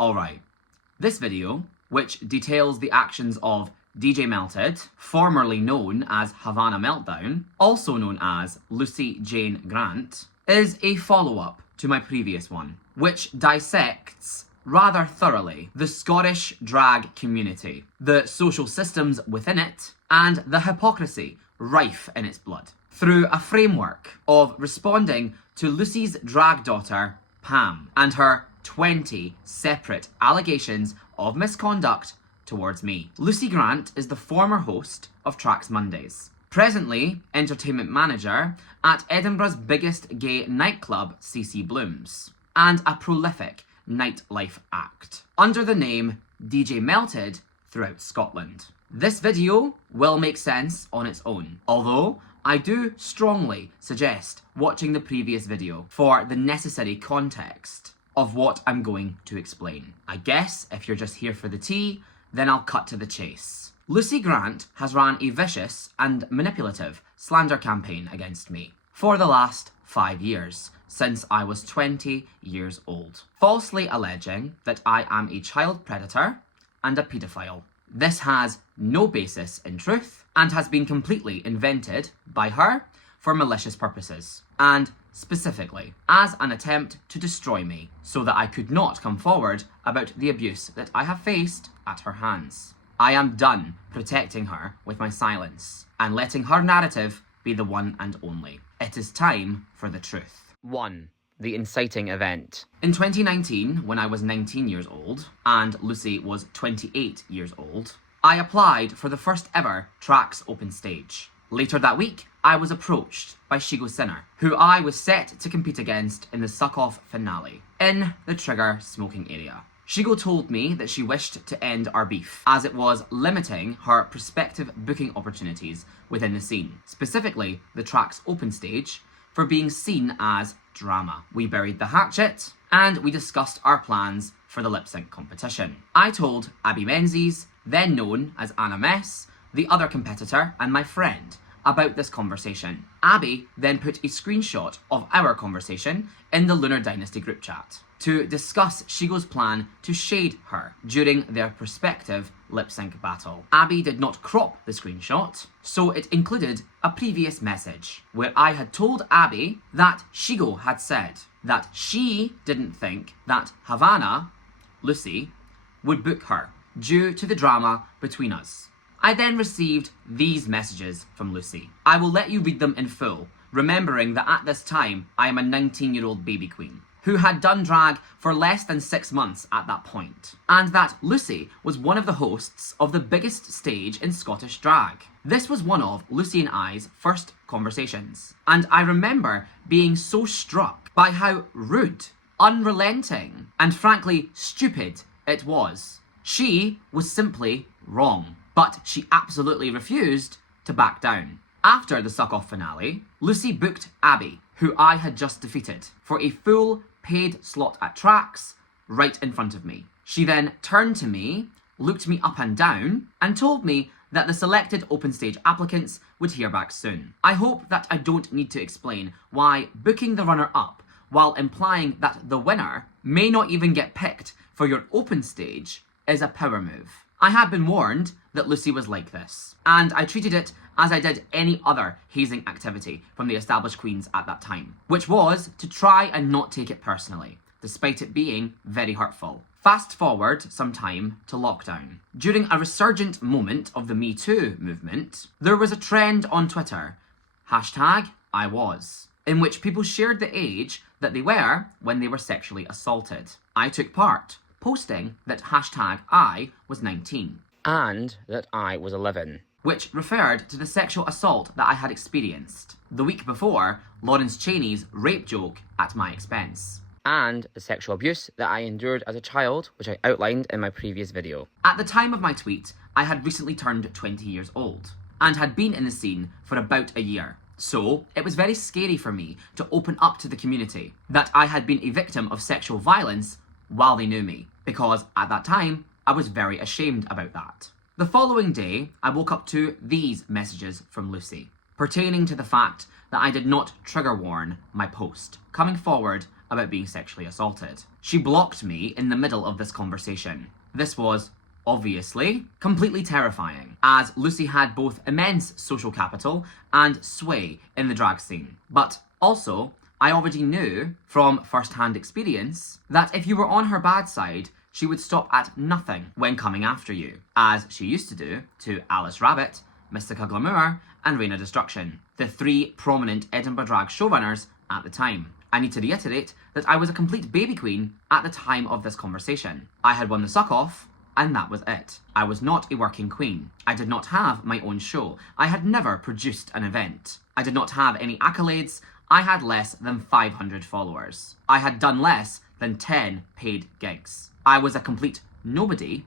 Alright, this video, which details the actions of DJ Melted, formerly known as Havana Meltdown, also known as Lucy Jane Grant, is a follow-up to my previous one, which dissects rather thoroughly the Scottish drag community, the social systems within it, and the hypocrisy rife in its blood, through a framework of responding to Lucy's drag daughter, Pam, and her 20 separate allegations of misconduct towards me. Lucy Grant is the former host of Tracks Mondays, presently entertainment manager at Edinburgh's biggest gay nightclub, CC Blooms, and a prolific nightlife act under the name DJ Melted throughout Scotland. This video will make sense on its own, although I do strongly suggest watching the previous video for the necessary context of what I'm going to explain. I guess if you're just here for the tea, then I'll cut to the chase. Lucy Grant has ran a vicious and manipulative slander campaign against me for the last 5 years, since I was 20 years old, falsely alleging that I am a child predator and a paedophile. This has no basis in truth and has been completely invented by her for malicious purposes, and specifically as an attempt to destroy me so that I could not come forward about the abuse that I have faced at her hands. I am done protecting her with my silence and letting her narrative be the one and only. It is time for the truth. 1. The Inciting Event. In 2019, when I was 19 years old and Lucy was 28 years old, I applied for the first ever Tracks Open Stage. Later that week, I was approached by Shigo Sinner, who I was set to compete against in the suck-off finale, in the Trigger smoking area. Shigo told me that she wished to end our beef, as it was limiting her prospective booking opportunities within the scene, specifically the Tracks Open Stage, for being seen as drama. We buried the hatchet, and we discussed our plans for the lip-sync competition. I told Abby Menzies, then known as Anna Mess, the other competitor and my friend, about this conversation. Abby then put a screenshot of our conversation in the Lunar Dynasty group chat to discuss Shigo's plan to shade her during their prospective lip-sync battle. Abby did not crop the screenshot, so it included a previous message where I had told Abby that Shigo had said that she didn't think that Havana, Lucy, would book her due to the drama between us. I then received these messages from Lucy. I will let you read them in full, remembering that at this time I am a 19-year-old baby queen who had done drag for less than 6 months at that point, and that Lucy was one of the hosts of the biggest stage in Scottish drag. This was one of Lucy and I's first conversations, and I remember being so struck by how rude, unrelenting, and frankly stupid it was. She was simply wrong, but she absolutely refused to back down. After the suck-off finale, Lucy booked Abby, who I had just defeated, for a full paid slot at Tracks right in front of me. She then turned to me, looked me up and down, and told me that the selected open stage applicants would hear back soon. I hope that I don't need to explain why booking the runner-up while implying that the winner may not even get picked for your open stage is a power move. I had been warned that Lucy was like this, and I treated it as I did any other hazing activity from the established queens at that time, which was to try and not take it personally, despite it being very hurtful. Fast forward some time to lockdown. During a resurgent moment of the Me Too movement, there was a trend on Twitter, #IWas, in which people shared the age that they were when they were sexually assaulted. I took part, posting that #I was 19. And that I was 11. Which referred to the sexual assault that I had experienced the week before Lawrence Chaney's rape joke at my expense. And the sexual abuse that I endured as a child, which I outlined in my previous video. At the time of my tweet, I had recently turned 20 years old and had been in the scene for about a year. So it was very scary for me to open up to the community that I had been a victim of sexual violence while they knew me, because at that time, I was very ashamed about that. The following day, I woke up to these messages from Lucy, pertaining to the fact that I did not trigger warn my post, coming forward about being sexually assaulted. She blocked me in the middle of this conversation. This was, obviously, completely terrifying, as Lucy had both immense social capital and sway in the drag scene. But also, I already knew from first-hand experience that if you were on her bad side, she would stop at nothing when coming after you, as she used to do to Alice Rabbit, Mystica Glamour, and Reina Destruction, the 3 prominent Edinburgh drag showrunners at the time. I need to reiterate that I was a complete baby queen at the time of this conversation. I had won the suck-off, and that was it. I was not a working queen. I did not have my own show. I had never produced an event. I did not have any accolades. I had less than 500 followers. I had done less than 10 paid gigs. I was a complete nobody,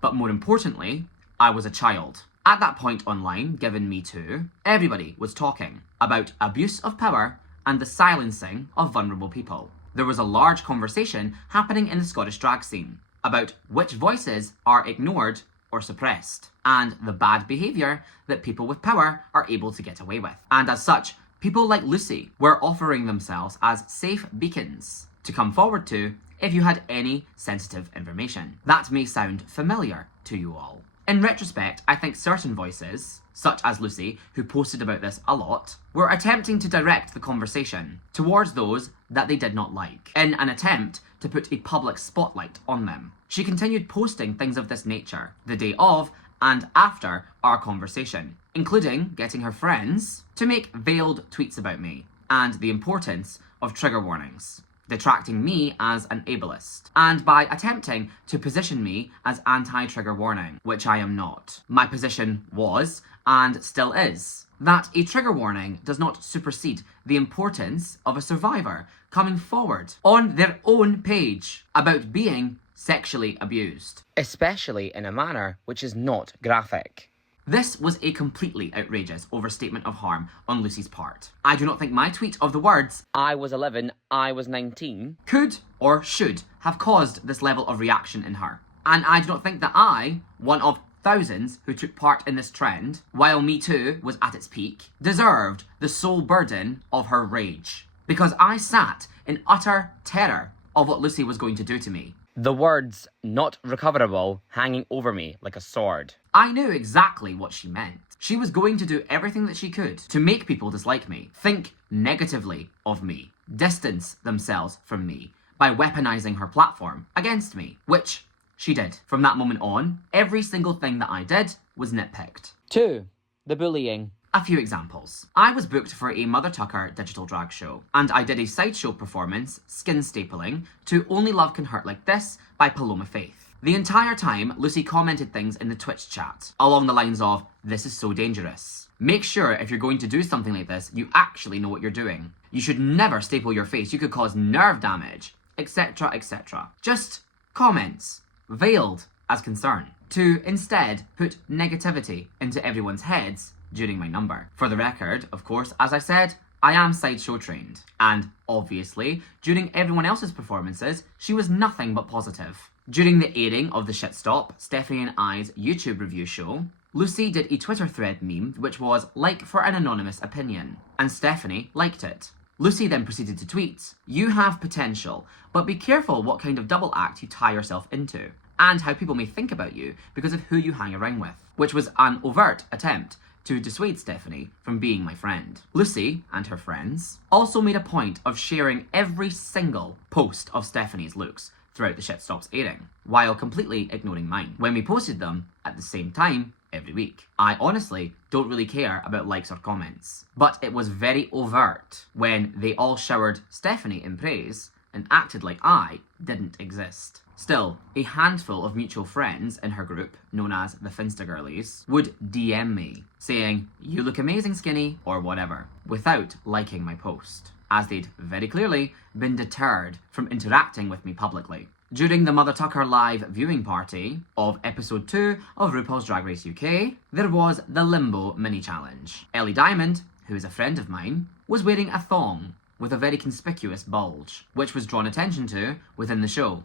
but more importantly, I was a child. At that point online, given Me Too, everybody was talking about abuse of power and the silencing of vulnerable people. There was a large conversation happening in the Scottish drag scene about which voices are ignored or suppressed, and the bad behaviour that people with power are able to get away with. And as such, people like Lucy were offering themselves as safe beacons to come forward to if you had any sensitive information. That may sound familiar to you all. In retrospect, I think certain voices, such as Lucy, who posted about this a lot, were attempting to direct the conversation towards those that they did not like, in an attempt to put a public spotlight on them. She continued posting things of this nature the day of and after our conversation, including getting her friends to make veiled tweets about me and the importance of trigger warnings, detracting me as an ableist, and by attempting to position me as anti-trigger warning, which I am not. My position was, and still is, that a trigger warning does not supersede the importance of a survivor coming forward on their own page about being sexually abused, especially in a manner which is not graphic. This was a completely outrageous overstatement of harm on Lucy's part. I do not think my tweet of the words, "I was 11, I was 19, could or should have caused this level of reaction in her. And I do not think that I, one of thousands who took part in this trend, while Me Too was at its peak, deserved the sole burden of her rage. Because I sat in utter terror of what Lucy was going to do to me. The words, "not recoverable," hanging over me like a sword. I knew exactly what she meant. She was going to do everything that she could to make people dislike me, think negatively of me, distance themselves from me by weaponizing her platform against me, which she did. From that moment on, every single thing that I did was nitpicked. 2. The bullying. A few examples. I was booked for a Mother Tucker digital drag show, and I did a sideshow performance, skin stapling, to Only Love Can Hurt Like This by Paloma Faith. The entire time, Lucy commented things in the Twitch chat, along the lines of, "This is so dangerous. Make sure if you're going to do something like this, you actually know what you're doing. You should never staple your face, you could cause nerve damage," etc, etc. Just comments, veiled as concern, to instead put negativity into everyone's heads during my number. For the record, of course, as I said, I am sideshow trained, and obviously, during everyone else's performances, she was nothing but positive. During the airing of the Shitstop, Stephanie and I's YouTube review show, Lucy did a Twitter thread meme which was like for an anonymous opinion, and Stephanie liked it. Lucy then proceeded to tweet, "You have potential, but be careful what kind of double act you tie yourself into, and how people may think about you because of who you hang around with," which was an overt attempt to dissuade Stephanie from being my friend. Lucy and her friends also made a point of sharing every single post of Stephanie's looks throughout the Shitstop's airing, while completely ignoring mine, when we posted them at the same time every week. I honestly don't really care about likes or comments, but it was very overt when they all showered Stephanie in praise and acted like I didn't exist. Still, a handful of mutual friends in her group, known as the Finsta Girlies, would DM me, saying, "You look amazing, skinny," or whatever, without liking my post, as they'd very clearly been deterred from interacting with me publicly. During the Mother Tucker live viewing party of episode 2 of RuPaul's Drag Race UK, there was the Limbo mini challenge. Ellie Diamond, who is a friend of mine, was wearing a thong with a very conspicuous bulge, which was drawn attention to within the show.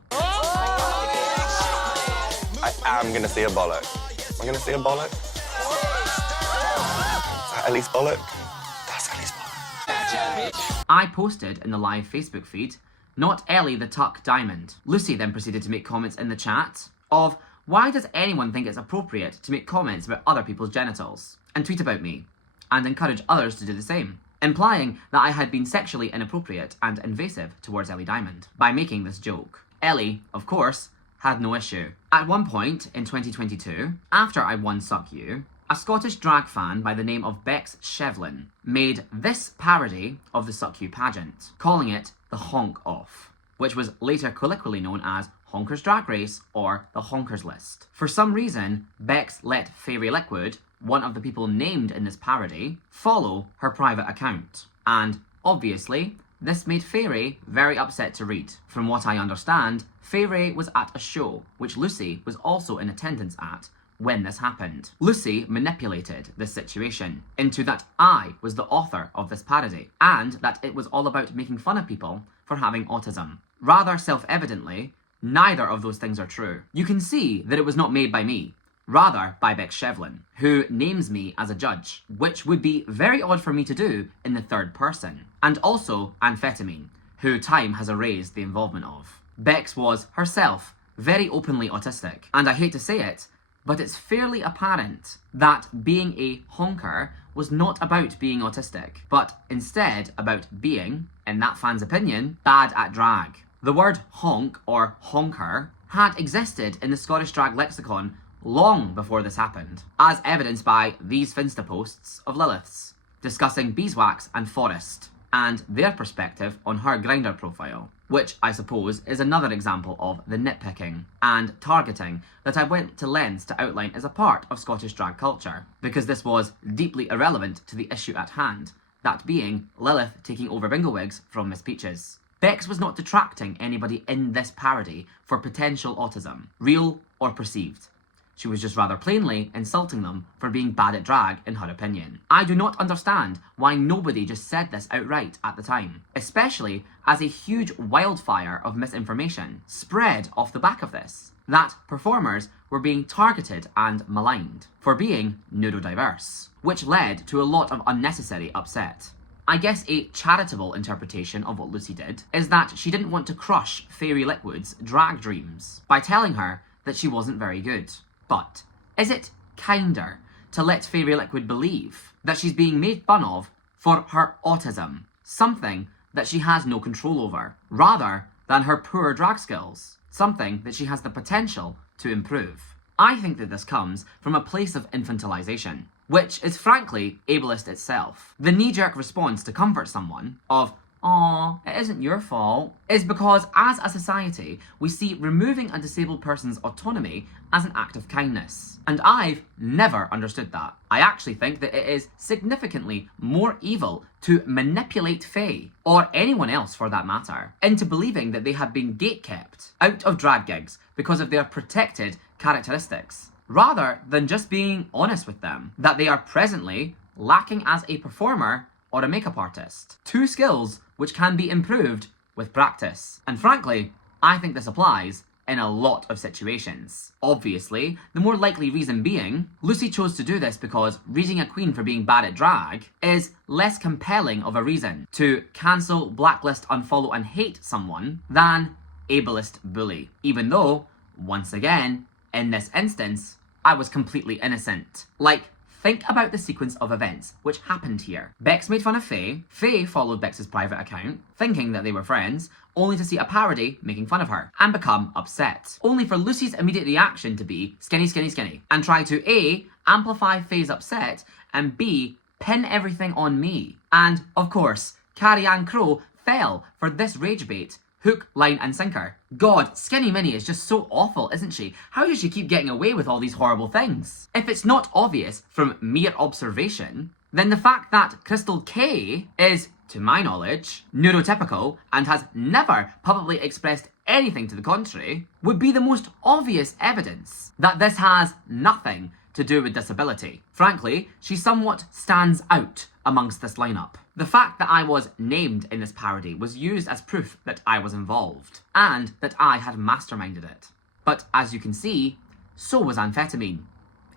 I'm gonna see a bollock. Am I gonna see a bollock? Is that Ellie's bollock? That's Ellie's bollock. I posted in the live Facebook feed, not Ellie the Tuck Diamond. Lucy then proceeded to make comments in the chat of, why does anyone think it's appropriate to make comments about other people's genitals and tweet about me and encourage others to do the same, implying that I had been sexually inappropriate and invasive towards Ellie Diamond by making this joke. Ellie, of course, had no issue. At one point in 2022, after I won Suck You, a Scottish drag fan by the name of Bex Shevlin made this parody of the Suck You pageant, calling it the Honk Off, which was later colloquially known as Honkers Drag Race or the Honkers List. For some reason, Bex let Fairy Liquid, one of the people named in this parody, follow her private account. And obviously, this made Fairy very upset to read. From what I understand, Fairy was at a show, which Lucy was also in attendance at, when this happened. Lucy manipulated this situation into that I was the author of this parody, and that it was all about making fun of people for having autism. Rather self-evidently, neither of those things are true. You can see that it was not made by me, rather by Bex Shevlin, who names me as a judge, which would be very odd for me to do in the third person. And also Amphetamine, who time has erased the involvement of. Bex was herself very openly autistic, and I hate to say it, but it's fairly apparent that being a honker was not about being autistic, but instead about being, in that fan's opinion, bad at drag. The word honk or honker had existed in the Scottish drag lexicon long before this happened, as evidenced by these Finsta posts of Lilith's, discussing beeswax and forest, and their perspective on her Grindr profile, which I suppose is another example of the nitpicking and targeting that I went to lengths to outline as a part of Scottish drag culture, because this was deeply irrelevant to the issue at hand, that being Lilith taking over bingo wigs from Miss Peaches. Bex was not detracting anybody in this parody for potential autism, real or perceived. She was just rather plainly insulting them for being bad at drag, in her opinion. I do not understand why nobody just said this outright at the time, especially as a huge wildfire of misinformation spread off the back of this, that performers were being targeted and maligned for being neurodiverse, which led to a lot of unnecessary upset. I guess a charitable interpretation of what Lucy did is that she didn't want to crush Fairy Liquid's drag dreams by telling her that she wasn't very good. But is it kinder to let Fairy Liquid believe that she's being made fun of for her autism, something that she has no control over, rather than her poor drag skills, something that she has the potential to improve? I think that this comes from a place of infantilization, which is frankly ableist itself. The knee-jerk response to comfort someone of, "Aw, it isn't your fault," is because as a society, we see removing a disabled person's autonomy as an act of kindness. And I've never understood that. I actually think that it is significantly more evil to manipulate Faye, or anyone else for that matter, into believing that they have been gatekept out of drag gigs because of their protected characteristics, rather than just being honest with them, that they are presently lacking as a performer or a makeup artist. Two skills which can be improved with practice. And frankly, I think this applies in a lot of situations. Obviously, the more likely reason being, Lucy chose to do this because reading a queen for being bad at drag is less compelling of a reason to cancel, blacklist, unfollow and hate someone than ableist bully. Even though, once again, in this instance, I was completely innocent. Like, think about the sequence of events which happened here. Bex made fun of Faye. Faye followed Bex's private account, thinking that they were friends, only to see a parody making fun of her and become upset. Only for Lucy's immediate reaction to be skinny, skinny, skinny, and try to A, amplify Faye's upset, and B, pin everything on me. And, of course, Carrie Ann Crow fell for this rage bait. Hook, line and sinker. God, Skinny Minnie is just so awful, isn't she? How does she keep getting away with all these horrible things? If it's not obvious from mere observation, then the fact that Crystal K is, to my knowledge, neurotypical and has never publicly expressed anything to the contrary would be the most obvious evidence that this has nothing to do with disability. Frankly, she somewhat stands out amongst this lineup. The fact that I was named in this parody was used as proof that I was involved, and that I had masterminded it. But as you can see, so was Amphetamine.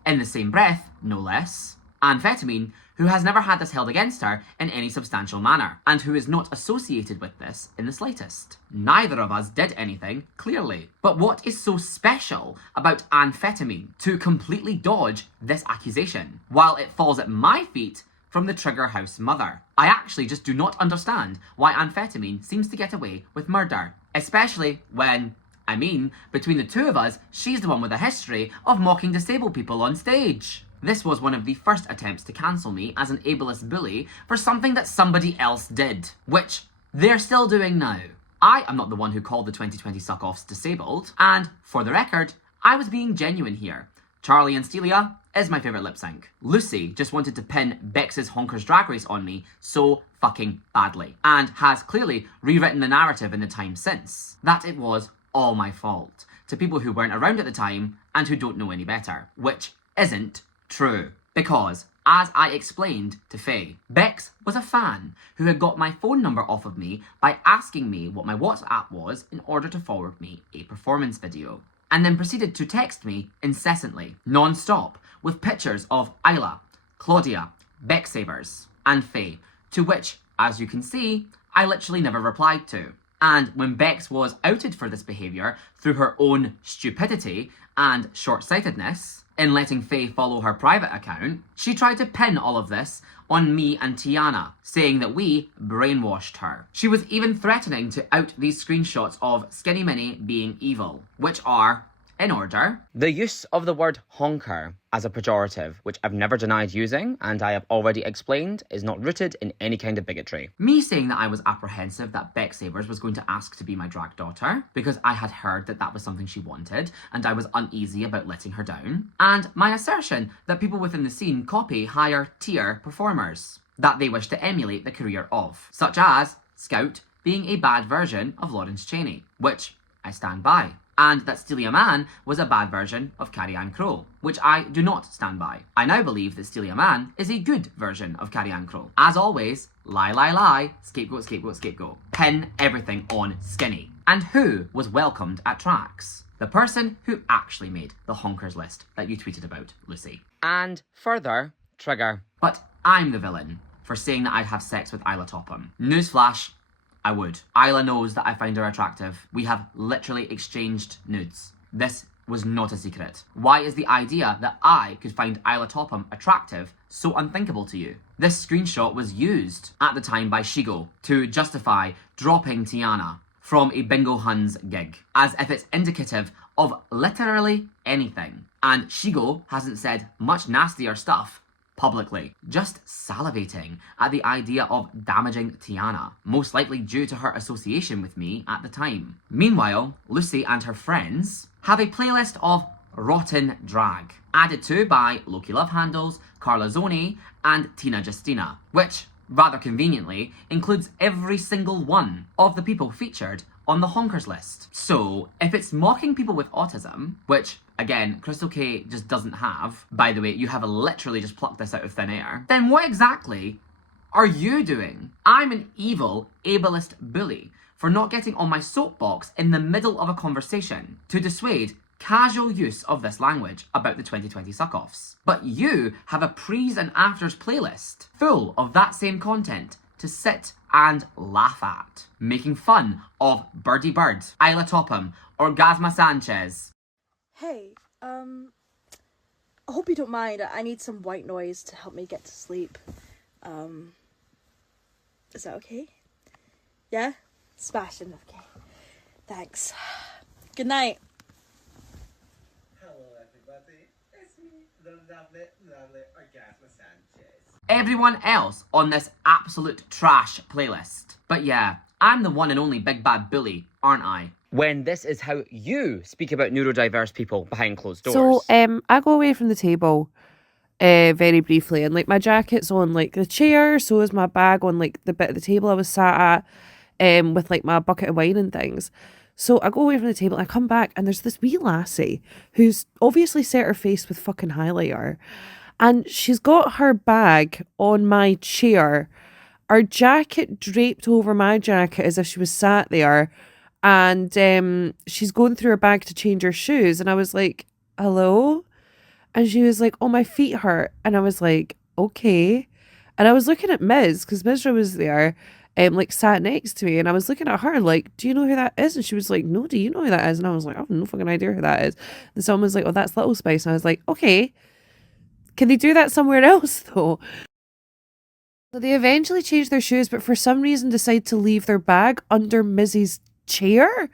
In the same breath, no less, Amphetamine, who has never had this held against her in any substantial manner, and who is not associated with this in the slightest. Neither of us did anything, clearly. But what is so special about amphetamine to completely dodge this accusation, while it falls at my feet from the Trigger House mother? I actually just do not understand why amphetamine seems to get away with murder, especially when, between the two of us, she's the one with a history of mocking disabled people on stage. This was one of the first attempts to cancel me as an ableist bully for something that somebody else did, which they're still doing now. I am not the one who called the 2020 suck-offs disabled, and for the record, I was being genuine here. Charlie and Stelia is my favourite lip sync. Lucy just wanted to pin Bex's Honkers Drag Race on me so fucking badly, and has clearly rewritten the narrative in the time since, that it was all my fault, to people who weren't around at the time and who don't know any better, which isn't true. Because, as I explained to Faye, Bex was a fan who had got my phone number off of me by asking me what my WhatsApp was in order to forward me a performance video, and then proceeded to text me incessantly, non-stop, with pictures of Isla, Claudia, Becsavers, and Faye, to which, as you can see, I literally never replied to. And when Bex was outed for this behaviour through her own stupidity and short-sightedness in letting Faye follow her private account, she tried to pin all of this on me and Tiana, saying that we brainwashed her. She was even threatening to out these screenshots of Skinny Minnie being evil, which are, in order, the use of the word honker as a pejorative, which I've never denied using, and I have already explained is not rooted in any kind of bigotry. Me saying that I was apprehensive that Becsavers was going to ask to be my drag daughter, because I had heard that that was something she wanted, and I was uneasy about letting her down. And my assertion that people within the scene copy higher tier performers that they wish to emulate the career of, such as Scout being a bad version of Lawrence Chaney, which I stand by. And that Stelia Man was a bad version of Carrie-Anne Crowe, which I do not stand by. I now believe that Stelia Man is a good version of Carrie-Anne Crowe. As always, lie, scapegoat, scapegoat, scapegoat. Pin everything on Skinny. And who was welcomed at tracks? The person who actually made the honkers list that you tweeted about, Lucy. And further, Trigger. But I'm the villain for saying that I'd have sex with Isla Topham. Newsflash, I would. Isla knows that I find her attractive. We have literally exchanged nudes. This was not a secret. Why is the idea that I could find Isla Topham attractive so unthinkable to you? This screenshot was used at the time by Shigo to justify dropping Tiana from a Bingo Huns gig, as if it's indicative of literally anything. And Shigo hasn't said much nastier stuff publicly, just salivating at the idea of damaging Tiana, most likely due to her association with me at the time. Meanwhile, Lucy and her friends have a playlist of rotten drag, added to by Loki Love Handles, Carla Zoni, and Tina Justina, which, rather conveniently, includes every single one of the people featured on the honkers list. So, if it's mocking people with autism, which, again, Crystal K just doesn't have, by the way, you have literally just plucked this out of thin air, then what exactly are you doing? I'm an evil, ableist bully for not getting on my soapbox in the middle of a conversation to dissuade casual use of this language about the 2020 suck-offs. But you have a pre's and afters playlist full of that same content to sit and laugh at, making fun of Birdie Bird, Isla Topham, Orgasma Sanchez. Hey, I hope you don't mind. I need some white noise to help me get to sleep. Is that okay? Yeah? Smashing, okay. Thanks. Good night. Hello everybody, it's me, the lovely Orgasma Sanchez. Everyone else on this absolute trash playlist. But yeah, I'm the one and only big bad bully, aren't I? When this is how you speak about neurodiverse people behind closed doors. So, I go away from the table very briefly, and like my jacket's on like the chair, so is my bag on like the bit of the table I was sat at, with like my bucket of wine and things. So I go away from the table, and I come back, and there's this wee lassie who's obviously set her face with fucking highlighter, and she's got her bag on my chair, her jacket draped over my jacket as if she was sat there, and she's going through her bag to change her shoes, and I was like, hello? And she was like, oh, my feet hurt. And I was like, okay. And I was looking at Miz, because Mizra was there, like sat next to me, and I was looking at her like, do you know who that is? And she was like, no, do you know who that is? And I was like, I have no fucking idea who that is. And someone was like, oh, that's Little Spice. And I was like, okay, can they do that somewhere else though? So they eventually change their shoes, but for some reason decide to leave their bag under Mizzy's chair.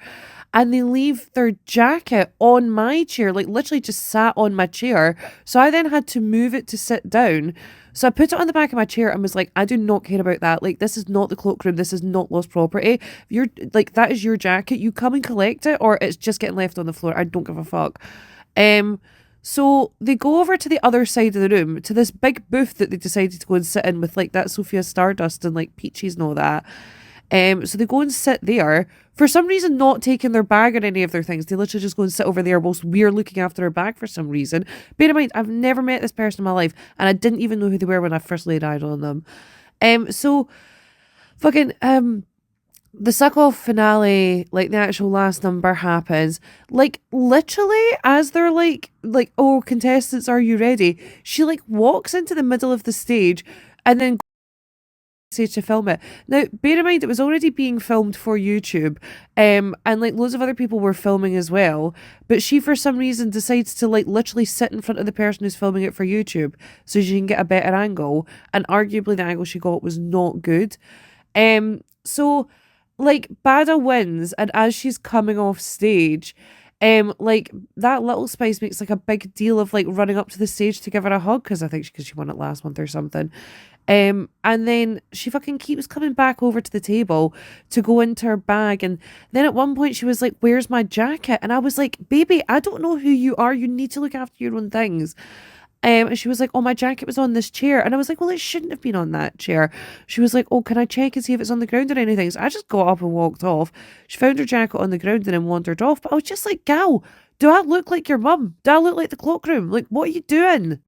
And they leave their jacket on my chair, like literally just sat on my chair. So I then had to move it to sit down. So I put it on the back of my chair and was like, I do not care about that. Like, this is not the cloakroom. This is not lost property. If you're like, that is your jacket. You come and collect it, or it's just getting left on the floor. I don't give a fuck. So they go over to the other side of the room, to this big booth that they decided to go and sit in with like that Sophia Stardust and like Peaches and all that. So they go and sit there. For some reason, not taking their bag or any of their things. They literally just go and sit over there whilst we're looking after their bag for some reason. Bear in mind, I've never met this person in my life, and I didn't even know who they were when I first laid eyes on them. So fucking the suck-off finale, like the actual last number happens, like literally as they're like, oh, contestants, are you ready? She like walks into the middle of the stage and then stage to film it. Now, bear in mind, it was already being filmed for YouTube, and like loads of other people were filming as well, but she for some reason decides to like literally sit in front of the person who's filming it for YouTube so she can get a better angle, and arguably the angle she got was not good. So like Bada wins, and as she's coming off stage, like that Little Spice makes like a big deal of like running up to the stage to give her a hug, because I think because she won it last month or something. And then she fucking keeps coming back over to the table to go into her bag. And then at one point she was like, where's my jacket? And I was like, baby, I don't know who you are. You need to look after your own things. And she was like, oh, my jacket was on this chair. And I was like, well, it shouldn't have been on that chair. She was like, oh, can I check and see if it's on the ground or anything? So I just got up and walked off. She found her jacket on the ground and then wandered off. But I was just like, gal, do I look like your mum? Do I look like the cloakroom? Like, what are you doing?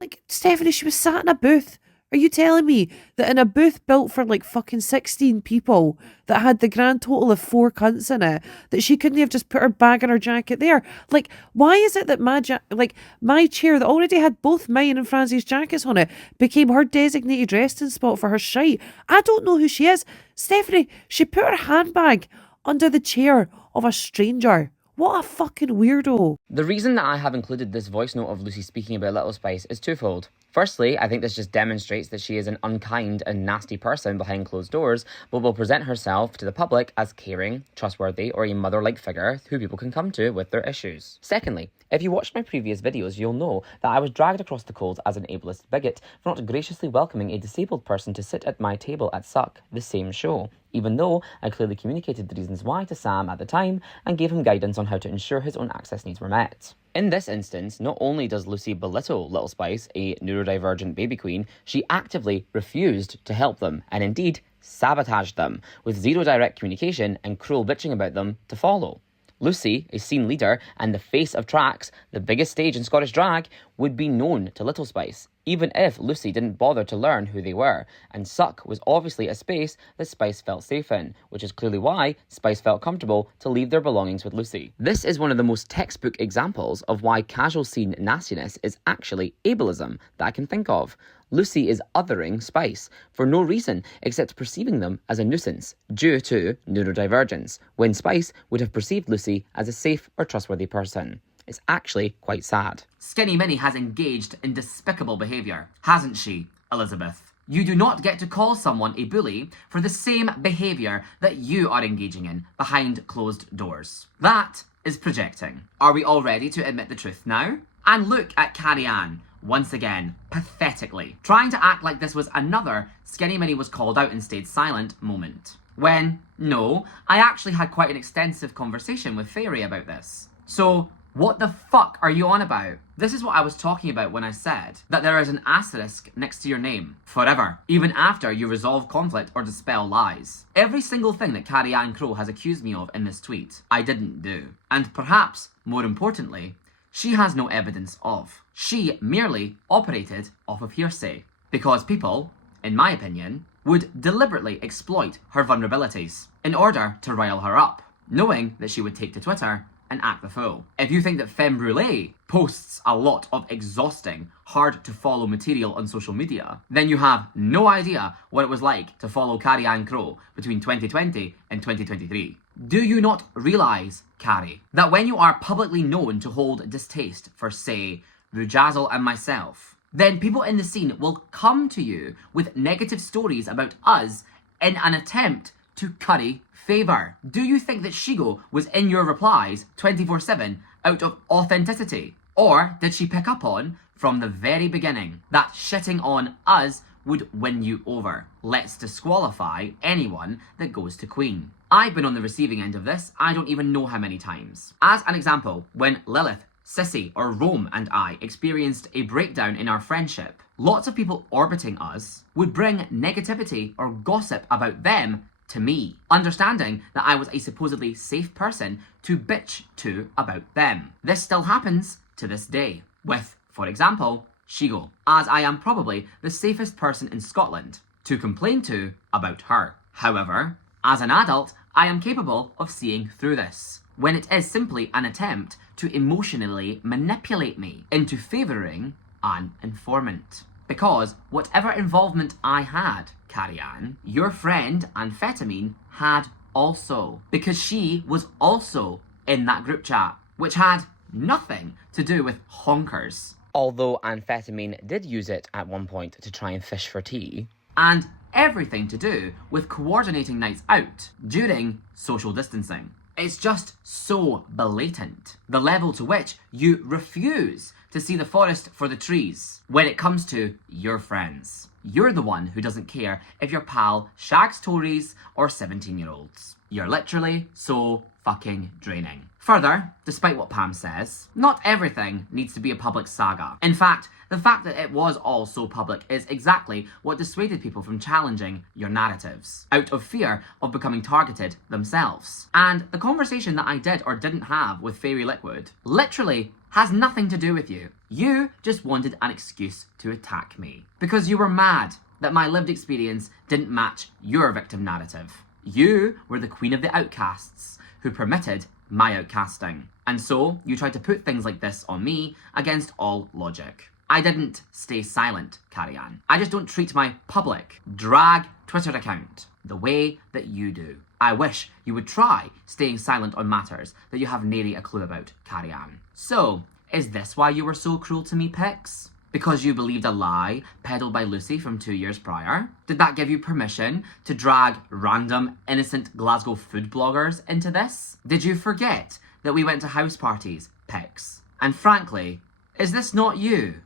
Like, Stephanie, she was sat in a booth. Are you telling me that in a booth built for like fucking 16 people that had the grand total of 4 cunts in it, that she couldn't have just put her bag and her jacket there? Like, why is it that my chair that already had both mine and Francie's jackets on it became her designated resting spot for her shite? I don't know who she is. Stephanie, she put her handbag under the chair of a stranger. What a fucking weirdo. The reason that I have included this voice note of Lucy speaking about Little Spice is twofold. Firstly, I think this just demonstrates that she is an unkind and nasty person behind closed doors, but will present herself to the public as caring, trustworthy, or a mother-like figure who people can come to with their issues. Secondly, if you watched my previous videos, you'll know that I was dragged across the coals as an ableist bigot for not graciously welcoming a disabled person to sit at my table at Suck, the same show, even though I clearly communicated the reasons why to Sam at the time and gave him guidance on how to ensure his own access needs were met. In this instance, not only does Lucy belittle Little Spice, a neurodivergent baby queen, she actively refused to help them, and indeed sabotaged them, with zero direct communication and cruel bitching about them to follow. Lucy, a scene leader and the face of Tracks, the biggest stage in Scottish drag, would be known to Little Spice, even if Lucy didn't bother to learn who they were, and Suck was obviously a space that Spice felt safe in, which is clearly why Spice felt comfortable to leave their belongings with Lucy. This is one of the most textbook examples of why casual scene nastiness is actually ableism that I can think of. Lucy is othering Spice for no reason except perceiving them as a nuisance due to neurodivergence, when Spice would have perceived Lucy as a safe or trustworthy person. It's actually quite sad. Skinny Minnie has engaged in despicable behaviour, hasn't she, Elizabeth? You do not get to call someone a bully for the same behaviour that you are engaging in behind closed doors. That is projecting. Are we all ready to admit the truth now? And look at Carrie Ann, once again, pathetically, trying to act like this was another Skinny Minnie was called out and stayed silent moment. When, no, I actually had quite an extensive conversation with Fairy about this. So, what the fuck are you on about? This is what I was talking about when I said that there is an asterisk next to your name, forever, even after you resolve conflict or dispel lies. Every single thing that Carrie Ann Crowe has accused me of in this tweet, I didn't do. And perhaps, more importantly, she has no evidence of. She merely operated off of hearsay. Because people, in my opinion, would deliberately exploit her vulnerabilities in order to rile her up, knowing that she would take to Twitter and act the fool. If you think that Femme Brûlée posts a lot of exhausting, hard to follow material on social media, then you have no idea what it was like to follow Carrie Ann Crowe between 2020 and 2023. Do you not realise, Carrie, that when you are publicly known to hold distaste for, say, Rujazzle and myself, then people in the scene will come to you with negative stories about us in an attempt to curry favour? Do you think that Shigo was in your replies 24/7 out of authenticity? Or did she pick up on, from the very beginning, that shitting on us would win you over? Let's disqualify anyone that goes to Queen. I've been on the receiving end of this, I don't even know how many times. As an example, when Lilith, Sissy, or Rome and I experienced a breakdown in our friendship, lots of people orbiting us would bring negativity or gossip about them to me, understanding that I was a supposedly safe person to bitch to about them. This still happens to this day, with, for example, Shigo, as I am probably the safest person in Scotland to complain to about her. However, as an adult, I am capable of seeing through this, when it is simply an attempt to emotionally manipulate me into favouring an informant. Because whatever involvement I had, Carrie Ann, your friend Amphetamine had also. Because she was also in that group chat, which had nothing to do with honkers. Although Amphetamine did use it at one point to try and fish for tea. And everything to do with coordinating nights out during social distancing. It's just so blatant, the level to which you refuse to see the forest for the trees when it comes to your friends. You're the one who doesn't care if your pal shags Tories or 17-year-olds. You're literally so fucking draining. Further, despite what Pam says, not everything needs to be a public saga. In fact, the fact that it was all so public is exactly what dissuaded people from challenging your narratives, out of fear of becoming targeted themselves. And the conversation that I did or didn't have with Fairy Liquid literally has nothing to do with you. You just wanted an excuse to attack me. Because you were mad that my lived experience didn't match your victim narrative. You were the queen of the outcasts who permitted my outcasting. And so you tried to put things like this on me against all logic. I didn't stay silent, Carrie Ann. I just don't treat my public drag Twitter account the way that you do. I wish you would try staying silent on matters that you have nary a clue about, Carrie Ann. So, is this why you were so cruel to me, Pix? Because you believed a lie peddled by Lucy from 2 years prior? Did that give you permission to drag random, innocent Glasgow food bloggers into this? Did you forget that we went to house parties, Pix? And frankly, is this not you?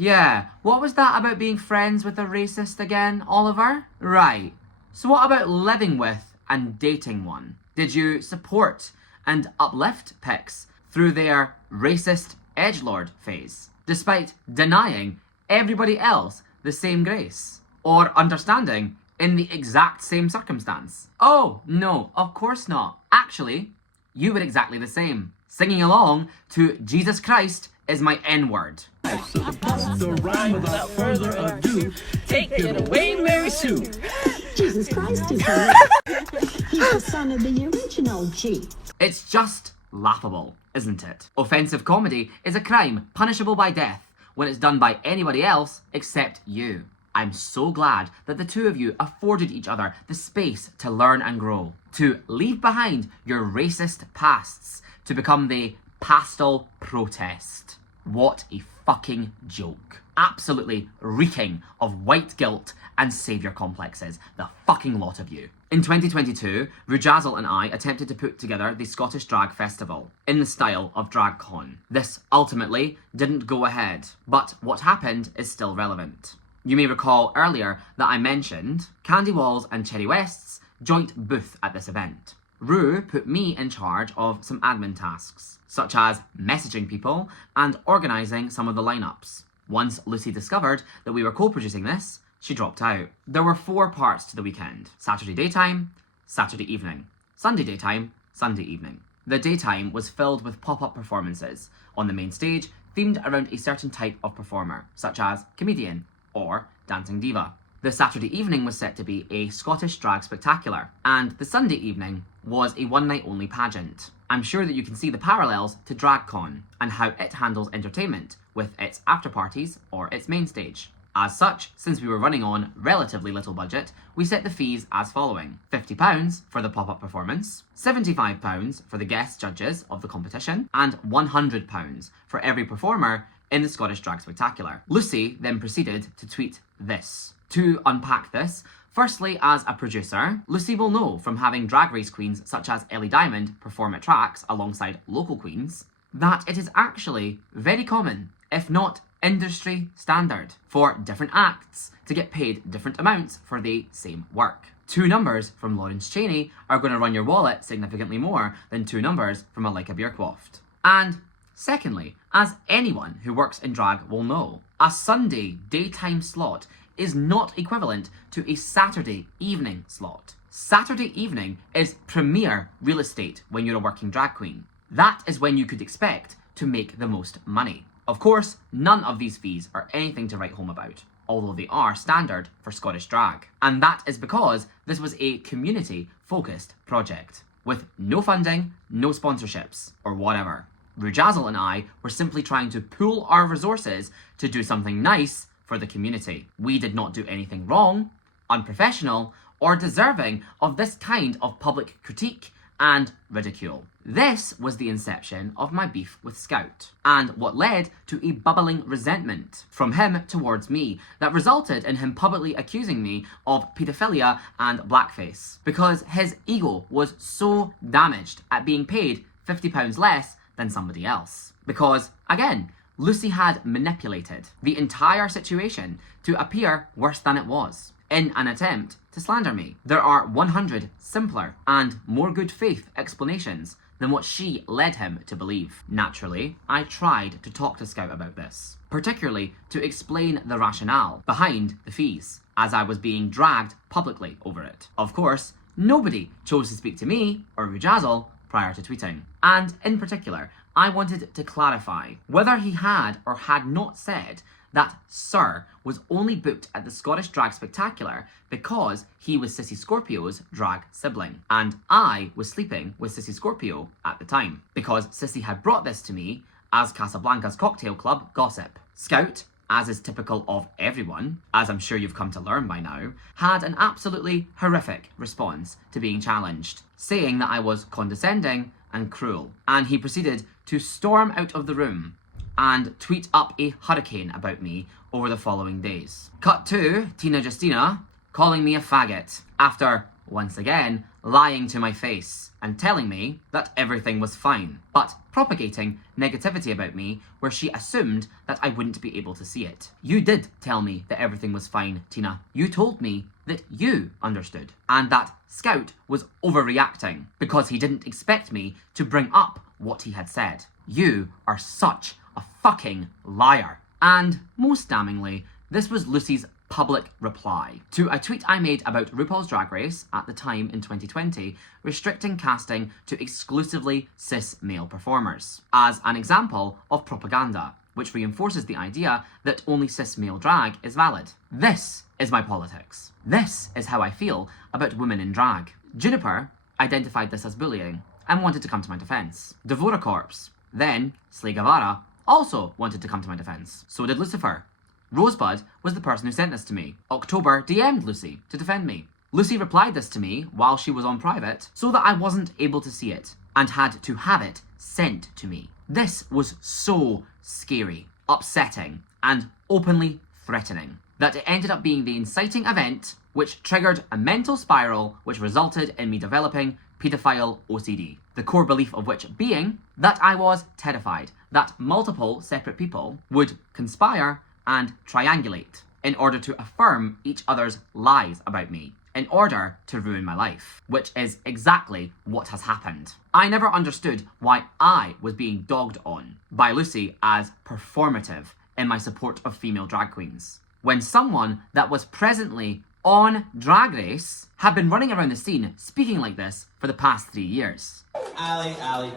Yeah, what was that about being friends with a racist again, Oliver? Right. So what about living with and dating one? Did you support and uplift Pix through their racist edgelord phase, despite denying everybody else the same grace? Or understanding in the exact same circumstance? Oh, no, of course not. Actually, you were exactly the same, singing along to Jesus Christ is my N-word. So rhyme without further ado, take it away, Mary Sue. Jesus Christ is He's the son of the original G. It's just laughable, isn't it? Offensive comedy is a crime punishable by death when it's done by anybody else except you. I'm so glad that the two of you afforded each other the space to learn and grow, to leave behind your racist pasts, to become the pastel protest. What a fucking joke. Absolutely reeking of white guilt and saviour complexes, the fucking lot of you. In 2022, Rujazzle and I attempted to put together the Scottish Drag Festival in the style of DragCon. This ultimately didn't go ahead, but what happened is still relevant. You may recall earlier that I mentioned Candy Walls and Cherry West's joint booth at this event. Rue put me in charge of some admin tasks, such as messaging people and organising some of the lineups. Once Lucy discovered that we were co-producing this, she dropped out. There were 4 parts to the weekend: Saturday daytime, Saturday evening, Sunday daytime, Sunday evening. The daytime was filled with pop-up performances on the main stage themed around a certain type of performer, such as comedian or dancing diva. The Saturday evening was set to be a Scottish drag spectacular, and the Sunday evening was a one-night-only pageant. I'm sure that you can see the parallels to DragCon and how it handles entertainment with its after-parties or its main stage. As such, since we were running on relatively little budget, we set the fees as following: £50 for the pop-up performance, £75 for the guest judges of the competition, and £100 for every performer in the Scottish Drag Spectacular. Lucy then proceeded to tweet this. To unpack this, firstly, as a producer, Lucy will know from having drag race queens such as Ellie Diamond perform at tracks alongside local queens, that it is actually very common, if not industry standard, for different acts to get paid different amounts for the same work. 2 numbers from Lawrence Chaney are going to run your wallet significantly more than 2 numbers from a Like a Beercroft. And secondly, as anyone who works in drag will know, a Sunday daytime slot is not equivalent to a Saturday evening slot. Saturday evening is premier real estate when you're a working drag queen. That is when you could expect to make the most money. Of course, none of these fees are anything to write home about, although they are standard for Scottish drag. And that is because this was a community-focused project, with no funding, no sponsorships, or whatever. Rujazzle and I were simply trying to pool our resources to do something nice for the community. We did not do anything wrong, unprofessional, or deserving of this kind of public critique and ridicule. This was the inception of my beef with Scout, and what led to a bubbling resentment from him towards me that resulted in him publicly accusing me of paedophilia and blackface, because his ego was so damaged at being paid £50 less than somebody else. Because, again, Lucy had manipulated the entire situation to appear worse than it was, in an attempt to slander me. There are 100 simpler and more good faith explanations than what she led him to believe. Naturally, I tried to talk to Scout about this, particularly to explain the rationale behind the fees, as I was being dragged publicly over it. Of course, nobody chose to speak to me or Rujazzle prior to tweeting. And in particular, I wanted to clarify whether he had or had not said that Sir was only booked at the Scottish Drag Spectacular because he was Sissy Scorpio's drag sibling, and I was sleeping with Sissy Scorpio at the time, because Sissy had brought this to me as Casablanca's cocktail club gossip. Scout, as is typical of everyone, as I'm sure you've come to learn by now, had an absolutely horrific response to being challenged, saying that I was condescending and cruel, and he proceeded to storm out of the room and tweet up a hurricane about me over the following days. Cut to Tina Justina calling me a faggot after, once again, lying to my face and telling me that everything was fine, but propagating negativity about me where she assumed that I wouldn't be able to see it. You did tell me that everything was fine, Tina. You told me that you understood, and that Scout was overreacting because he didn't expect me to bring up what he had said. You are such a fucking liar. And most damningly, this was Lucy's public reply to a tweet I made about RuPaul's Drag Race at the time in 2020, restricting casting to exclusively cis male performers, as an example of propaganda, which reinforces the idea that only cis male drag is valid. This is my politics. This is how I feel about women in drag. Juniper identified this as bullying and wanted to come to my defense. Devora Corpse, then Slay Guevara, also wanted to come to my defense. So did Lucifer. Rosebud was the person who sent this to me. October DM'd Lucy to defend me. Lucy replied this to me while she was on private so that I wasn't able to see it and had to have it sent to me. This was so scary, upsetting, and openly threatening that it ended up being the inciting event which triggered a mental spiral which resulted in me developing pedophile OCD. The core belief of which being that I was terrified that multiple separate people would conspire and triangulate in order to affirm each other's lies about me, in order to ruin my life, which is exactly what has happened. I never understood why I was being dogged on by Lucy as performative in my support of female drag queens, when someone that was presently on Drag Race had been running around the scene speaking like this for the past 3 years. Ali,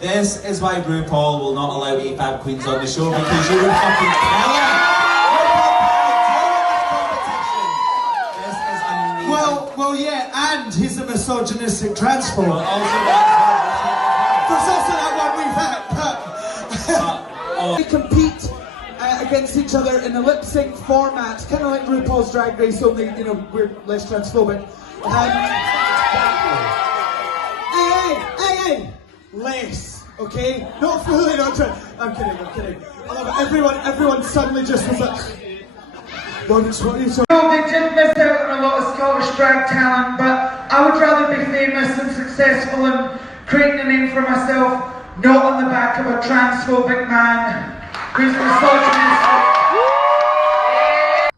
this is why RuPaul will not allow AFAB queens on the show, because you would fucking kill her. Well, yeah, and he's a misogynistic transphobe. Also, There's also that one we've had. oh, We compete against each other in a lip sync format, kind of like RuPaul's Drag Race, only, you know, we're less transphobic. Hey, less, okay? Not fully, not trans. I'm kidding. I love it. Everyone suddenly just was like, Lawrence, what are you talking about? They did miss out on a lot of Scottish drag talent, but I would rather be famous and successful and creating a name for myself, not on the back of a transphobic man who's a misogynist.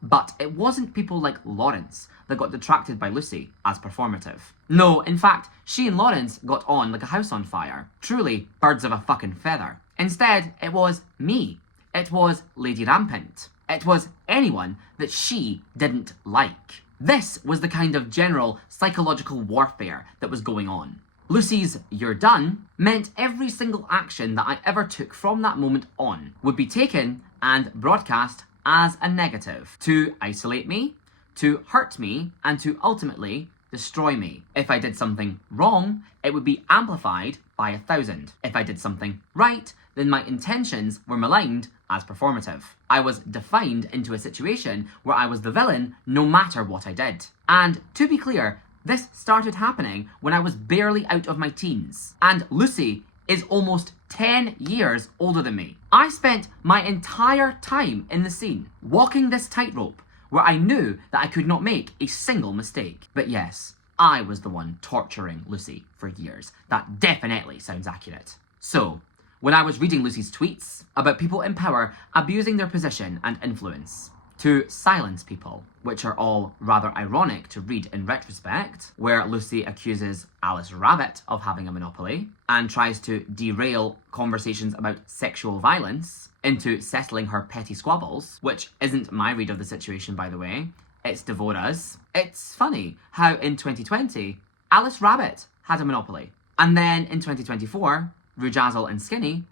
But it wasn't people like Lawrence that got detracted by Lucy as performative. No, in fact, she and Lawrence got on like a house on fire. Truly, birds of a fucking feather. Instead, it was me. It was Lady Rampant. It was anyone that she didn't like. This was the kind of general psychological warfare that was going on. Lucy's "you're done" meant every single action that I ever took from that moment on would be taken and broadcast as a negative to isolate me, to hurt me, and to ultimately destroy me. If I did something wrong, it would be amplified by 1,000. If I did something right, then my intentions were maligned as performative. I was defined into a situation where I was the villain no matter what I did. And to be clear, this started happening when I was barely out of my teens. And Lucy is almost 10 years older than me. I spent my entire time in the scene, walking this tightrope, where I knew that I could not make a single mistake. But yes, I was the one torturing Lucy for years. That definitely sounds accurate. So, when I was reading Lucy's tweets about people in power abusing their position and influence to silence people, which are all rather ironic to read in retrospect, where Lucy accuses Alice Rabbit of having a monopoly and tries to derail conversations about sexual violence into settling her petty squabbles, which isn't my read of the situation, by the way, it's Devora's. It's funny how in 2020, Alice Rabbit had a monopoly. And then in 2024, Rujazzle and Skinny,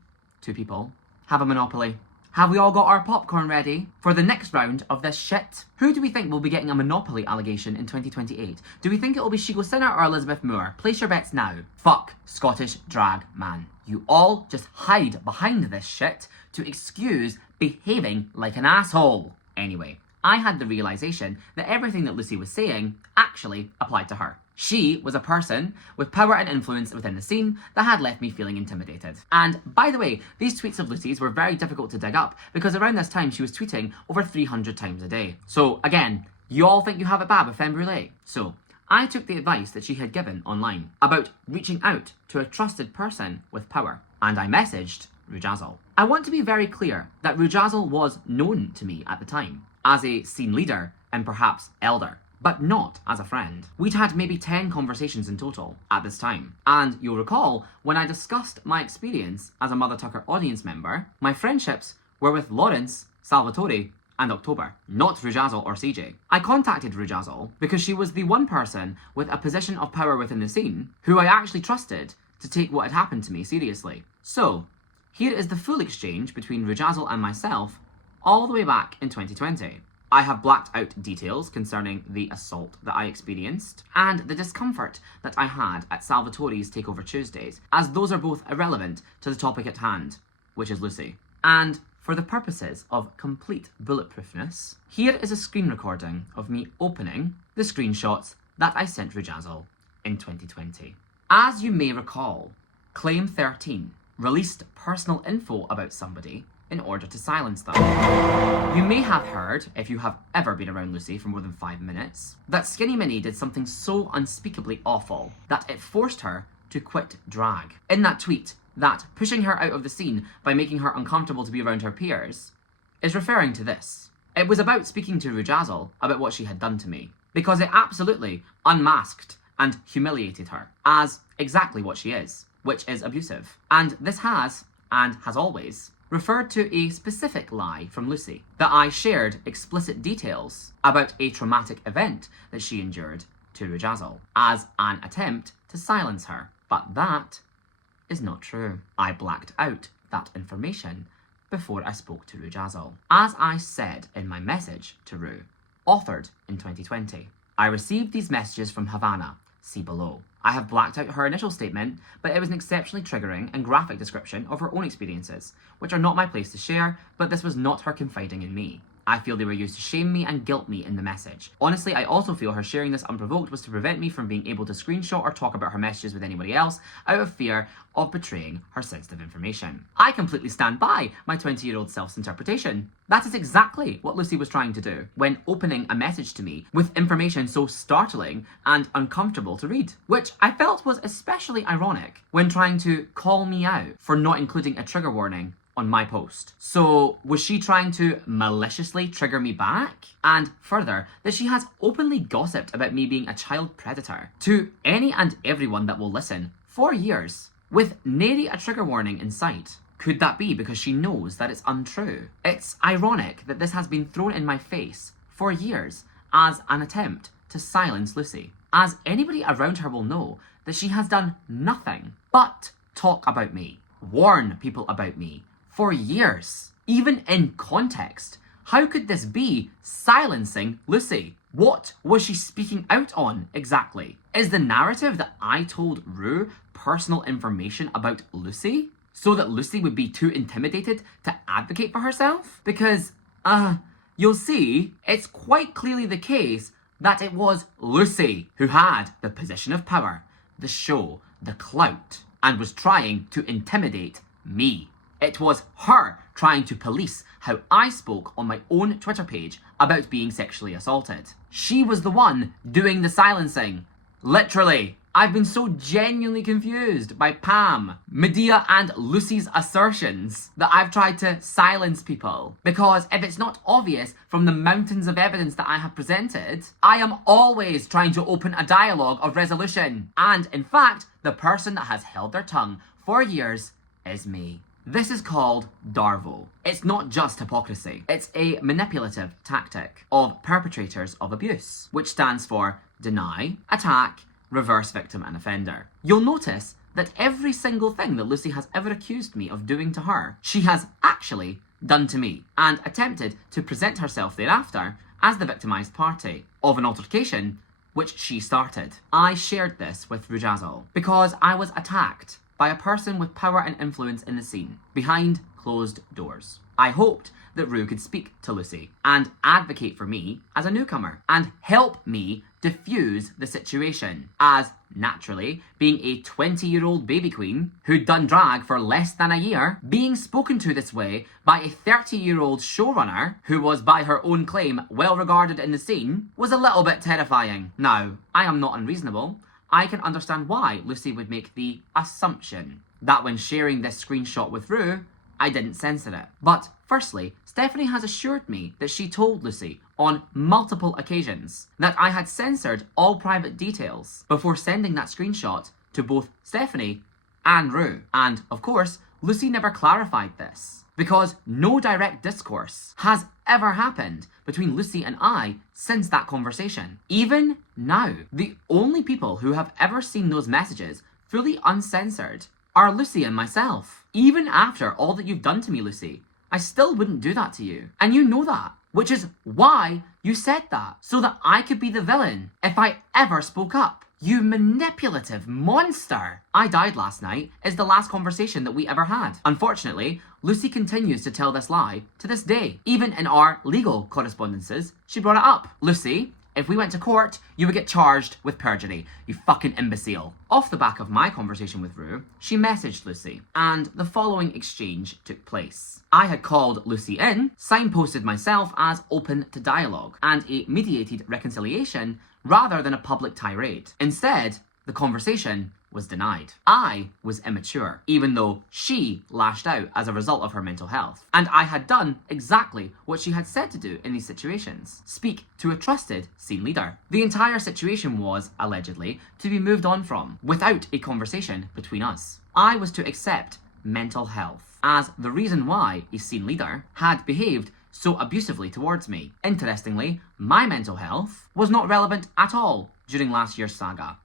two people, have a monopoly. Have we all got our popcorn ready for the next round of this shit? Who do we think will be getting a monopoly allegation in 2028? Do we think it will be Shigo Sinner or Elizabeth Moore? Place your bets now. Fuck Scottish drag man. You all just hide behind this shit to excuse behaving like an asshole. Anyway, I had the realization that everything that Lucy was saying actually applied to her. She was a person with power and influence within the scene that had left me feeling intimidated. And by the way, these tweets of Lucy's were very difficult to dig up because around this time she was tweeting over 300 times a day. So again, you all think you have it bad with femme brulee. So I took the advice that she had given online about reaching out to a trusted person with power, and I messaged Rujazzle. I want to be very clear that Rujazzle was known to me at the time as a scene leader and perhaps elder, but not as a friend. We'd had maybe 10 conversations in total at this time. And you'll recall, when I discussed my experience as a Mother Tucker audience member, my friendships were with Lawrence, Salvatore, and October, not Rujazzle or CJ. I contacted Rujazzle because she was the one person with a position of power within the scene who I actually trusted to take what had happened to me seriously. So, here is the full exchange between Rujazzle and myself all the way back in 2020. I have blacked out details concerning the assault that I experienced and the discomfort that I had at Salvatore's Takeover Tuesdays, as those are both irrelevant to the topic at hand, which is Lucy. And for the purposes of complete bulletproofness, here is a screen recording of me opening the screenshots that I sent Rujazzle in 2020. As you may recall, Claim 13 released personal info about somebody in order to silence them. You may have heard, if you have ever been around Lucy for more than 5 minutes, that Skinny Minnie did something so unspeakably awful that it forced her to quit drag. In that tweet, that pushing her out of the scene by making her uncomfortable to be around her peers is referring to this. It was about speaking to Rujazzle about what she had done to me, because it absolutely unmasked and humiliated her as exactly what she is, which is abusive. And this has, and has always, referred to a specific lie from Lucy, that I shared explicit details about a traumatic event that she endured to Rujazzle as an attempt to silence her. But that is not true. I blacked out that information before I spoke to Rujazzle. As I said in my message to Ru, authored in 2020, I received these messages from Havana. See below. I have blacked out her initial statement, but it was an exceptionally triggering and graphic description of her own experiences, which are not my place to share, but this was not her confiding in me. I feel they were used to shame me and guilt me in the message. Honestly, I also feel her sharing this unprovoked was to prevent me from being able to screenshot or talk about her messages with anybody else out of fear of betraying her sensitive information. I completely stand by my 20-year-old self's interpretation. That is exactly what Lucy was trying to do when opening a message to me with information so startling and uncomfortable to read, which I felt was especially ironic when trying to call me out for not including a trigger warning on my post. So was she trying to maliciously trigger me back? And further, that she has openly gossiped about me being a child predator to any and everyone that will listen for years, with nary a trigger warning in sight. Could that be because she knows that it's untrue? It's ironic that this has been thrown in my face for years as an attempt to silence Lucy, as anybody around her will know that she has done nothing but talk about me, warn people about me, for years. Even in context, how could this be silencing Lucy? What was she speaking out on exactly? Is the narrative that I told Rue personal information about Lucy so that Lucy would be too intimidated to advocate for herself? Because, you'll see, it's quite clearly the case that it was Lucy who had the position of power, the show, the clout, and was trying to intimidate me. It was her trying to police how I spoke on my own Twitter page about being sexually assaulted. She was the one doing the silencing. Literally. I've been so genuinely confused by Pam, Medea and Lucy's assertions that I've tried to silence people. Because if it's not obvious from the mountains of evidence that I have presented, I am always trying to open a dialogue of resolution. And in fact, the person that has held their tongue for years is me. This is called Darvo. It's not just hypocrisy. It's a manipulative tactic of perpetrators of abuse, which stands for deny, attack, reverse victim and offender. You'll notice that every single thing that Lucy has ever accused me of doing to her, she has actually done to me, and attempted to present herself thereafter as the victimised party of an altercation which she started. I shared this with Rujazal because I was attacked by a person with power and influence in the scene, behind closed doors. I hoped that Rue could speak to Lucy and advocate for me as a newcomer and help me diffuse the situation, as naturally, being a 20-year-old baby queen who'd done drag for less than a year, being spoken to this way by a 30-year-old showrunner who was by her own claim well regarded in the scene was a little bit terrifying. Now, I am not unreasonable. I can understand why Lucy would make the assumption that when sharing this screenshot with Rue, I didn't censor it. But firstly, Stephanie has assured me that she told Lucy on multiple occasions that I had censored all private details before sending that screenshot to both Stephanie and Rue. And of course, Lucy never clarified this because no direct discourse has ever happened between Lucy and I since that conversation. Even now, the only people who have ever seen those messages fully uncensored are Lucy and myself. Even after all that you've done to me, Lucy, I still wouldn't do that to you. And you know that, which is why you said that, so that I could be the villain if I ever spoke up. You manipulative monster! I died last night is the last conversation that we ever had. Unfortunately, Lucy continues to tell this lie to this day. Even in our legal correspondences, she brought it up. Lucy, if we went to court, you would get charged with perjury, you fucking imbecile. Off the back of my conversation with Rue, she messaged Lucy, and the following exchange took place. I had called Lucy in, signposted myself as open to dialogue, and a mediated reconciliation rather than a public tirade. Instead, the conversation was denied. I was immature, even though she lashed out as a result of her mental health. And I had done exactly what she had said to do in these situations. Speak to a trusted scene leader. The entire situation was, allegedly, to be moved on from, without a conversation between us. I was to accept mental health as the reason why a scene leader had behaved so abusively towards me. Interestingly, my mental health was not relevant at all during last year's saga,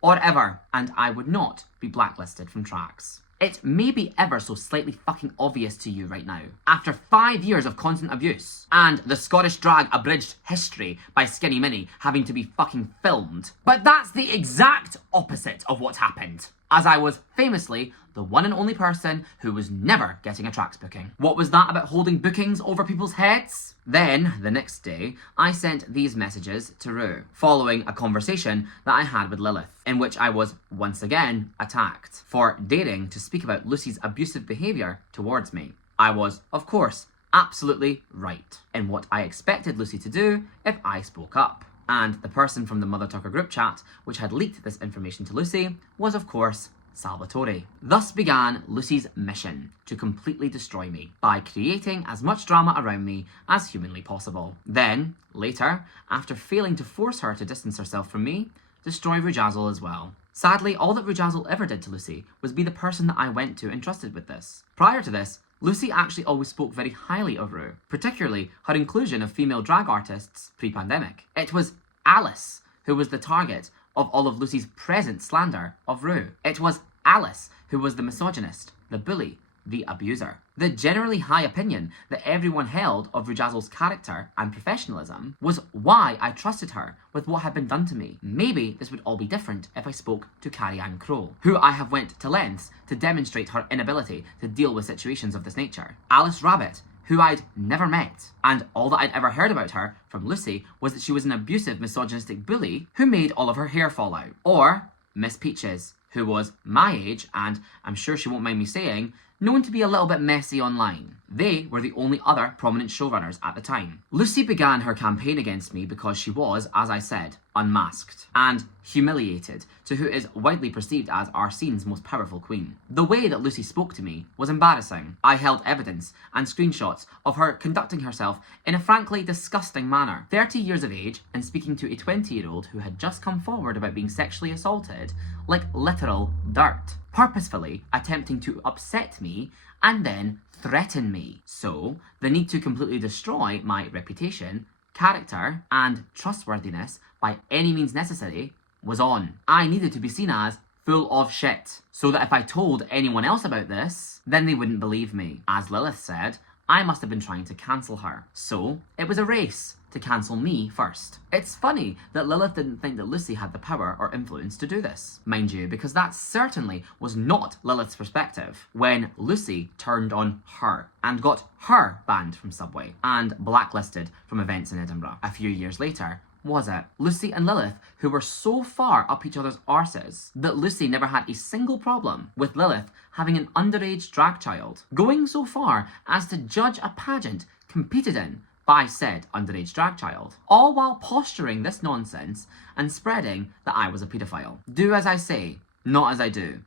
or ever, and I would not be blacklisted from tracks. It may be ever so slightly fucking obvious to you right now. After 5 years of constant abuse, and the Scottish drag abridged history by Skinny Minnie having to be fucking filmed. But that's the exact opposite of what happened, as I was famously the one and only person who was never getting a tracks booking. What was that about holding bookings over people's heads? Then, the next day, I sent these messages to Rue, following a conversation that I had with Lilith, in which I was once again attacked for daring to speak about Lucy's abusive behaviour towards me. I was, of course, absolutely right in what I expected Lucy to do if I spoke up. And the person from the Mother Tucker group chat, which had leaked this information to Lucy, was of course Salvatore. Thus began Lucy's mission to completely destroy me by creating as much drama around me as humanly possible. Then, later, after failing to force her to distance herself from me, destroy Rujazzle as well. Sadly, all that Rujazzle ever did to Lucy was be the person that I went to entrusted with this. Prior to this, Lucy actually always spoke very highly of Rue, particularly her inclusion of female drag artists pre-pandemic. It was Alice who was the target of all of Lucy's present slander of Rue. It was Alice who was the misogynist, the bully, the abuser. The generally high opinion that everyone held of Rujazzle's character and professionalism was why I trusted her with what had been done to me. Maybe this would all be different if I spoke to Carrie-Anne Crowe, who I have went to lengths to demonstrate her inability to deal with situations of this nature. Alice Rabbit, who I'd never met, and all that I'd ever heard about her from Lucy was that she was an abusive, misogynistic bully who made all of her hair fall out. Or Miss Peaches, who was my age, and I'm sure she won't mind me saying, known to be a little bit messy online. They were the only other prominent showrunners at the time. Lucy began her campaign against me because she was, as I said, unmasked and humiliated to who is widely perceived as our scene's most powerful queen. The way that Lucy spoke to me was embarrassing. I held evidence and screenshots of her conducting herself in a frankly disgusting manner. 30 years of age and speaking to a 20-year-old who had just come forward about being sexually assaulted like literal dirt, purposefully attempting to upset me and then threaten me. So, the need to completely destroy my reputation, character, and trustworthiness by any means necessary was on. I needed to be seen as full of shit, so that if I told anyone else about this, then they wouldn't believe me. As Lilith said, I must have been trying to cancel her. So, it was a race to cancel me first. It's funny that Lilith didn't think that Lucy had the power or influence to do this. Mind you, because that certainly was not Lilith's perspective when Lucy turned on her and got her banned from Subway and blacklisted from events in Edinburgh. A few years later, was it Lucy and Lilith who were so far up each other's arses that Lucy never had a single problem with Lilith having an underage drag child, going so far as to judge a pageant competed in by said underage drag child, all while posturing this nonsense and spreading that I was a paedophile. Do as I say, not as I do.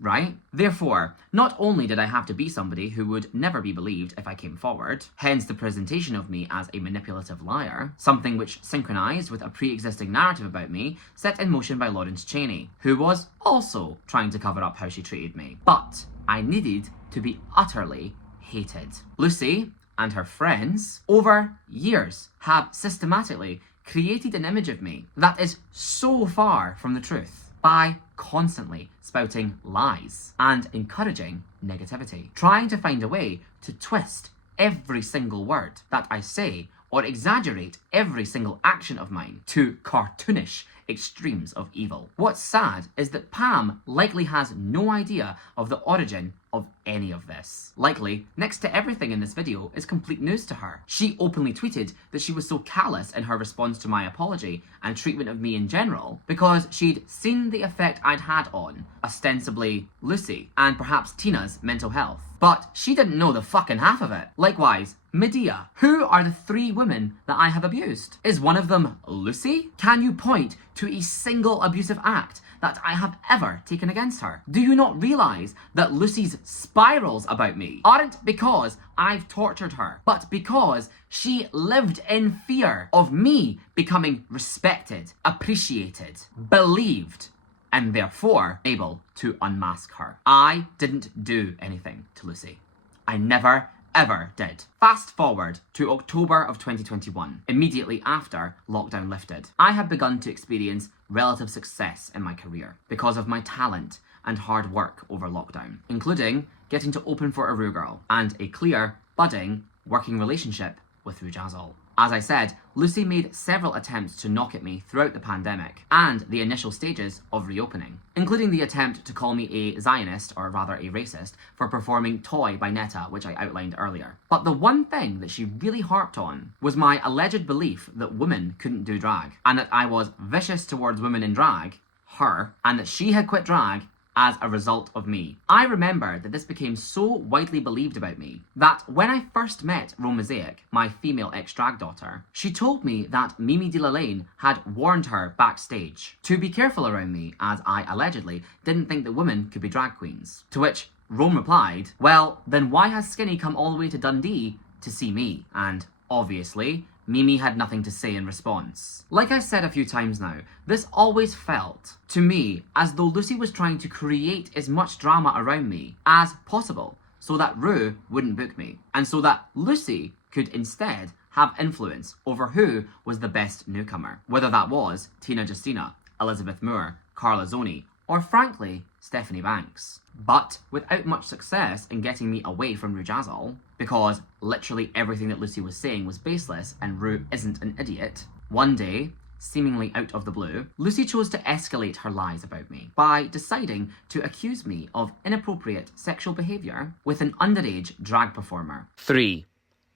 Right? Therefore, not only did I have to be somebody who would never be believed if I came forward, hence the presentation of me as a manipulative liar, something which synchronized with a pre-existing narrative about me set in motion by Lawrence Chaney, who was also trying to cover up how she treated me. But I needed to be utterly hated. Lucy and her friends, over years, have systematically created an image of me that is so far from the truth by constantly spouting lies and encouraging negativity, trying to find a way to twist every single word that I say or exaggerate every single action of mine to cartoonish extremes of evil. What's sad is that Pam likely has no idea of the origin of any of this. Likely, next to everything in this video is complete news to her. She openly tweeted that she was so callous in her response to my apology and treatment of me in general because she'd seen the effect I'd had on, ostensibly, Lucy and perhaps Tina's mental health. But she didn't know the fucking half of it. Likewise, Medea. Who are the 3 women that I have abused? Is one of them Lucy? Can you point to a single abusive act that I have ever taken against her? Do you not realise that Lucy's spirals about me aren't because I've tortured her, but because she lived in fear of me becoming respected, appreciated, believed, and therefore able to unmask her? I didn't do anything to Lucy. I never, ever did. Fast forward to October of 2021, immediately after lockdown lifted. I had begun to experience relative success in my career because of my talent and hard work over lockdown, including getting to open for a Rue Girl and a clear, budding, working relationship with Rujazzle. As I said, Lucy made several attempts to knock at me throughout the pandemic and the initial stages of reopening, including the attempt to call me a Zionist, or rather a racist, for performing Toy by Netta, which I outlined earlier. But the one thing that she really harped on was my alleged belief that women couldn't do drag, and that I was vicious towards women in drag, her, and that she had quit drag as a result of me. I remember that this became so widely believed about me that when I first met Mosaic, my female ex-drag daughter, she told me that Mimi de la Lane had warned her backstage to be careful around me, as I allegedly didn't think that women could be drag queens. To which Rome replied, well, then why has Skinny come all the way to Dundee to see me? And obviously, Mimi had nothing to say in response. Like I said a few times now, this always felt to me as though Lucy was trying to create as much drama around me as possible so that Rue wouldn't book me, and so that Lucy could instead have influence over who was the best newcomer, whether that was Tina Justina, Elizabeth Moore, Carla Zoni, or frankly, Stephanie Banks. But without much success in getting me away from Rujazzle, because literally everything that Lucy was saying was baseless and Rue isn't an idiot, one day, seemingly out of the blue, Lucy chose to escalate her lies about me by deciding to accuse me of inappropriate sexual behaviour with an underage drag performer. 3.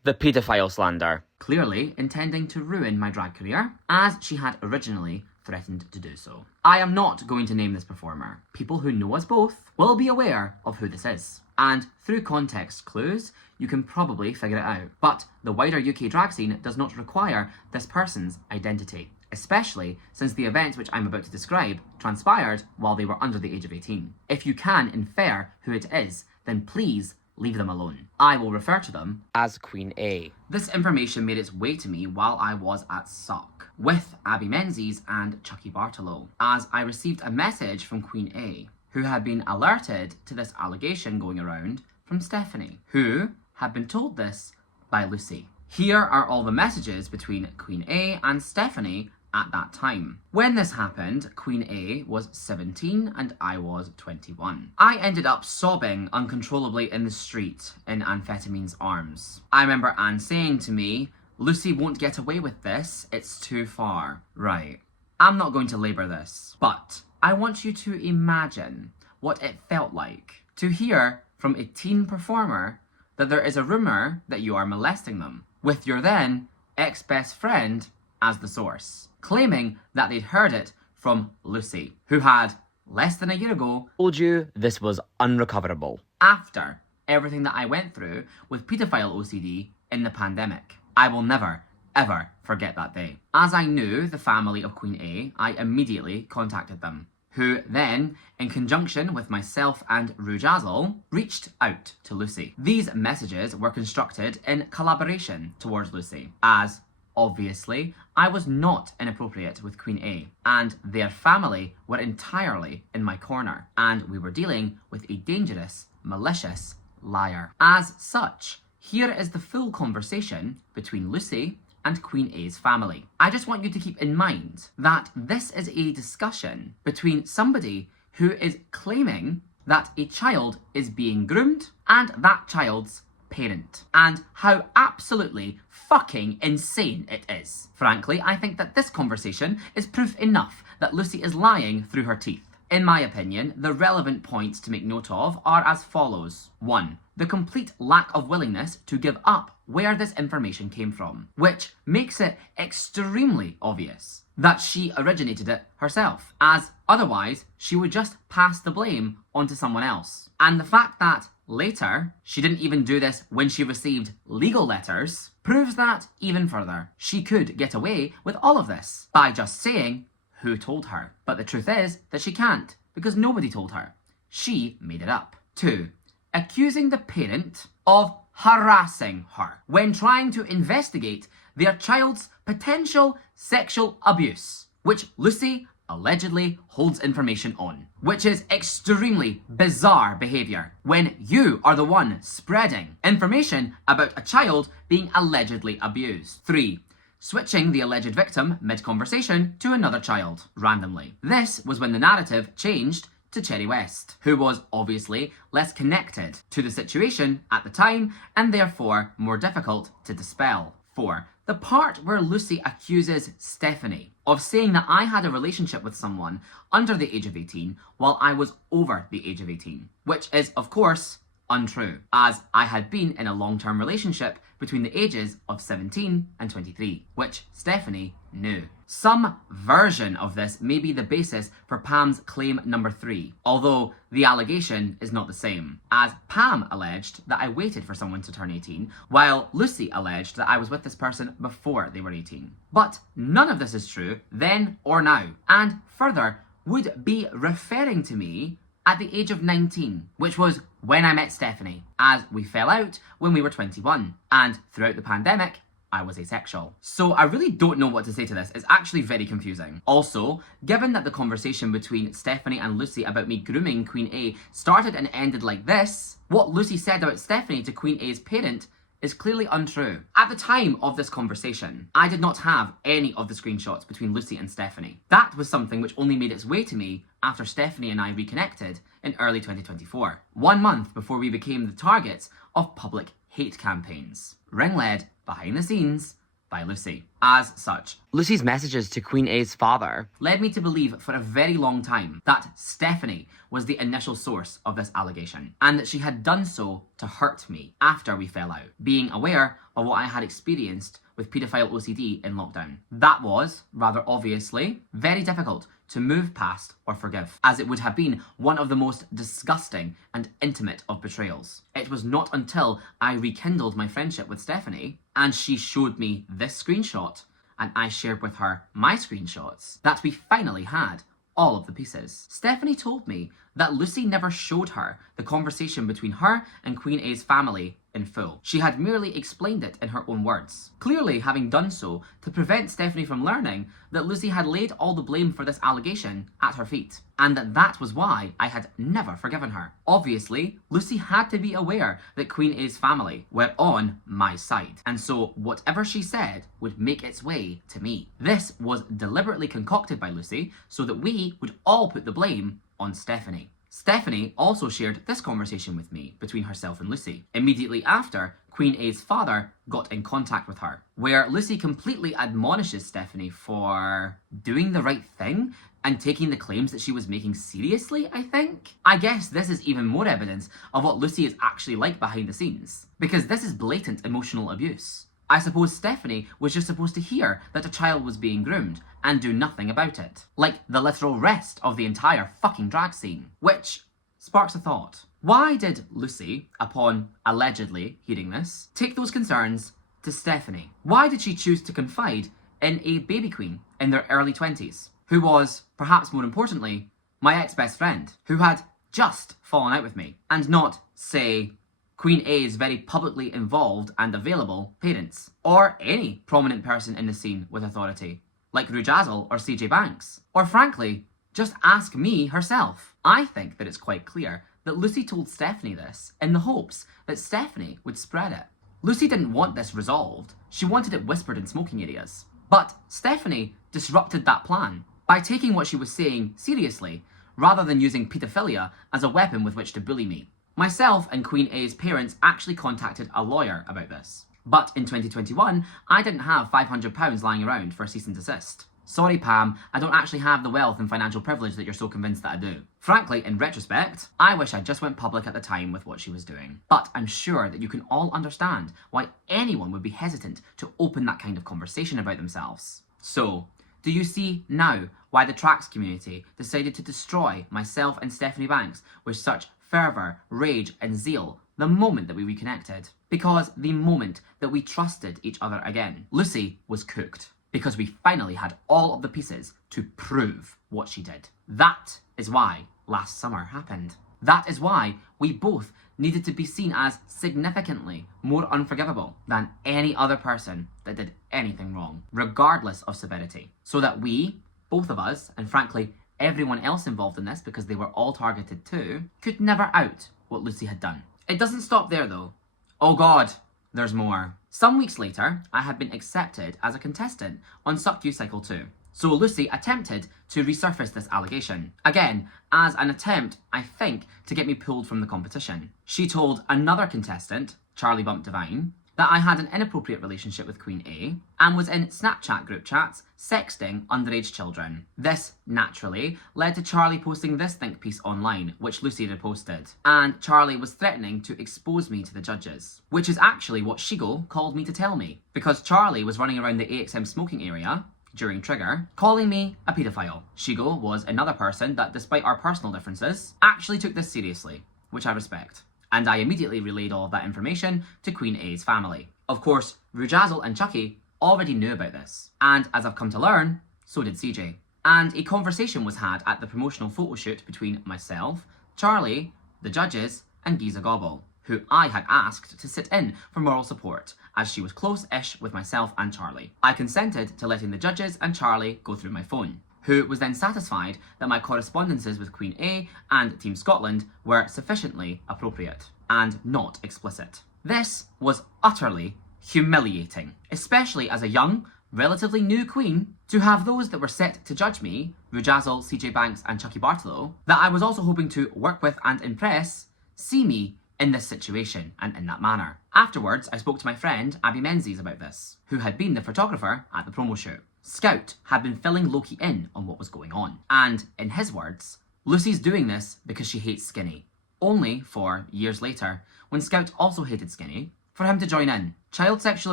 The Pedophile Slander. Clearly intending to ruin my drag career, as she had originally threatened to do so. I am not going to name this performer. People who know us both will be aware of who this is. And through context clues, you can probably figure it out. But the wider UK drag scene does not require this person's identity, especially since the event which I'm about to describe transpired while they were under the age of 18. If you can infer who it is, then please leave them alone. I will refer to them as Queen A. This information made its way to me while I was at SUC with Abby Menzies and Chucky Bartolo, as I received a message from Queen A, who had been alerted to this allegation going around from Stephanie, who had been told this by Lucy. Here are all the messages between Queen A and Stephanie at that time. When this happened, Queen A was 17 and I was 21. I ended up sobbing uncontrollably in the street in Amphetamine's arms. I remember Anne saying to me, Lucy won't get away with this, it's too far. Right. I'm not going to labour this, but I want you to imagine what it felt like to hear from a teen performer that there is a rumour that you are molesting them, with your then ex-best friend as the source, claiming that they'd heard it from Lucy, who had, less than a year ago, told you this was unrecoverable. After everything that I went through with paedophile OCD in the pandemic. I will never, ever forget that day. As I knew the family of Queen A, I immediately contacted them, who then, in conjunction with myself and Rujazzle, reached out to Lucy. These messages were constructed in collaboration towards Lucy, as obviously, I was not inappropriate with Queen A, and their family were entirely in my corner, and we were dealing with a dangerous, malicious liar. As such, here is the full conversation between Lucy and Queen A's family. I just want you to keep in mind that this is a discussion between somebody who is claiming that a child is being groomed and that child's parent, and how absolutely fucking insane it is. Frankly, I think that this conversation is proof enough that Lucy is lying through her teeth. In my opinion, the relevant points to make note of are as follows. 1. The complete lack of willingness to give up where this information came from, which makes it extremely obvious that she originated it herself, as otherwise she would just pass the blame onto someone else. And the fact that later she didn't even do this when she received legal letters proves that even further. She could get away with all of this by just saying who told her. But the truth is that she can't, because nobody told her. She made it up. 2. Accusing the parent of harassing her when trying to investigate their child's potential sexual abuse, which Lucy allegedly holds information on, which is extremely bizarre behaviour when you are the one spreading information about a child being allegedly abused. 3. Switching the alleged victim mid-conversation to another child, randomly. This was when the narrative changed to Cherry West, who was obviously less connected to the situation at the time and therefore more difficult to dispel. 4. The part where Lucy accuses Stephanie of saying that I had a relationship with someone under the age of 18 while I was over the age of 18, which is, of course, untrue, as I had been in a long-term relationship between the ages of 17 and 23, which Stephanie knew. Some version of this may be the basis for Pam's claim number 3, although the allegation is not the same, as Pam alleged that I waited for someone to turn 18, while Lucy alleged that I was with this person before they were 18. But none of this is true then or now, and further would be referring to me at the age of 19, which was when I met Stephanie, as we fell out when we were 21, and throughout the pandemic, I was asexual. So I really don't know what to say to this. It's actually very confusing. Also, given that the conversation between Stephanie and Lucy about me grooming Queen A started and ended like this, what Lucy said about Stephanie to Queen A's parent is clearly untrue. At the time of this conversation, I did not have any of the screenshots between Lucy and Stephanie. That was something which only made its way to me after Stephanie and I reconnected in early 2024, 1 month before we became the targets of public hate campaigns, ring-led behind the scenes by Lucy. As such, Lucy's messages to Queen A's father led me to believe for a very long time that Stephanie was the initial source of this allegation, and that she had done so to hurt me after we fell out, being aware of what I had experienced with paedophile OCD in lockdown. That was, rather obviously, very difficult to move past or forgive, as it would have been one of the most disgusting and intimate of betrayals. It was not until I rekindled my friendship with Stephanie, and she showed me this screenshot, and I shared with her my screenshots, that we finally had all of the pieces. Stephanie told me that Lucy never showed her the conversation between her and Queen A's family in full. She had merely explained it in her own words, clearly having done so to prevent Stephanie from learning that Lucy had laid all the blame for this allegation at her feet, and that was why I had never forgiven her. Obviously, Lucy had to be aware that Queen A's family were on my side, and so whatever she said would make its way to me. This was deliberately concocted by Lucy so that we would all put the blame on Stephanie. Stephanie also shared this conversation with me between herself and Lucy immediately after Queen A's father got in contact with her, where Lucy completely admonishes Stephanie for doing the right thing and taking the claims that she was making seriously, I think. I guess this is even more evidence of what Lucy is actually like behind the scenes, because this is blatant emotional abuse. I suppose Stephanie was just supposed to hear that a child was being groomed and do nothing about it, like the literal rest of the entire fucking drag scene. Which sparks a thought. Why did Lucy, upon allegedly hearing this, take those concerns to Stephanie? Why did she choose to confide in a baby queen in their early 20s, who was, perhaps more importantly, my ex-best friend, who had just fallen out with me, and not, say, Queen A's very publicly involved and available parents, or any prominent person in the scene with authority, like Rujazzle or CJ Banks, or frankly, just ask me herself. I think that it's quite clear that Lucy told Stephanie this in the hopes that Stephanie would spread it. Lucy didn't want this resolved, she wanted it whispered in smoking areas. But Stephanie disrupted that plan by taking what she was saying seriously, rather than using paedophilia as a weapon with which to bully me. Myself and Queen A's parents actually contacted a lawyer about this. But in 2021, I didn't have £500 lying around for a cease and desist. Sorry Pam, I don't actually have the wealth and financial privilege that you're so convinced that I do. Frankly, in retrospect, I wish I just went public at the time with what she was doing. But I'm sure that you can all understand why anyone would be hesitant to open that kind of conversation about themselves. So, do you see now why the trans community decided to destroy myself and Stephanie Banks with such fervour, rage and zeal the moment that we reconnected? Because the moment that we trusted each other again, Lucy was cooked. Because we finally had all of the pieces to prove what she did. That is why last summer happened. That is why we both needed to be seen as significantly more unforgivable than any other person that did anything wrong, regardless of severity. So that we, both of us, and frankly everyone else involved in this because they were all targeted too, could never out what Lucy had done. It doesn't stop there though. Oh god, there's more. Some weeks later, I had been accepted as a contestant on Suck You Cycle 2. So Lucy attempted to resurface this allegation, again, as an attempt, I think, to get me pulled from the competition. She told another contestant, Charlie Bump Divine, that I had an inappropriate relationship with Queen A and was in Snapchat group chats sexting underage children. This, naturally, led to Charlie posting this think piece online, which Lucy had posted. And Charlie was threatening to expose me to the judges, which is actually what Shigo called me to tell me, because Charlie was running around the AXM smoking area during Trigger, calling me a paedophile. Shigo was another person that, despite our personal differences, actually took this seriously, which I respect. And I immediately relayed all of that information to Queen A's family. Of course, Rujazzle and Chucky already knew about this, and as I've come to learn, so did CJ. And a conversation was had at the promotional photo shoot between myself, Charlie, the judges, and Giza Gobble, who I had asked to sit in for moral support, as she was close-ish with myself and Charlie. I consented to letting the judges and Charlie go through my phone, who was then satisfied that my correspondences with Queen A and Team Scotland were sufficiently appropriate and not explicit. This was utterly humiliating, especially as a young, relatively new queen, to have those that were set to judge me, Rujazzle, CJ Banks and Chucky Bartolo, that I was also hoping to work with and impress, see me in this situation and in that manner. Afterwards, I spoke to my friend Abby Menzies about this, who had been the photographer at the promo shoot. Scout had been filling Loki in on what was going on, and in his words, Lucy's doing this because she hates Skinny, only for, years later, when Scout also hated Skinny, for him to join in. Child sexual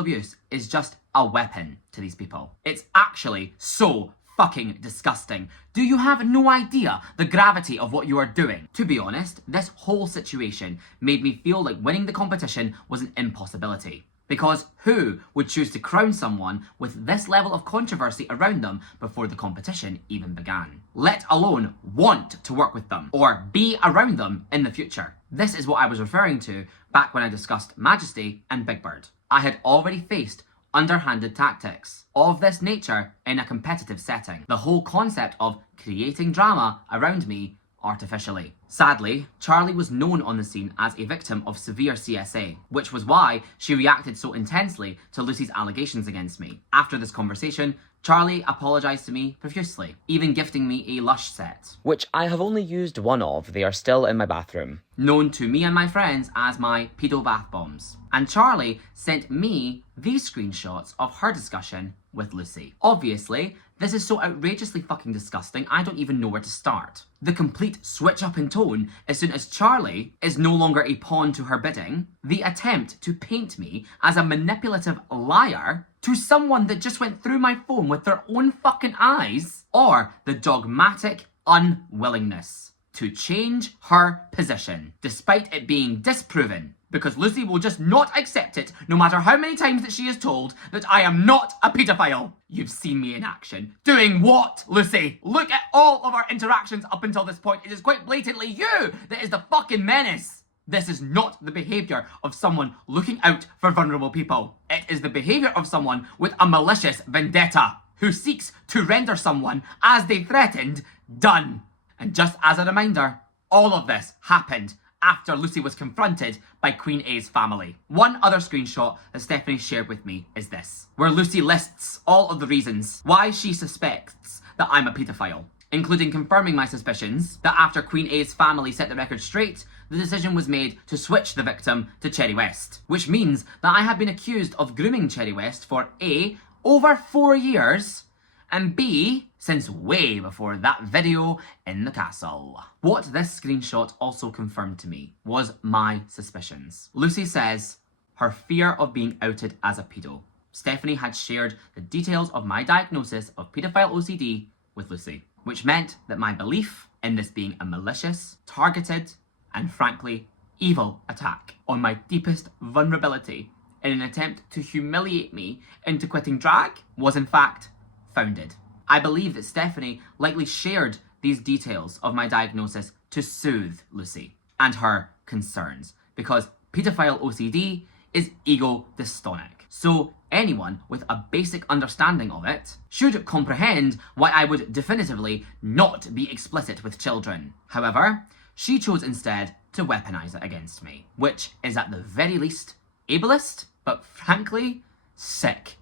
abuse is just a weapon to these people. It's actually so fucking disgusting. Do you have no idea the gravity of what you are doing? To be honest, this whole situation made me feel like winning the competition was an impossibility. Because who would choose to crown someone with this level of controversy around them before the competition even began? Let alone want to work with them or be around them in the future. This is what I was referring to back when I discussed Majesty and Big Bird. I had already faced underhanded tactics of this nature in a competitive setting. The whole concept of creating drama around me artificially. Sadly, Charlie was known on the scene as a victim of severe CSA, which was why she reacted so intensely to Lucy's allegations against me. After this conversation, Charlie apologised to me profusely, even gifting me a Lush set, which I have only used one of. They are still in my bathroom. Known to me and my friends as my pedo bath bombs. And Charlie sent me these screenshots of her discussion with Lucy. Obviously, this is so outrageously fucking disgusting, I don't even know where to start. The complete switch up in tone as soon as Charlie is no longer a pawn to her bidding, the attempt to paint me as a manipulative liar to someone that just went through my phone with their own fucking eyes, or the dogmatic unwillingness to change her position, despite it being disproven, because Lucy will just not accept it, no matter how many times that she is told that I am not a paedophile. You've seen me in action. Doing what, Lucy? Look at all of our interactions up until this point. It is quite blatantly you that is the fucking menace. This is not the behaviour of someone looking out for vulnerable people. It is the behaviour of someone with a malicious vendetta, who seeks to render someone, as they threatened, done. And just as a reminder, all of this happened after Lucy was confronted by Queen A's family. One other screenshot that Stephanie shared with me is this, where Lucy lists all of the reasons why she suspects that I'm a paedophile, including confirming my suspicions that after Queen A's family set the record straight, the decision was made to switch the victim to Cherry West, which means that I have been accused of grooming Cherry West for A, over 4 years, and B, since way before that video in the castle. What this screenshot also confirmed to me was my suspicions. Lucy says her fear of being outed as a pedo. Stephanie had shared the details of my diagnosis of paedophile OCD with Lucy, which meant that my belief in this being a malicious, targeted, and frankly, evil attack on my deepest vulnerability in an attempt to humiliate me into quitting drag was in fact founded. I believe that Stephanie likely shared these details of my diagnosis to soothe Lucy and her concerns, because paedophile OCD is ego dystonic. so anyone with a basic understanding of it should comprehend why I would definitively not be explicit with children. However, she chose instead to weaponize it against me, which is at the very least ableist, but frankly, sick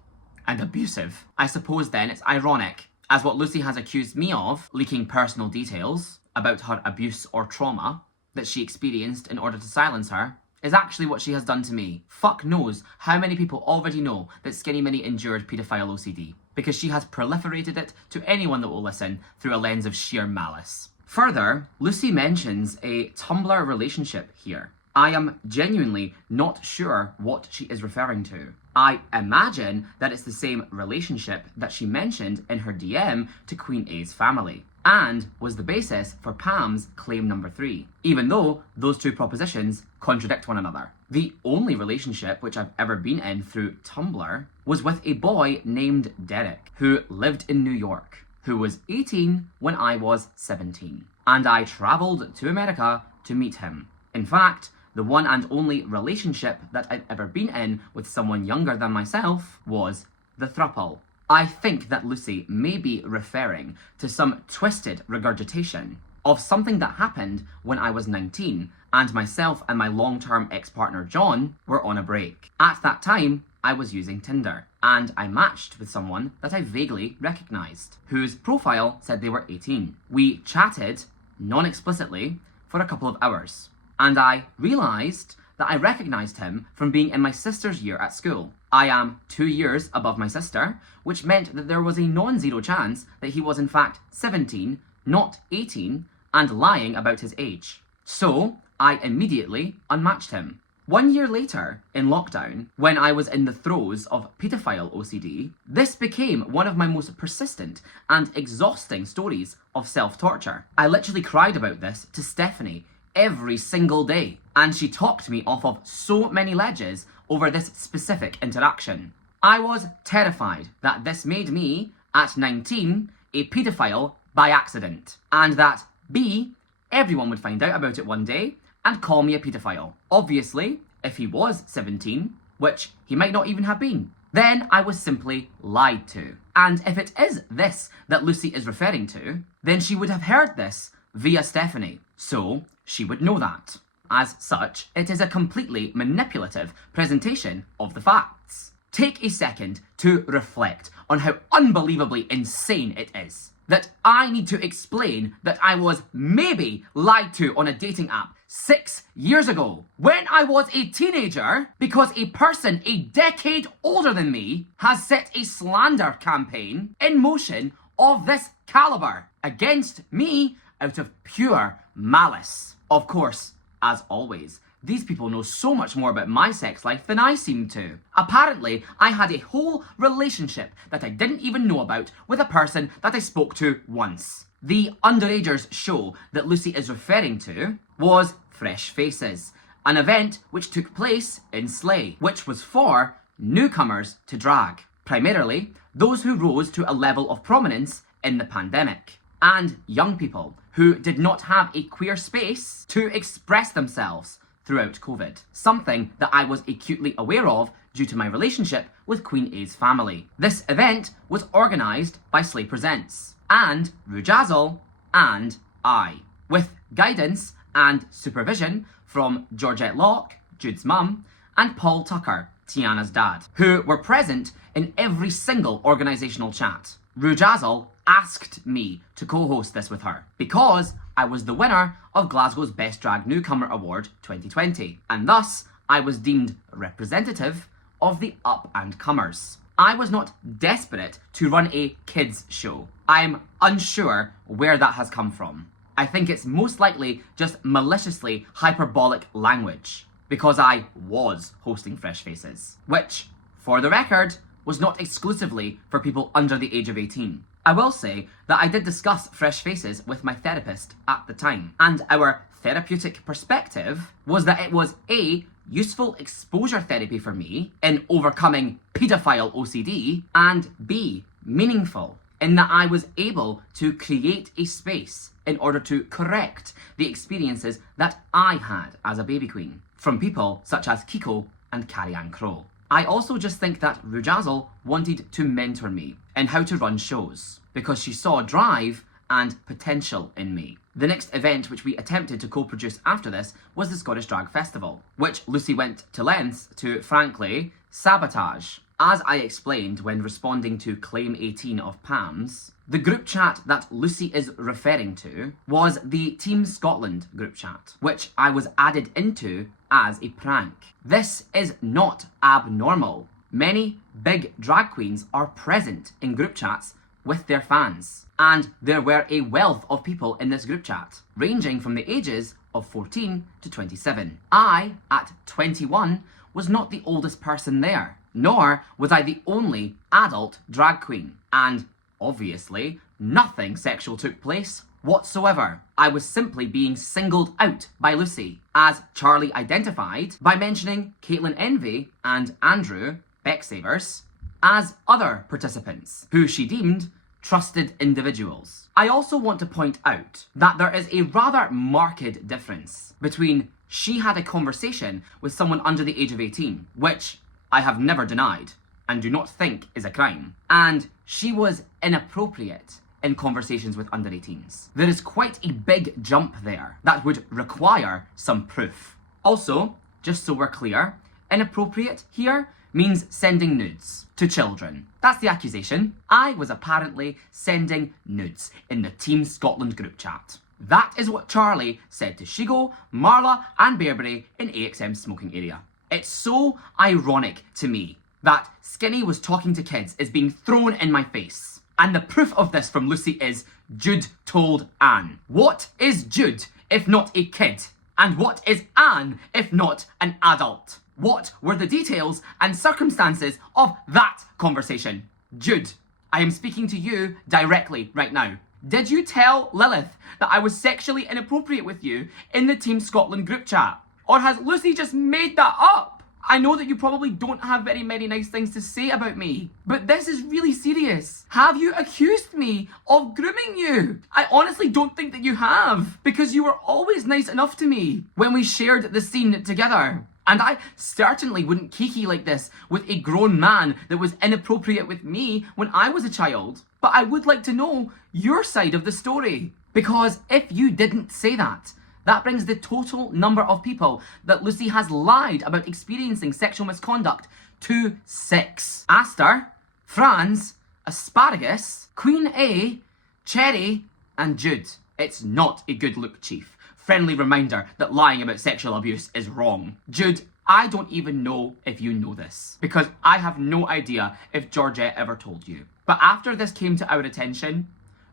and abusive. I suppose then it's ironic, as what Lucy has accused me of, leaking personal details about her abuse or trauma that she experienced in order to silence her, is actually what she has done to me. Fuck knows how many people already know that Skinny Minnie endured paedophile OCD, because she has proliferated it to anyone that will listen through a lens of sheer malice. Further, Lucy mentions a Tumblr relationship here. I am genuinely not sure what she is referring to. I imagine that it's the same relationship that she mentioned in her DM to Queen A's family, and was the basis for Pam's claim number 3, even though those two propositions contradict one another. The only relationship which I've ever been in through Tumblr was with a boy named Derek, who lived in New York, who was 18 when I was 17, and I travelled to America to meet him. In fact, the one and only relationship that I've ever been in with someone younger than myself was the throuple. I think that Lucy may be referring to some twisted regurgitation of something that happened when I was 19 and myself and my long-term ex-partner John were on a break. At that time, I was using Tinder, and I matched with someone that I vaguely recognised, whose profile said they were 18. We chatted, non-explicitly, for a couple of hours, and I realised that I recognised him from being in my sister's year at school. I am 2 years above my sister, which meant that there was a non-zero chance that he was in fact 17, not 18, and lying about his age. So, I immediately unmatched him. 1 year later, in lockdown, when I was in the throes of paedophile OCD, this became one of my most persistent and exhausting stories of self-torture. I literally cried about this to Stephanie every single day, and she talked me off of so many ledges over this specific interaction. I was terrified that this made me, at 19, a paedophile by accident, and that B, everyone would find out about it one day and call me a paedophile. Obviously, if he was 17, which he might not even have been, then I was simply lied to. And if it is this that Lucy is referring to, then she would have heard this via Stephanie, so she would know that. As such, it is a completely manipulative presentation of the facts. Take a second to reflect on how unbelievably insane it is that I need to explain that I was maybe lied to on a dating app 6 years ago when I was a teenager because a person a decade older than me has set a slander campaign in motion of this caliber against me out of pure malice. Of course, as always, these people know so much more about my sex life than I seem to. Apparently, I had a whole relationship that I didn't even know about with a person that I spoke to once. The underagers show that Lucy is referring to was Fresh Faces, an event which took place in Slay, which was for newcomers to drag, primarily those who rose to a level of prominence in the pandemic, and young people who did not have a queer space to express themselves throughout COVID, something that I was acutely aware of due to my relationship with Queen A's family. This event was organised by Slay Presents, and Rujazzle, and I, with guidance and supervision from Georgette Locke, Jude's mum, and Paul Tucker, Tiana's dad, who were present in every single organisational chat. Rujazzle asked me to co-host this with her because I was the winner of Glasgow's Best Drag Newcomer Award 2020, and thus I was deemed representative of the up-and-comers. I was not desperate to run a kids show. I'm unsure where that has come from. I think it's most likely just maliciously hyperbolic language, because I was hosting Fresh Faces, which, for the record, was not exclusively for people under the age of 18. I will say that I did discuss Fresh Faces with my therapist at the time, and our therapeutic perspective was that it was A, useful exposure therapy for me in overcoming paedophile OCD, and B, meaningful in that I was able to create a space in order to correct the experiences that I had as a baby queen from people such as Kiko and Carrie Ann Crow. I also just think that Rujazzle wanted to mentor me in how to run shows, because she saw drive and potential in me. The next event which we attempted to co-produce after this was the Scottish Drag Festival, which Lucy went to lengths to, frankly, sabotage. As I explained when responding to Claim 18 of Pam's, the group chat that Lucy is referring to was the Team Scotland group chat, which I was added into as a prank. This is not abnormal. Many big drag queens are present in group chats with their fans, and there were a wealth of people in this group chat, ranging from the ages of 14 to 27. I, at 21, was not the oldest person there, nor was I the only adult drag queen, and obviously nothing sexual took place whatsoever. I was simply being singled out by Lucy, as Charlie identified by mentioning Caitlin Envy and Andrew Becksavers as other participants, who she deemed trusted individuals. I also want to point out that there is a rather marked difference between she had a conversation with someone under the age of 18, which I have never denied and do not think is a crime, and she was inappropriate in conversations with under 18s. There is quite a big jump there that would require some proof. Also, just so we're clear, inappropriate here means sending nudes to children. That's the accusation. I was apparently sending nudes in the Team Scotland group chat. That is what Charlie said to Shigo, Marla and Bearberry in AXM's smoking area. It's so ironic to me that Skinny was talking to kids is being thrown in my face. And the proof of this from Lucy is Jude told Anne. What is Jude if not a kid? And what is Anne if not an adult? What were the details and circumstances of that conversation? Jude, I am speaking to you directly right now. Did you tell Lilith that I was sexually inappropriate with you in the Team Scotland group chat? Or has Lucy just made that up? I know that you probably don't have very many nice things to say about me, but this is really serious. Have you accused me of grooming you? I honestly don't think that you have, because you were always nice enough to me when we shared the scene together. And I certainly wouldn't kiki like this with a grown man that was inappropriate with me when I was a child. But I would like to know your side of the story. Because if you didn't say that, that brings the total number of people that Lucy has lied about experiencing sexual misconduct to 6. Aster, Franz, Asparagus, Queen A, Cherry, and Jude. It's not a good look, Chief. Friendly reminder that lying about sexual abuse is wrong. Jude, I don't even know if you know this, because I have no idea if Georgette ever told you. But after this came to our attention,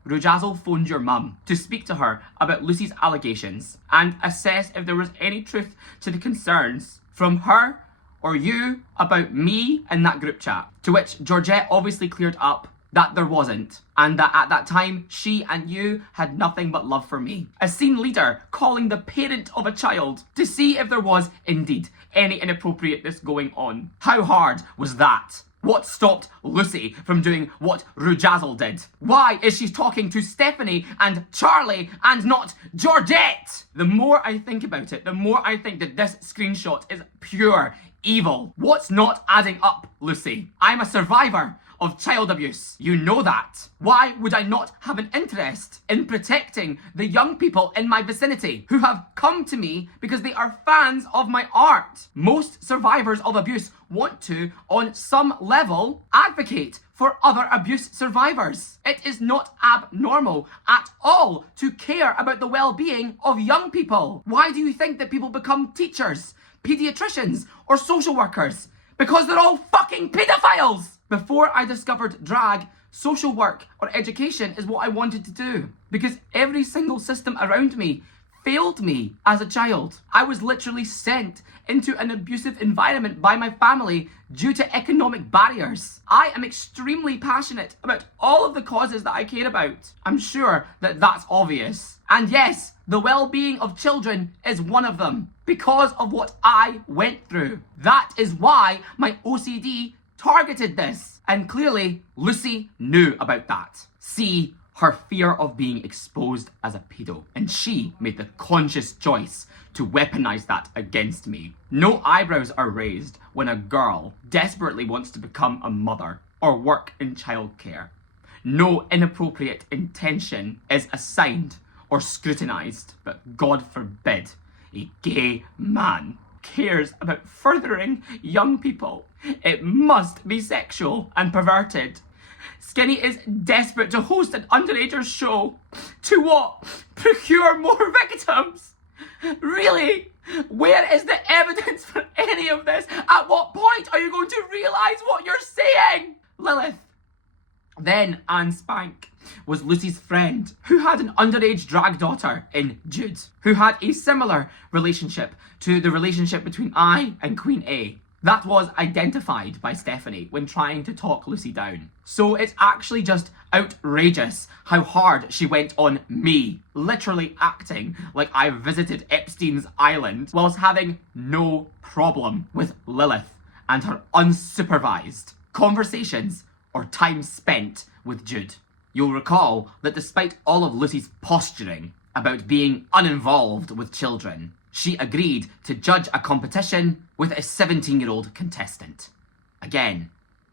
Rujazzle phoned your mum to speak to her about Lucy's allegations and assess if there was any truth to the concerns from her or you about me in that group chat. To which Georgette obviously cleared up that there wasn't, and that at that time she and you had nothing but love for me. A scene leader calling the parent of a child to see if there was indeed any inappropriateness going on. How hard was that? What stopped Lucy from doing what Rujazzle did? Why is she talking to Stephanie and Charlie and not Georgette? The more I think about it, the more I think that this screenshot is pure evil. What's not adding up, Lucy? I'm a survivor of child abuse. You know that. Why would I not have an interest in protecting the young people in my vicinity who have come to me because they are fans of my art? Most survivors of abuse want to, on some level, advocate for other abuse survivors. It is not abnormal at all to care about the well-being of young people. Why do you think that people become teachers, pediatricians, or social workers? Because they're all fucking pedophiles! Before I discovered drag, social work or education is what I wanted to do. Because every single system around me failed me as a child. I was literally sent into an abusive environment by my family due to economic barriers. I am extremely passionate about all of the causes that I care about. I'm sure that that's obvious. And yes, the well-being of children is one of them, because of what I went through. That is why my OCD targeted this. And clearly, Lucy knew about that. See her fear of being exposed as a pedo, and she made the conscious choice to weaponize that against me. No eyebrows are raised when a girl desperately wants to become a mother or work in childcare. No inappropriate intention is assigned or scrutinized, but God forbid a gay man cares about furthering young people. It must be sexual and perverted. Skinny is desperate to host an underagers show. To what? Procure more victims? Really? Where is the evidence for any of this? At what point are you going to realise what you're saying? Lilith, then Anne Spank, was Lucy's friend who had an underage drag daughter in Jude, who had a similar relationship to the relationship between I and Queen A. That was identified by Stephanie when trying to talk Lucy down. So it's actually just outrageous how hard she went on me, literally acting like I visited Epstein's Island, whilst having no problem with Lilith and her unsupervised conversations or time spent with Jude. You'll recall that despite all of Lucy's posturing about being uninvolved with children, she agreed to judge a competition with a 17-year-old contestant. Again,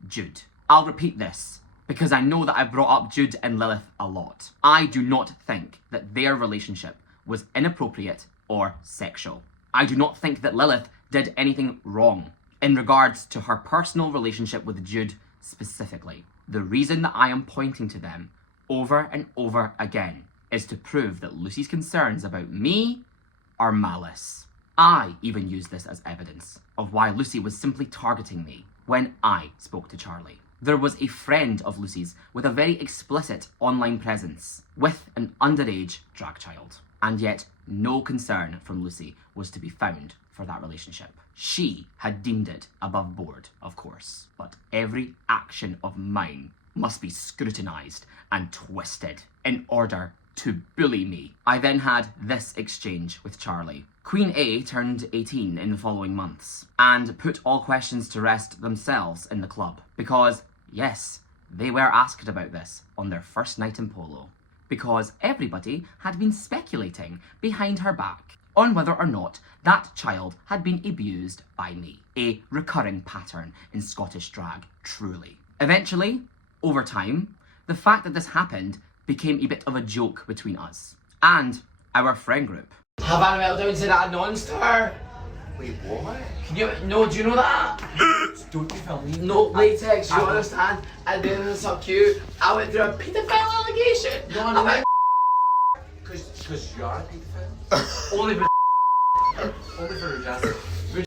Jude. I'll repeat this because I know that I've brought up Jude and Lilith a lot. I do not think that their relationship was inappropriate or sexual. I do not think that Lilith did anything wrong in regards to her personal relationship with Jude specifically. The reason that I am pointing to them over and over again is to prove that Lucy's concerns about me are malice. I even use this as evidence of why Lucy was simply targeting me when I spoke to Charlie. There was a friend of Lucy's with a very explicit online presence with an underage drag child, and yet no concern from Lucy was to be found for that relationship. She had deemed it above board, of course, but every action of mine must be scrutinised and twisted in order to bully me. I then had this exchange with Charlie. Queen A turned 18 in the following months and put all questions to rest themselves in the club because, yes, they were asked about this on their first night in polo, because everybody had been speculating behind her back on whether or not that child had been abused by me. A recurring pattern in Scottish drag, truly. Eventually, over time, the fact that this happened became a bit of a joke between us and our friend group. Havana Meltdown said that non-star. Wait, what? Can you, no, do you know that? Don't you tell me. No, latex, you understand? And then it's so cute. I went through a pedophile allegation. No, Because you are a pedophile? only for Only for Jasper.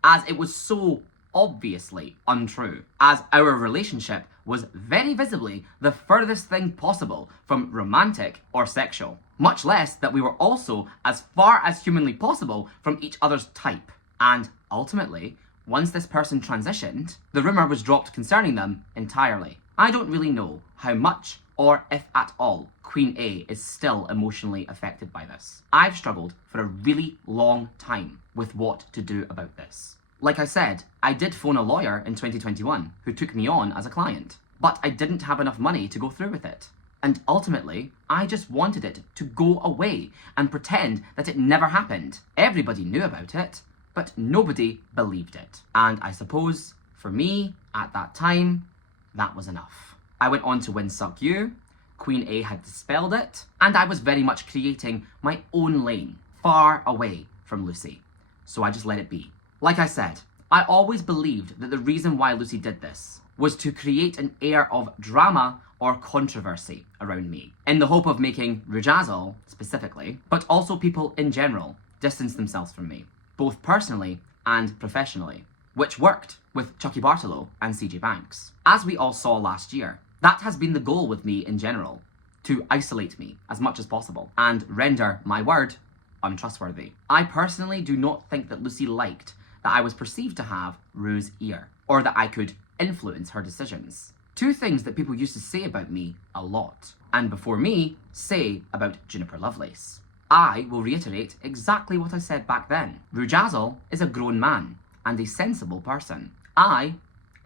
As it was so obviously untrue, as our relationship was very visibly the furthest thing possible from romantic or sexual, much less that we were also as far as humanly possible from each other's type. And ultimately, once this person transitioned, the rumour was dropped concerning them entirely. I don't really know how much or if at all Queen A is still emotionally affected by this. I've struggled for a really long time with what to do about this. Like I said, I did phone a lawyer in 2021 who took me on as a client, but I didn't have enough money to go through with it. And ultimately, I just wanted it to go away and pretend that it never happened. Everybody knew about it, but nobody believed it. And I suppose, for me, at that time, that was enough. I went on to win Suck You, Queen A had dispelled it, and I was very much creating my own lane, far away from Lucy. So I just let it be. Like I said, I always believed that the reason why Lucy did this was to create an air of drama or controversy around me, in the hope of making Rujazzle, specifically, but also people in general, distance themselves from me, both personally and professionally, which worked with Chucky Bartolo and CJ Banks. As we all saw last year, that has been the goal with me in general, to isolate me as much as possible and render my word untrustworthy. I personally do not think that Lucy liked that I was perceived to have Rue's ear, or that I could influence her decisions. Two things that people used to say about me a lot, and before me, say about Juniper Lovelace. I will reiterate exactly what I said back then. Rujazzle is a grown man and a sensible person. I,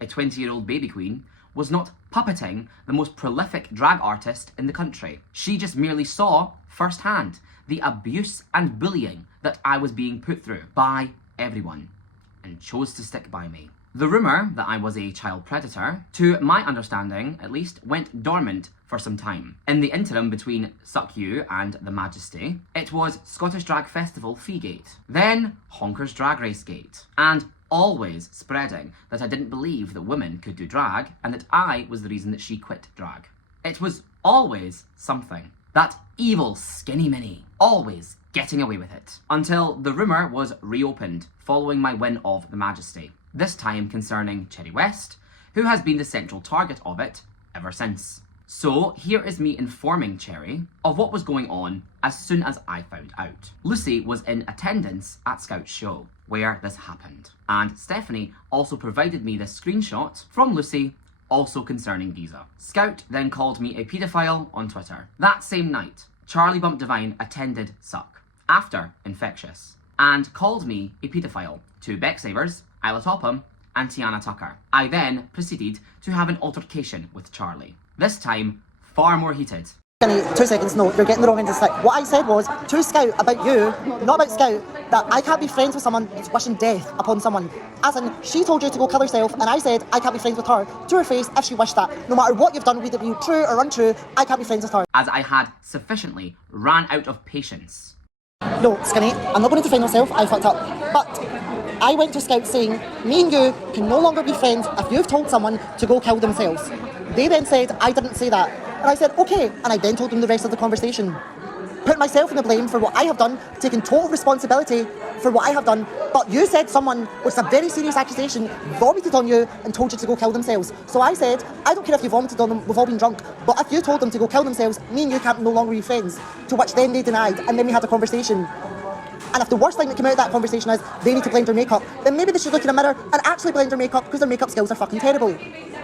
a 20-year-old baby queen, was not puppeting the most prolific drag artist in the country. She just merely saw firsthand the abuse and bullying that I was being put through by everyone and chose to stick by me. The rumour that I was a child predator, to my understanding at least, went dormant for some time. In the interim between Suck You and The Majesty, it was Scottish Drag Festival Feegate, then Honkers Drag Race Gate, and always spreading that I didn't believe that women could do drag and that I was the reason that she quit drag. It was always something. That evil skinny mini, always getting away with it. Until the rumour was reopened following my win of The Majesty. This time concerning Cherry West, who has been the central target of it ever since. So here is me informing Cherry of what was going on as soon as I found out. Lucy was in attendance at Scout's show where this happened, and Stephanie also provided me this screenshot from Lucy also concerning Giza. Scout then called me a paedophile on Twitter. That same night, Charlie Bump Divine attended Suck after Infectious and called me a paedophile to Beck Sabers, Isla Topham, and Tiana Tucker. I then proceeded to have an altercation with Charlie. This time, far more heated. 2 seconds, no, you're getting the wrong end of the stick. What I said was to Scout about you, not about Scout, that I can't be friends with someone that's wishing death upon someone. As in, she told you to go kill herself, and I said I can't be friends with her to her face if she wished that. No matter what you've done, whether it be true or untrue, I can't be friends with her. As I had sufficiently ran out of patience. No, Skinny, I'm not going to defend myself, I fucked up. But I went to Scout saying, me and you can no longer be friends if you've told someone to go kill themselves. They then said, I didn't say that. And I said, okay. And I then told them the rest of the conversation. Put myself in the blame for what I have done, taking total responsibility for what I have done. But you said someone, which is a very serious accusation, vomited on you and told you to go kill themselves. So I said, I don't care if you vomited on them, we've all been drunk. But if you told them to go kill themselves, me and you can't no longer be friends. To which then they denied, and then we had a conversation. And if the worst thing that came out of that conversation is they need to blend their makeup, then maybe they should look in a mirror and actually blend their makeup because their makeup skills are fucking terrible.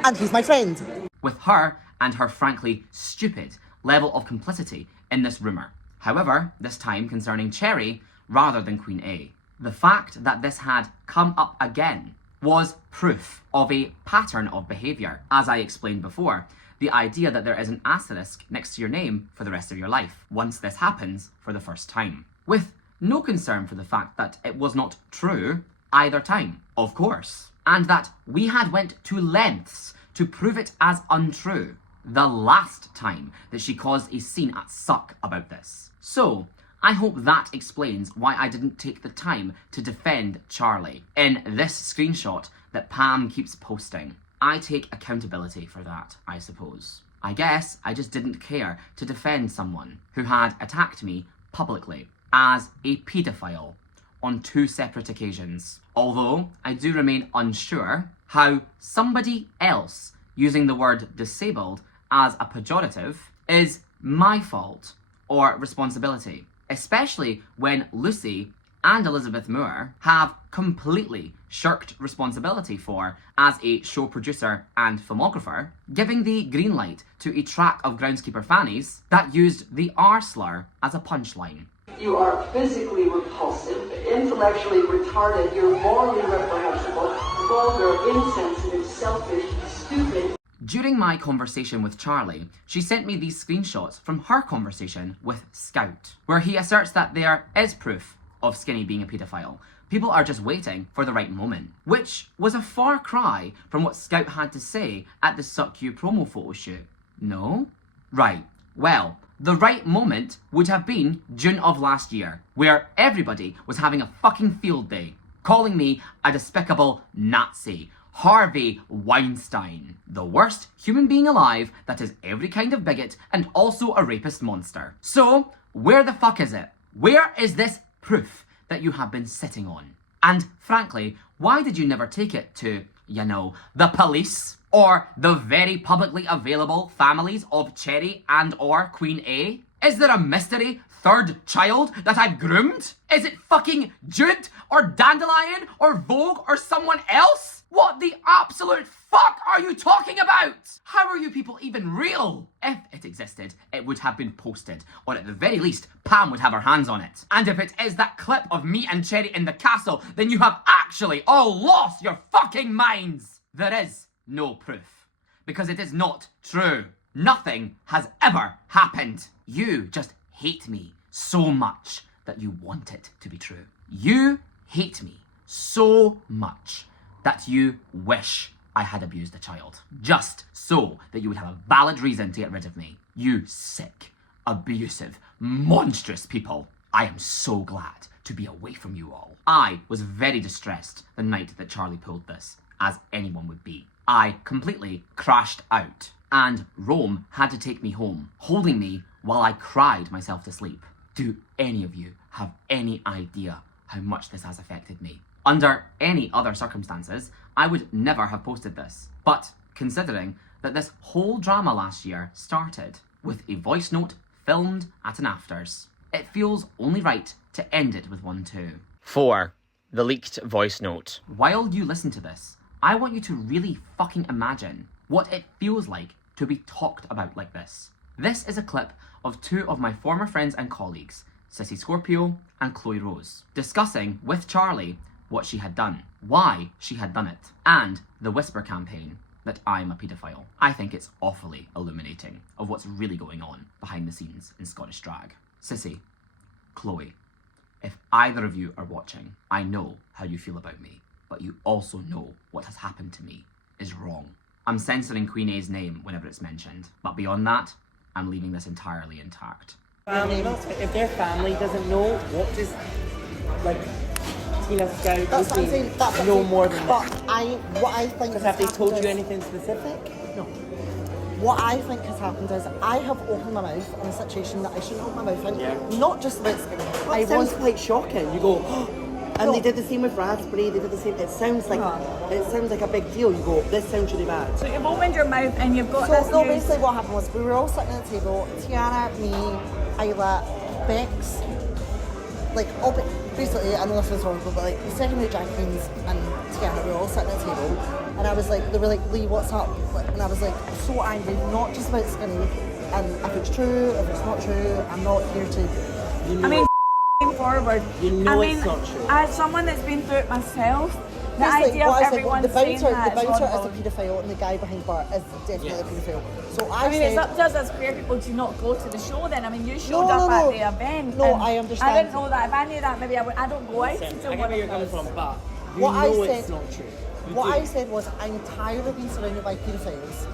And he's my friend. With her and her frankly stupid level of complicity in this rumour. However, this time concerning Cherry rather than Queen A. The fact that this had come up again was proof of a pattern of behaviour. As I explained before, the idea that there is an asterisk next to your name for the rest of your life once this happens for the first time. With no concern for the fact that it was not true either time, of course. And that we had went to lengths to prove it as untrue the last time that she caused a scene at Suck about this. So, I hope that explains why I didn't take the time to defend Charlie in this screenshot that Pam keeps posting. I take accountability for that, I suppose. I guess I just didn't care to defend someone who had attacked me publicly as a paedophile on 2 separate occasions. Although I do remain unsure how somebody else using the word disabled as a pejorative is my fault or responsibility, especially when Lucy and Elizabeth Moore have completely shirked responsibility for, as a show producer and filmographer, giving the green light to a track of groundskeeper fannies that used the R slur as a punchline. You are physically repulsive, intellectually retarded, you're morally reprehensible, vulgar, insensitive, selfish, stupid. During my conversation with Charlie, she sent me these screenshots from her conversation with Scout, where he asserts that there is proof of Skinny being a paedophile. People are just waiting for the right moment, which was a far cry from what Scout had to say at the Suck You promo photo shoot. No? Right. Well, the right moment would have been June of last year, where everybody was having a fucking field day, calling me a despicable Nazi, Harvey Weinstein, the worst human being alive that is every kind of bigot and also a rapist monster. So, where the fuck is it? Where is this proof that you have been sitting on? And frankly, why did you never take it to, you know, the police? Or the very publicly available families of Cherry and or Queen A? Is there a mystery third child that I've groomed? Is it fucking Jude or Dandelion or Vogue or someone else? What the absolute fuck are you talking about? How are you people even real? If it existed, it would have been posted, or at the very least, Pam would have her hands on it. And if it is that clip of me and Cherry in the castle, then you have actually all lost your fucking minds. There is no proof, because it is not true. Nothing has ever happened. You just hate me so much that you want it to be true. You hate me so much that you wish I had abused a child, just so that you would have a valid reason to get rid of me. You sick, abusive, monstrous people. I am so glad to be away from you all. I was very distressed the night that Charlie pulled this, as anyone would be. I completely crashed out, and Rome had to take me home, holding me while I cried myself to sleep. Do any of you have any idea how much this has affected me? Under any other circumstances, I would never have posted this. But considering that this whole drama last year started with a voice note filmed at an afters, it feels only right to end it with one too. 4. The leaked voice note. While you listen to this, I want you to really fucking imagine what it feels like to be talked about like this. This is a clip of 2 of my former friends and colleagues, Sissy Scorpio and Chloe Rose, discussing with Charlie what she had done, why she had done it, and the whisper campaign that I'm a paedophile. I think it's awfully illuminating of what's really going on behind the scenes in Scottish drag. Sissy, Chloe, if either of you are watching, I know how you feel about me, but you also know what has happened to me is wrong. I'm censoring Queen A's name whenever it's mentioned, but beyond that, I'm leaving this entirely intact. If their family doesn't know, what does, like, Tina Scout That's what I'm saying. That's know more than but this? What I think Because have they told you anything specific? No. What I think has happened is I have opened my mouth in a situation that I shouldn't open my mouth in. Yeah. Not just about skinny. It sounds quite shocking. You go, and they did the same with Raspberry. They did the same. It sounds like a big deal. You go, this sounds really bad. So you've opened your mouth and you've got So this no, news. basically what happened was we were all sitting at the table. Tiana, me, Isla, Bex, like all basically, I know this is horrible, but like the secondary drag queens and Tiana, we were all sitting at the table, and I was like, they were like, Lee, what's up? And I was like, so angry, not just about skinny, and if it's true, if it's not true, I'm not here to. I mean, forward. You know I mean, it's not true. as someone that's been through it myself, the Basically, idea of what I said, everyone the saying bouncer, that the is bouncer is horrible. a paedophile, and the guy behind bar is definitely a paedophile. So I mean, said, it's up to us as queer people to not go to the show then. I mean, you showed No, up no, at no. the event. No, and I understand. I didn't know that. If I knew that, maybe I would. I don't go out Listen, until I get one where you're coming does. from, but you what I know said, it's not true. What I said was, I'm tired of being surrounded by paedophiles.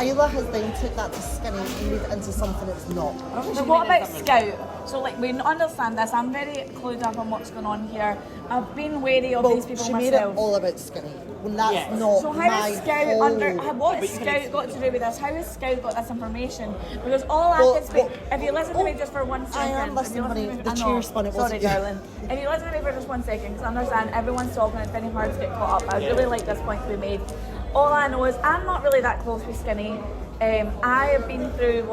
Isla has then took that to skinny and made it into something it's not. But what about Scout? So, like, we understand this. I'm very clued up on what's going on here. I've been wary of these people she myself. made it all about skinny. When that's not So how my has Scout whole... what has Scout got to do with this? How has Scout got this information? Because all I can speak, if you listen to me just for 1 second, I am listening, honey. The chair spun, it sorry, wasn't you. darling. If you listen to me for just 1 second, because I understand everyone's talking, it's very hard to get caught up. I really like this point to be made. All I know is I'm not really that close with Skinny. I have been through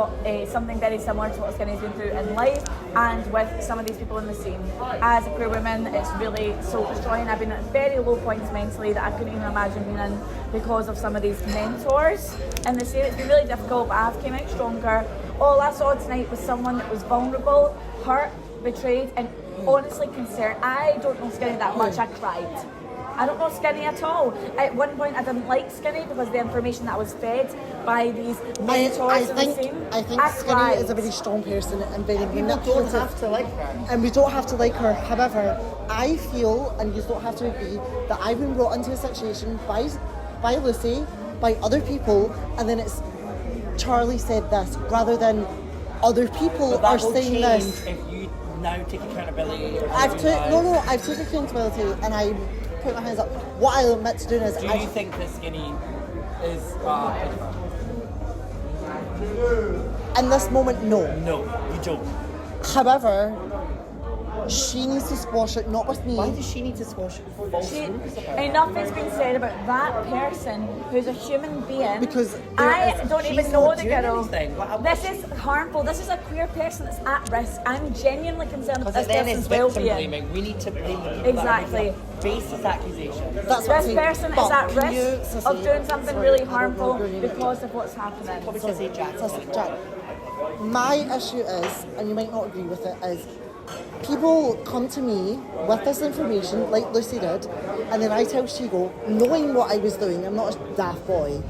something very similar to what Skinny's been through in life and with some of these people in the scene. As a queer woman, it's really soul destroying. I've been at very low points mentally that I couldn't even imagine being in because of some of these mentors in the scene. It's been really difficult, but I've came out stronger. All I saw tonight was someone that was vulnerable, hurt, betrayed, and honestly concerned. I don't know Skinny that much. I cried. I don't know Skinny at all. At one point, I didn't like Skinny because the information that I was fed by these mentors in the scene. I think Skinny is a very strong person and very manipulative. People don't have to like her. And we don't have to like her. However, I feel, and you don't have to agree, that I've been brought into a situation by Lucy, by other people, and then it's Charlie said this, rather than other people are saying this. If you now take accountability. I've taken accountability and I put my hands up. What I admit to doing is. Do you think that Skinny is in this moment, no. No, you don't. However, she needs to squash it, not with me. Why does she need to squash it? Enough has been said about that person who's a human being. Because I don't even know the doing girl. anything. This is harmful. This is a queer person that's at risk. I'm genuinely concerned with Because this then it's person's victim well-being. blaming. We need to blame the people Exactly. that are baseless accusations. That's what This I'm person saying. is at But risk of doing something really harmful because of what's happening. Jack, my issue is, and you might not agree with it, is people come to me with this information, like Lucy did, and then I tell Shigo, knowing what I was doing, I'm not a daft boy,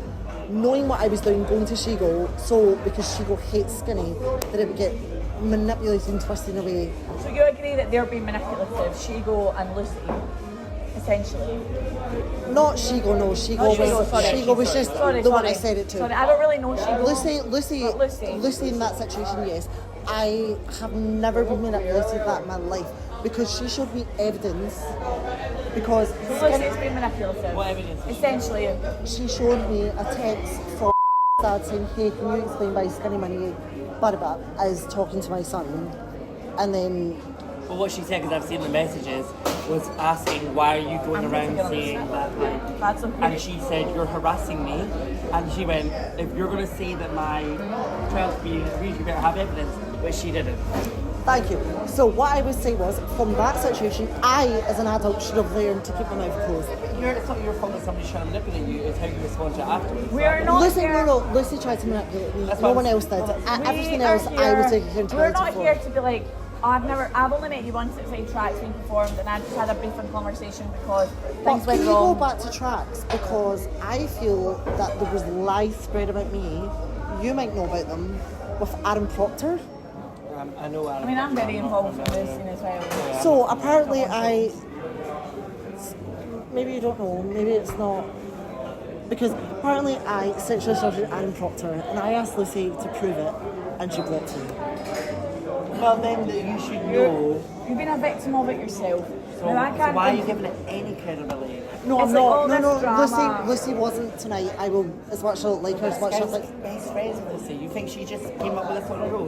knowing what I was doing, going to Shigo, so because Shigo hates Skinny, that it would get manipulated and twisted away. So you agree that they're being manipulative, Shigo and Lucy, essentially? Not Shigo, no. Shigo was just the one I said it to. Sorry, I don't really know Shigo. Lucy in that situation, yes. I have never been manipulated that in my life because she showed me evidence. Because Lucy's been manipulative. What evidence? Essentially, she showed me a text from dad saying, "Hey, can you explain why Skinny Money Baraba is talking to my son?" And then. Well, what she said, because I've seen the messages, was asking, why are you going around saying that? That's okay. And she said, you're harassing me. And she went, if you're going to say that my child's being abused, you better have evidence. But she didn't. Thank you. So what I would say was, from that situation, I, as an adult, should have learned to keep my mouth closed. It's not your fault that somebody's trying to manipulate you, it's how you respond to it afterwards. We are not here... Lucy tried to manipulate me. No one else did. Everything else, I was taking accountability for. We're not here to be like, I've only met you once outside tracks being performed, and I just had a brief conversation because things went wrong. Can you go back to tracks? Because I feel that there was lies spread about me. You might know about them with Aaron Proctor. I know Aaron. I mean, I'm very involved in this scene as well. So apparently maybe you don't know, maybe it's not. Because apparently I sexually assaulted Aaron Proctor, and I asked Lucy to prove it, and she blocked me. Well, then you should know. You've been a victim of it yourself. So, now, why are you giving it any credibility? No, I'm not. No. Lucy wasn't tonight. I will, as much as I like her, as much as I like. Best friends with Lucy. You think she just came up with this on her own?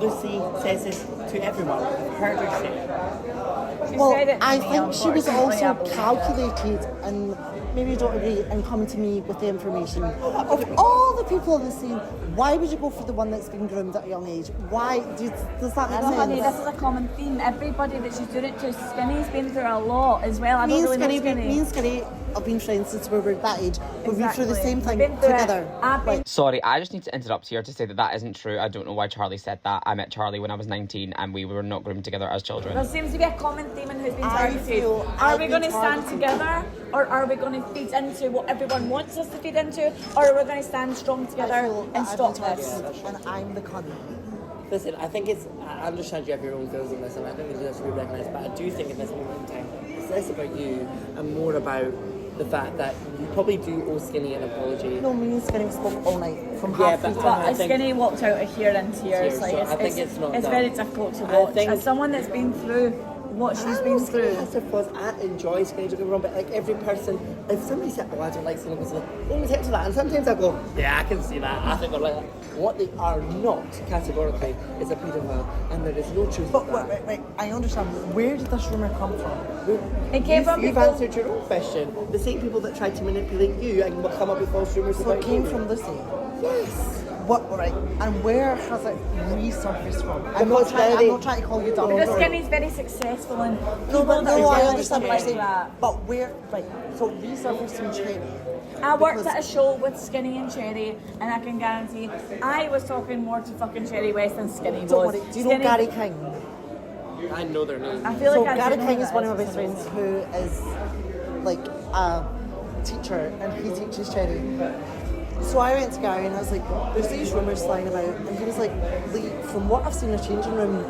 Lucy says this to everyone. I've heard her say it. Well, I think she was also calculated, and maybe you don't agree, and coming to me with the information. Of all the people in the scene, why would you go for the one that's been groomed at a young age? Why? Does that make sense? Honey, this is a common theme. Everybody that she's doing it to, Skinny's been through a lot as well. Me and Skinny have been friends since we were that age. We've been through the same thing together. Sorry, I just need to interrupt here to say that isn't true. I don't know why Charlie said that. I met Charlie when I was 19 and we were not groomed together as children. There seems to be a common theme in who's been targeted. Are we going to stand together, or are we going to feed into what everyone wants us to feed into, or are we going to stand strong together and stop this? And I'm the cunt. Listen, I think I understand you have your own feelings on this, and I think it has to be recognised, but I do think in this moment in time, it's less about you and more about the fact that you probably do owe Skinny an apology. No, me and Skinny spoke all night from half but Skinny walked out of here and tears. Like, it's very difficult to watch. As someone that's been through what she's been through. I enjoy Skinny, don't get me wrong, but like every person, if somebody said, oh, I don't like Skinny, it's like, let me take to that. And sometimes I go, yeah, I can see that. I think I like that. What they are not categorically is a paedophile, and there is no truth. But wait, I understand. Where did this rumour come from? It came from You've answered your own question. The same people that tried to manipulate you and come up with false rumours about you. So it came from Lucy? Yes. Right, and where has it resurfaced from? I'm not trying to call you dumb. Because Skinny's very successful and I understand what you're saying. But where, right, so resurfaced from Cherry. I worked at a show with Skinny and Cherry, and I can guarantee I was talking more to fucking Cherry West than Skinny was. Don't worry, do you know Gary King? I know their names. I feel like Gary King is one of my best friends who is like a teacher, and he teaches Cherry. So I went to Gary and I was like, there's these rumours flying about, and he was like, Lee, from what I've seen in the changing room,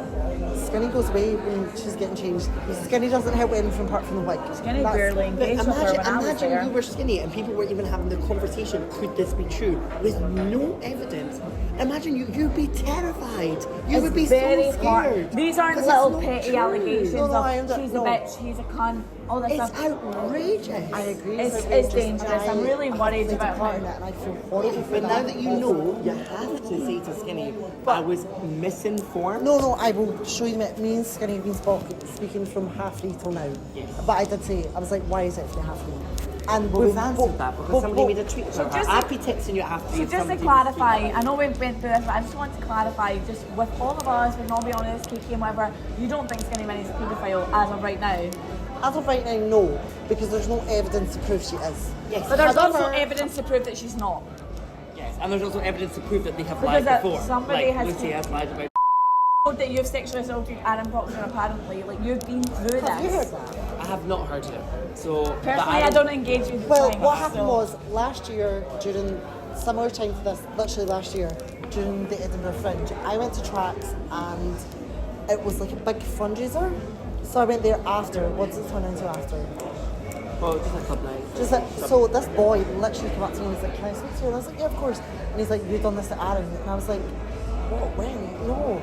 Skinny goes away when she's getting changed. Skinny doesn't help anything apart from the wig. Skinny barely engaged with her when I was there. Imagine you were Skinny and people were even having the conversation, could this be true, with no evidence. Imagine you'd be terrified. You would be so scared. Hard. These aren't little petty allegations of she's a bitch, he's a cunt, all this stuff. It's outrageous. I agree. It's dangerous. I'm really worried about her. And I feel horrible for that. But now that you know, you have to say to Skinny, I was misinformed. No, I will show you that me and Skinny have been speaking from 3:30 till now. Yes. But I did say, I was like, why is it for 3:30? And we've answered that because somebody made a tweet about her. I'll be texting you after. So just to clarify, I know we went through this, but I just want to clarify, just with all of us, we can all be honest, Kiki and whatever, you don't think Skinny Minnie's a paedophile as of right now? As of right now, no, because there's no evidence to prove she is. Yes. But there's also evidence to prove that she's not. Yes, and there's also evidence to prove that they have lied before. Somebody has Lucy has lied about that you've sexually assaulted Aaron Proctor apparently, like you've been through this. Have you heard that? I have not heard it. So Personally, I don't engage with the Well, time, what happened so- was last year during similar time to this, literally last year during the Edinburgh Fringe, I went to Tracks and it was like a big fundraiser. So I went there after. What does it turn into after? Oh, just a club night. Just like, so this boy literally came up to me and was like, "Can I speak to you?" And I was like, "Yeah, of course." And he's like, "You've done this at Aaron?" And I was like, "What? When? No."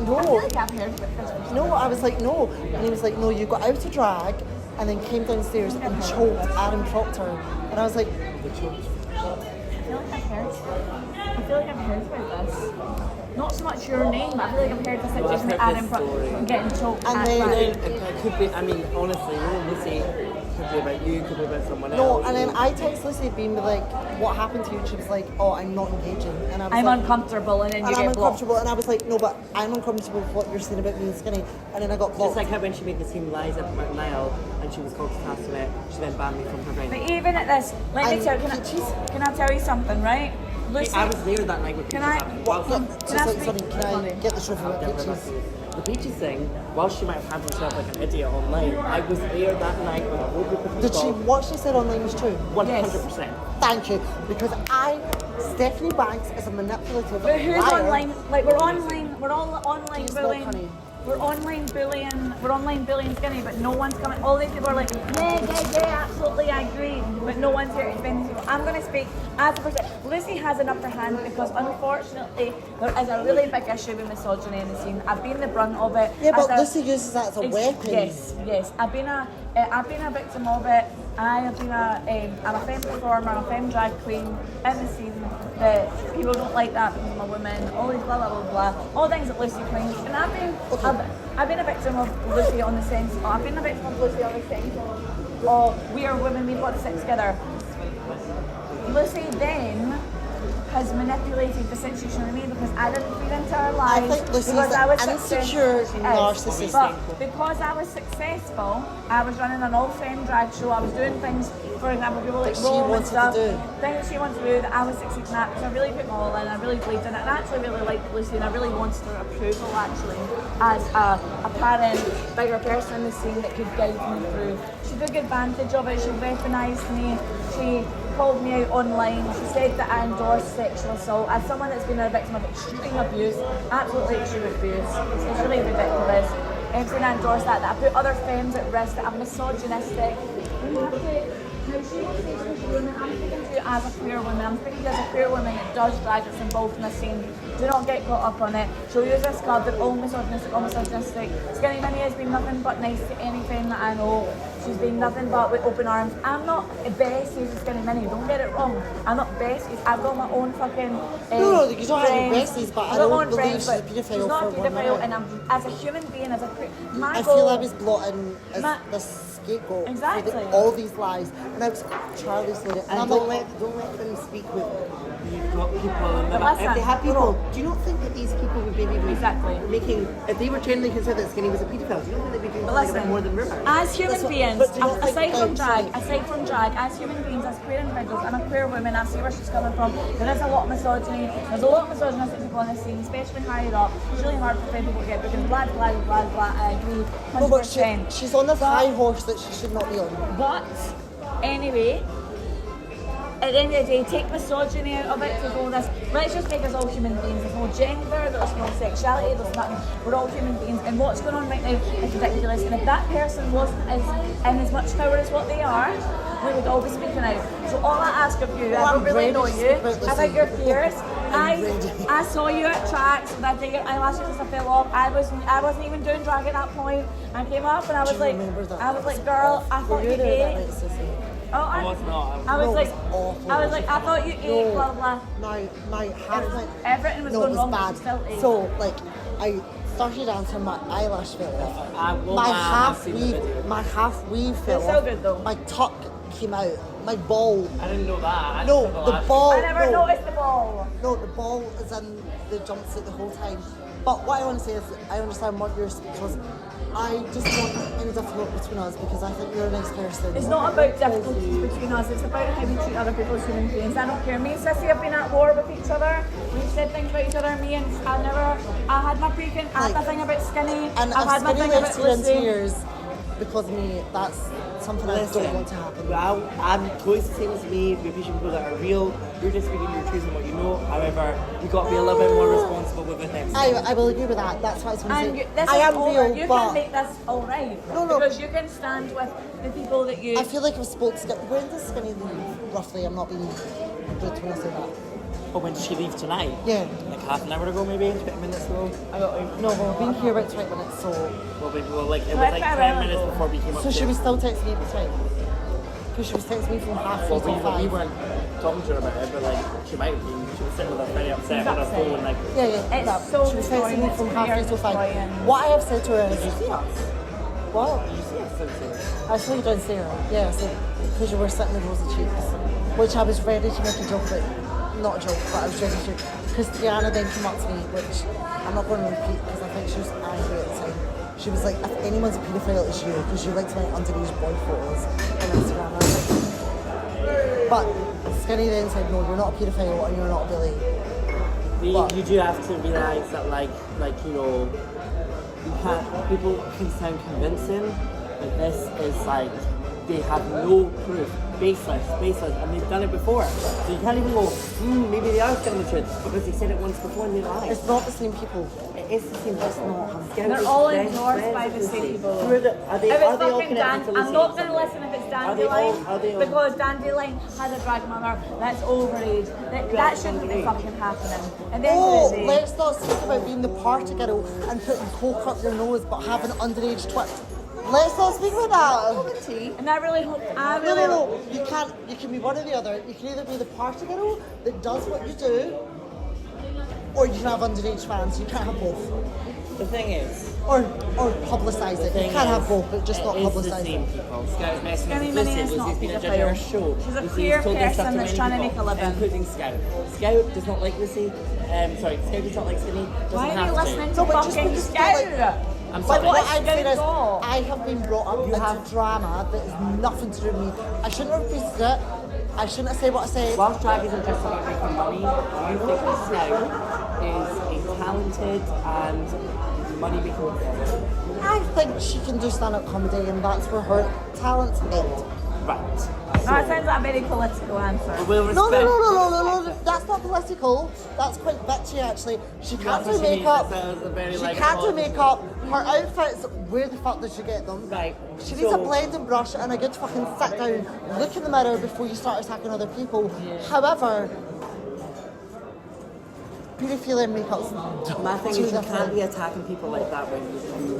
I feel like I've heard about this. No, I was like, "No." And he was like, "No, you got out to drag and then came downstairs and choked Aaron Proctor." And I was like, I feel like I've heard about this. Not so much your name, but I feel like I've heard the situation with Adam from getting choked. And at then- drag. It could be, I mean, honestly, Lucy, could be about you, could be about someone else. No, and then I text Lucy being like, "What happened to you?" And she was like, "Oh, I'm not engaging." And I was I'm like, uncomfortable, and then you I'm get blocked. uncomfortable, and I was like, "No, but I'm uncomfortable with what you're saying about me skinny." And then I got blocked. Just like how when she made the scene Lies at Mount Nile and she was called to task on it, she then banned me from her ring. But even at this, let me tell you, can I tell you something, right? Lucy, I was there that night with Can Peaches I- happened. what- Whilst- can I speak? Sorry, can I get the truth about Yeah, Peaches? The Peaches thing, while she might have handled herself like an idiot online, I was there that night with a whole group of people. Did she, what she said online was true? 100%. Thank you, because Stephanie Banks is a manipulative But who's liar. online? Like we're online. We're all online She's not bullying. funny. We're online bullying. We're online bullying Skinny, but no one's coming. All these people are like, yeah, absolutely, I agree. But no one's here to defend people. I'm going to speak as a person. Lucy has an upper hand because unfortunately there is a really big issue with misogyny in the scene. I've been the brunt of it. Yeah, but as Lucy uses that as a weapon. Yes. I've been a victim of it. I'm a femme performer, I'm a femme drag queen in the scene. That people don't like that because I'm a woman. All these blah blah blah blah. All things that Lucy claims, and I've been a victim of Lucy on the sense. I've been a victim of Lucy on the sense of we are women, we've got to sit together. Lucy then has manipulated the situation with me because I didn't feed into her lies. I think Lucy's because I was an insecure narcissist. But because I was successful, I was running an all-femme drag show. I was doing things, for example, people like That she Rome and wanted to stuff. do. Things that she wanted to do that I was succeeding at. So I really put my all in. I really believed in it, and I actually really liked Lucy, and I really wanted her approval actually as a parent, bigger person in the scene that could guide me through. She took advantage of it. She weaponised me. She called me out online. She said that I endorsed sexual assault. As someone that's been a victim of extreme abuse, absolutely extreme abuse, it's really ridiculous. Saying I endorse that I put other femmes at risk, that I'm misogynistic. Now she wants to say she's a woman. I'm speaking to you as a queer woman. I'm speaking to you as a queer woman that does drag, that's involved in the scene. Do not get caught up on it. She'll use this card, they're all misogynistic, all misogynistic. Skinny Minnie has been nothing but nice to any fan that I know. She's been nothing but with open arms. I'm not besties with Skinny Minnie, don't get it wrong. I'm not besties. I've got my own fucking No, you don't have any friends. besties, but I I've got my don't own believe friends, she's a but paedophile she's not a for 1 paedophile, minute. and I'm as a human being, as a my I goal, feel I was brought in as the scapegoat Exactly. for all these lies, and I was Charlie said it, and And I'm don't like, let them speak with you've got people and But listen, if they have people, do you not think that these people would maybe be making, if they were genuinely considered that Skinny was a paedophile, do you not think they'd be doing But something a bit listen, more than rumours? as human beings, but do you not think aside from drag, as human beings, as queer individuals, I'm a queer woman, I see where she's coming from. There is a lot of misogyny, there's a lot of misogynistic people in this scene, especially higher up. It's really hard for people to get because blah, blah, blah, blah, I agree, 100%. no, but she's on this high horse that she should not be on. But, anyway, at the end of the day, take misogyny out of it to go this. Let's just make us all human beings. There's no gender, there's no sexuality, there's nothing. We're all human beings. And what's going on right now is ridiculous. And if that person wasn't in as much power as what they are, we would all be speaking out. So all I ask of you, I don't really know you. I think you're fierce. I saw you at Tracks and I think your eyelashes just fell off. I wasn't even doing drag at that point. I came up and I was like, girl, I thought you ate. Oh, I was not. I was like, I thought you ate, blah blah. Everything was going wrong. Bad. So like, I started answering, my eyelash fell off. My half weave fell off. so good though. My tuck came out. My ball. I didn't know that. No, the ball. I never noticed the ball. No, the ball is in the jumpsuit the whole time. But what I want to say is, I understand what you're saying because I just want any difficulty between us because I think you're a nice person. It's not about difficulties between us, it's about how we treat other people as human beings. I don't care. Me and Sissy have been at war with each other. We've said things about each other. Me and I had my thing about Skinny. And I've had my thing about Lucy. because of me, that's something I don't want to happen. Well, I'm close to the same as me. We're pushing people that are real. You're just speaking, you're choosing what you know. However, you got to be a little bit more responsible with the things. I will agree with that. That's what I was going to say. This I is am over. real, You but can make this all right. No. Because you can stand with the people that you... I feel like I've spoke to... When does Skinny leave? Roughly, I'm not being rude when I say that. But when did she leave tonight? Yeah. Like half an hour ago, maybe? 20 minutes ago? No, we've been here about 20 minutes, so... Well, it was like 10 minutes before we came up. So should we still text me at the time? Because she was texting me from half 3 till 5. We weren't talking to her about it, but like, she might have been. She was sitting with us very upset on her phone. Like, Yeah. so she was texting me from half 3 till 5. destroying. What I have said to her is... Did you see us? What? Did you see us downstairs? I saw you downstairs, yeah, because you were sitting in rosy cheeks, which I was ready to make a joke about. Not a joke, but I was ready to. Because Diana then came up to me, which I'm not going to repeat because I think she was angry at the time. She was like, if anyone's a paedophile, it's you, because you like to like underage boy photos on Instagram. I was like, but Skinny then said, no, you're not a paedophile and you're not really. You do have to realise that, like you know, people can sound convincing, but this is like they have no proof, baseless, and they've done it before. So you can't even go, maybe they are telling the truth because they said it once before and they lied. It's not the same people. It is the same. It's not. They're all endorsed by the same people. Are they If all it's fucking connected to the I'm same not going to something? listen if it's Are they Dandelion, all- because Dandelion has a drag mother that's overage. That shouldn't be fucking happening. And then Let's not speak about being the party girl and putting coke up your nose but having underage twit. Let's not speak about that. And I really hope. No. You can't. You can be one or the other. You can either be the party girl that does what you do, or you can have underage fans. You can't have both. The thing is, or publicise it. You can't have both, but just not publicise the same it. people. Scout messing Skinny with Minnie Lucy is was not he's been a a judge of her pedophile. show. She's a Lucy's queer told this stuff person to that's many trying to people, make a living. including Scout. Scout does not like Lucy. Scout does not like Skinny. Why are you listening to No, but just fucking because Scout? I'm Like sorry. what I'm saying is, I have been brought up into drama that is nothing to do with me. I shouldn't have repeated it. I shouldn't have said what I said. Whilst drag isn't just about making money, you think that Scout is a talented and money-making performer. I think she can do stand-up comedy, and that's where her talents end. Right. That sounds like a very political answer. No. That's not political. That's quite bitchy, actually. She can't do makeup. She can't do makeup. Her outfits, where the fuck did she get them? Right. She needs a blending brush and a good fucking sit down, look in the mirror before you start attacking other people. However, paedophilia and makeup's My thing is, you can't be attacking people like that when you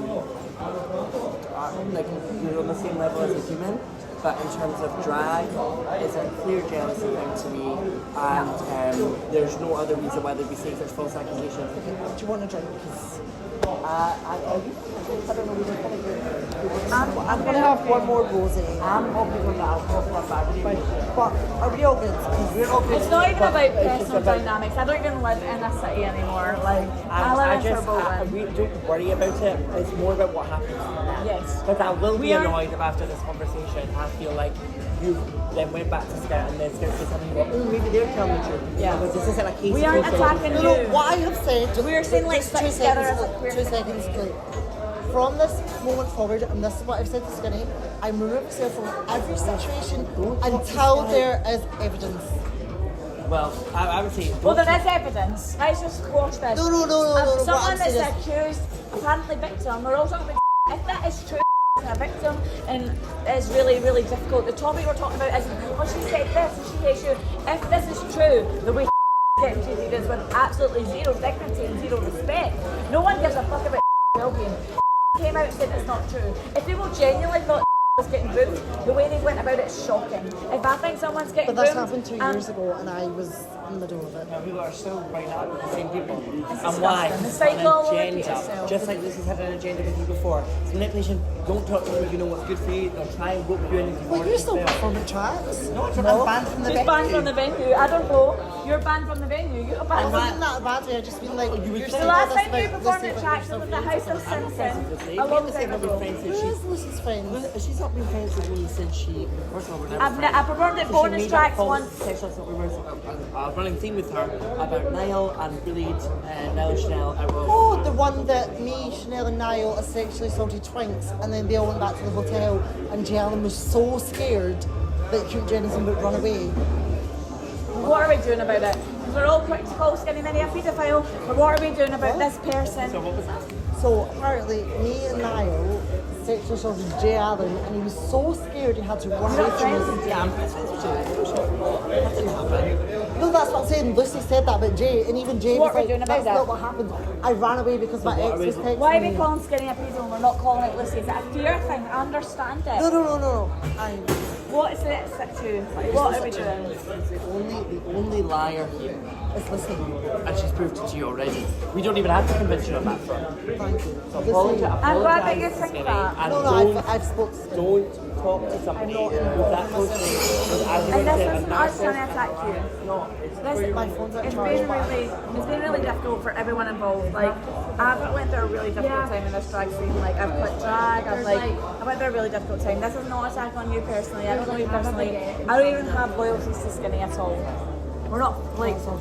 are, like, you're on the same level as a human. But in terms of drag, it's a clear jealousy thing to me, and there's no other reason why they'd be saying such false accusations. Okay, do you want a drink? Because I don't know. I'm going to have one more rosé. I'm hoping for that. I'll go for a bag. But are we all good? We're all good. It's not even but about it's just personal about- dynamics. I don't even live in a city anymore. Like, I live in Sherbourne. We don't worry about it. It's more about what happens next. Yes. Because I will be We are- annoyed if after this conversation I feel like you then went back to Scout and then Scout said something and go, oh, maybe they're telling the truth. Yeah. Because this isn't a case We of aren't people- attacking No, what I have said. We are saying let's stick together as a queer 2 seconds. Like, from this moment forward, and this is what I've said to Skinny, I'm removing myself from every situation until there is evidence. Well, I would say. Well, there is evidence. Let's just squash this. No. What Someone I'm that's saying accused, apparently victim, we're all talking about if that is true, a victim, and it's really, really difficult. The topic we're talking about is, oh, she said this and she hates you. If this is true, the way getting treated is with absolutely zero dignity and zero respect. No one gives a fuck about well-being. Came out and said it's not true. If people genuinely thought was getting groomed, the way they went about it is shocking. If I think someone's getting But this groomed, happened 2 years ago, and I was in the middle of it. Now, people are still right now with the same people. It's And why? disgusting. The It's cycle an will repeat agenda. itself. Just like Lucy's had an agenda with you before. It's manipulation. Don't talk to them if you know what's good for you. They'll try and rope you in if you Well, want you're to still fail. performing tracks. No, I'm banned from the She's banned from the venue. I don't know. You're banned from the venue. You're I banned. wasn't that bad way, I just been like, you're The saying last all time this you about performed Lucy, at but tracks you're was so at the House of I'm not friends with Simpson Lucy. a long Lucy time will be ago. friends with Who is Lucy's friend? She's not been friends with me since she. First of all, we're never I've friends. performed at So bonus she made tracks up false once. sexual assault rumors. A running theme with her about Niall and bullied Niall and Chanel out of. Oh, the one that me, Chanel and Niall essentially assaulted Twinks, and then they all went back to the hotel, and Jay Allen was so scared that he couldn't do anything but run away. What are we doing about it? We're all quick to call Skinny Minnie a paedophile, but what are we doing about this person? So what was that? So apparently, me and Niall sexually assaulted Jay Allen, and he was so scared he had to run away from us. Yeah, I'm friends with Jay. That didn't happen. No, that's what I'm saying. Lucy said that, but Jay, and even Jay What was are we like, doing about that's that? not what happened. I ran away because my ex was texting Why are we me. calling Skinny a pedo and we're not calling it Lucy? Is it a fear thing? I understand it. No. What is it to? What are we doing? The only liar here is Lucy, and she's proved it to you already. We don't even have to convince you on that front. Thank you. So apologise. I'm glad that you think that. And I've spoken to don't talk to somebody with that closely. And this isn't us trying to attack you. No, it's It's been really difficult for everyone involved. Like, I've went through a really difficult time in this drag scene. Like, I've quit drag. I went through a really difficult time. This is not an attack on you personally. I don't know you personally. I don't even have loyalties to Skinny at all. We're not like. We're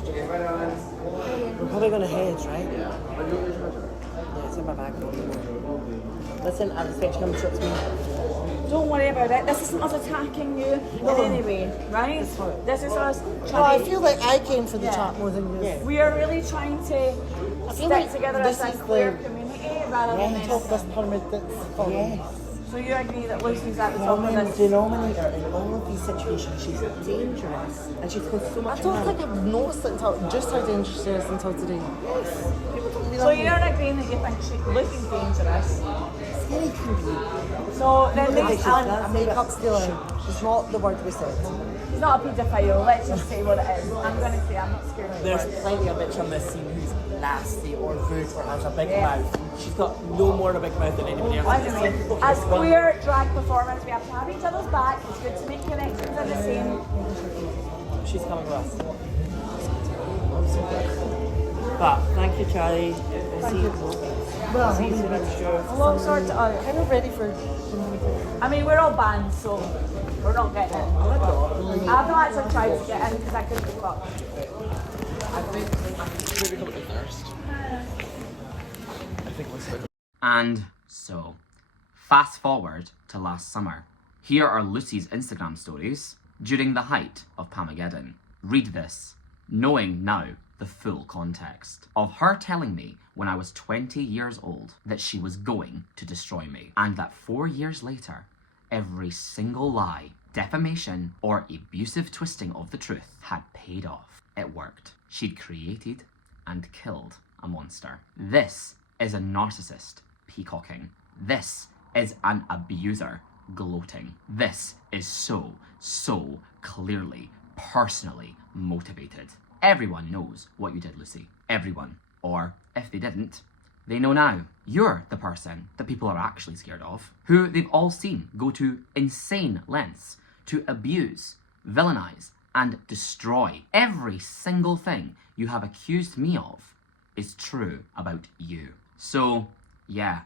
probably going to head, right? Yeah, it's in my bag. Listen, I respect you coming to me. Don't worry about it. This isn't us attacking you in any way, right? This is us Well, trying I feel like I came for the chat more than you. We are really trying to stick like together this as a is queer the- community rather than Top of this. this pyramid that's falling. So you agree that Lucy's at the top of Common this? denominator in all of these situations, she's dangerous and she's got so much I don't money. think I've noticed it until just how dangerous she is until today. So you're agreeing that you think Lucy's dangerous? Skinny can be. So then Maybe these she's a makeup stealer. She's not the word we said. He's not a paedophile, let's just say what it is. I'm going to say I'm not scared of There's it. plenty of bitch on this scene who's nasty or rude or has a big mouth. She's got no more of a big mouth than anybody else. Anyway, as queer drag performers, we have to have each other's back. It's good to make connections in the scene. She's coming with us. But thank you, Charlie. Thank you. Well, See you soon, I'm sure. Long sword to out. kind of ready for. I mean, we're all banned, so we're not getting in. I've not actually tried to get in because I couldn't be fucked. And so, fast forward to last summer. Here are Lucy's Instagram stories during the height of Pamageddon. Read this, knowing now the full context of her telling me when I was 20 years old that she was going to destroy me, and that 4 years later, every single lie, defamation, or abusive twisting of the truth had paid off. It worked. She'd created and killed a monster. This is a narcissist peacocking. This is an abuser gloating. This is so clearly, personally motivated. Everyone knows what you did, Lucy. Everyone. Or, if they didn't, they know now. You're the person that people are actually scared of, who they've all seen go to insane lengths to abuse, villainize, and destroy. Every single thing you have accused me of is true about you. So, yeah,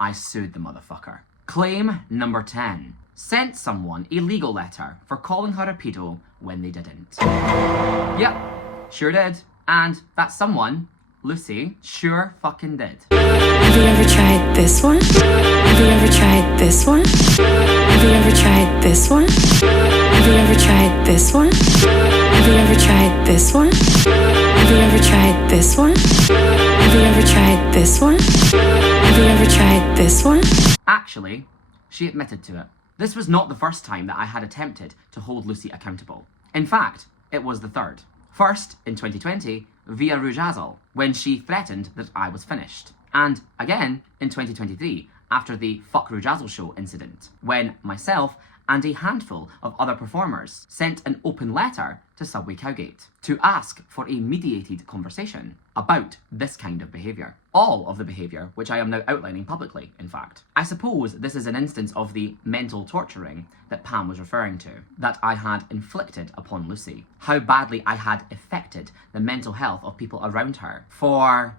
I sued the motherfucker. Claim number 10. Sent someone a legal letter for calling her a pedo when they didn't. Yep, sure did. And that someone, Lucy, sure fucking did. Have you ever tried this one? Have you ever tried this one? Have you ever tried this one? Have you ever tried this one? Have you ever tried this one? Have you ever tried this one? Have you ever tried this one? Have you ever tried this one? Actually, she admitted to it. This was not the first time that I had attempted to hold Lucy accountable. In fact, it was the third. First, in 2020, via Rujazzle, when she threatened that I was finished. And again, in 2023, after the Fuck Rujazzle show incident, when myself and a handful of other performers sent an open letter to Subway Cowgate to ask for a mediated conversation about this kind of behaviour. All of the behaviour which I am now outlining publicly, in fact. I suppose this is an instance of the mental torturing that Pam was referring to, that I had inflicted upon Lucy. How badly I had affected the mental health of people around her for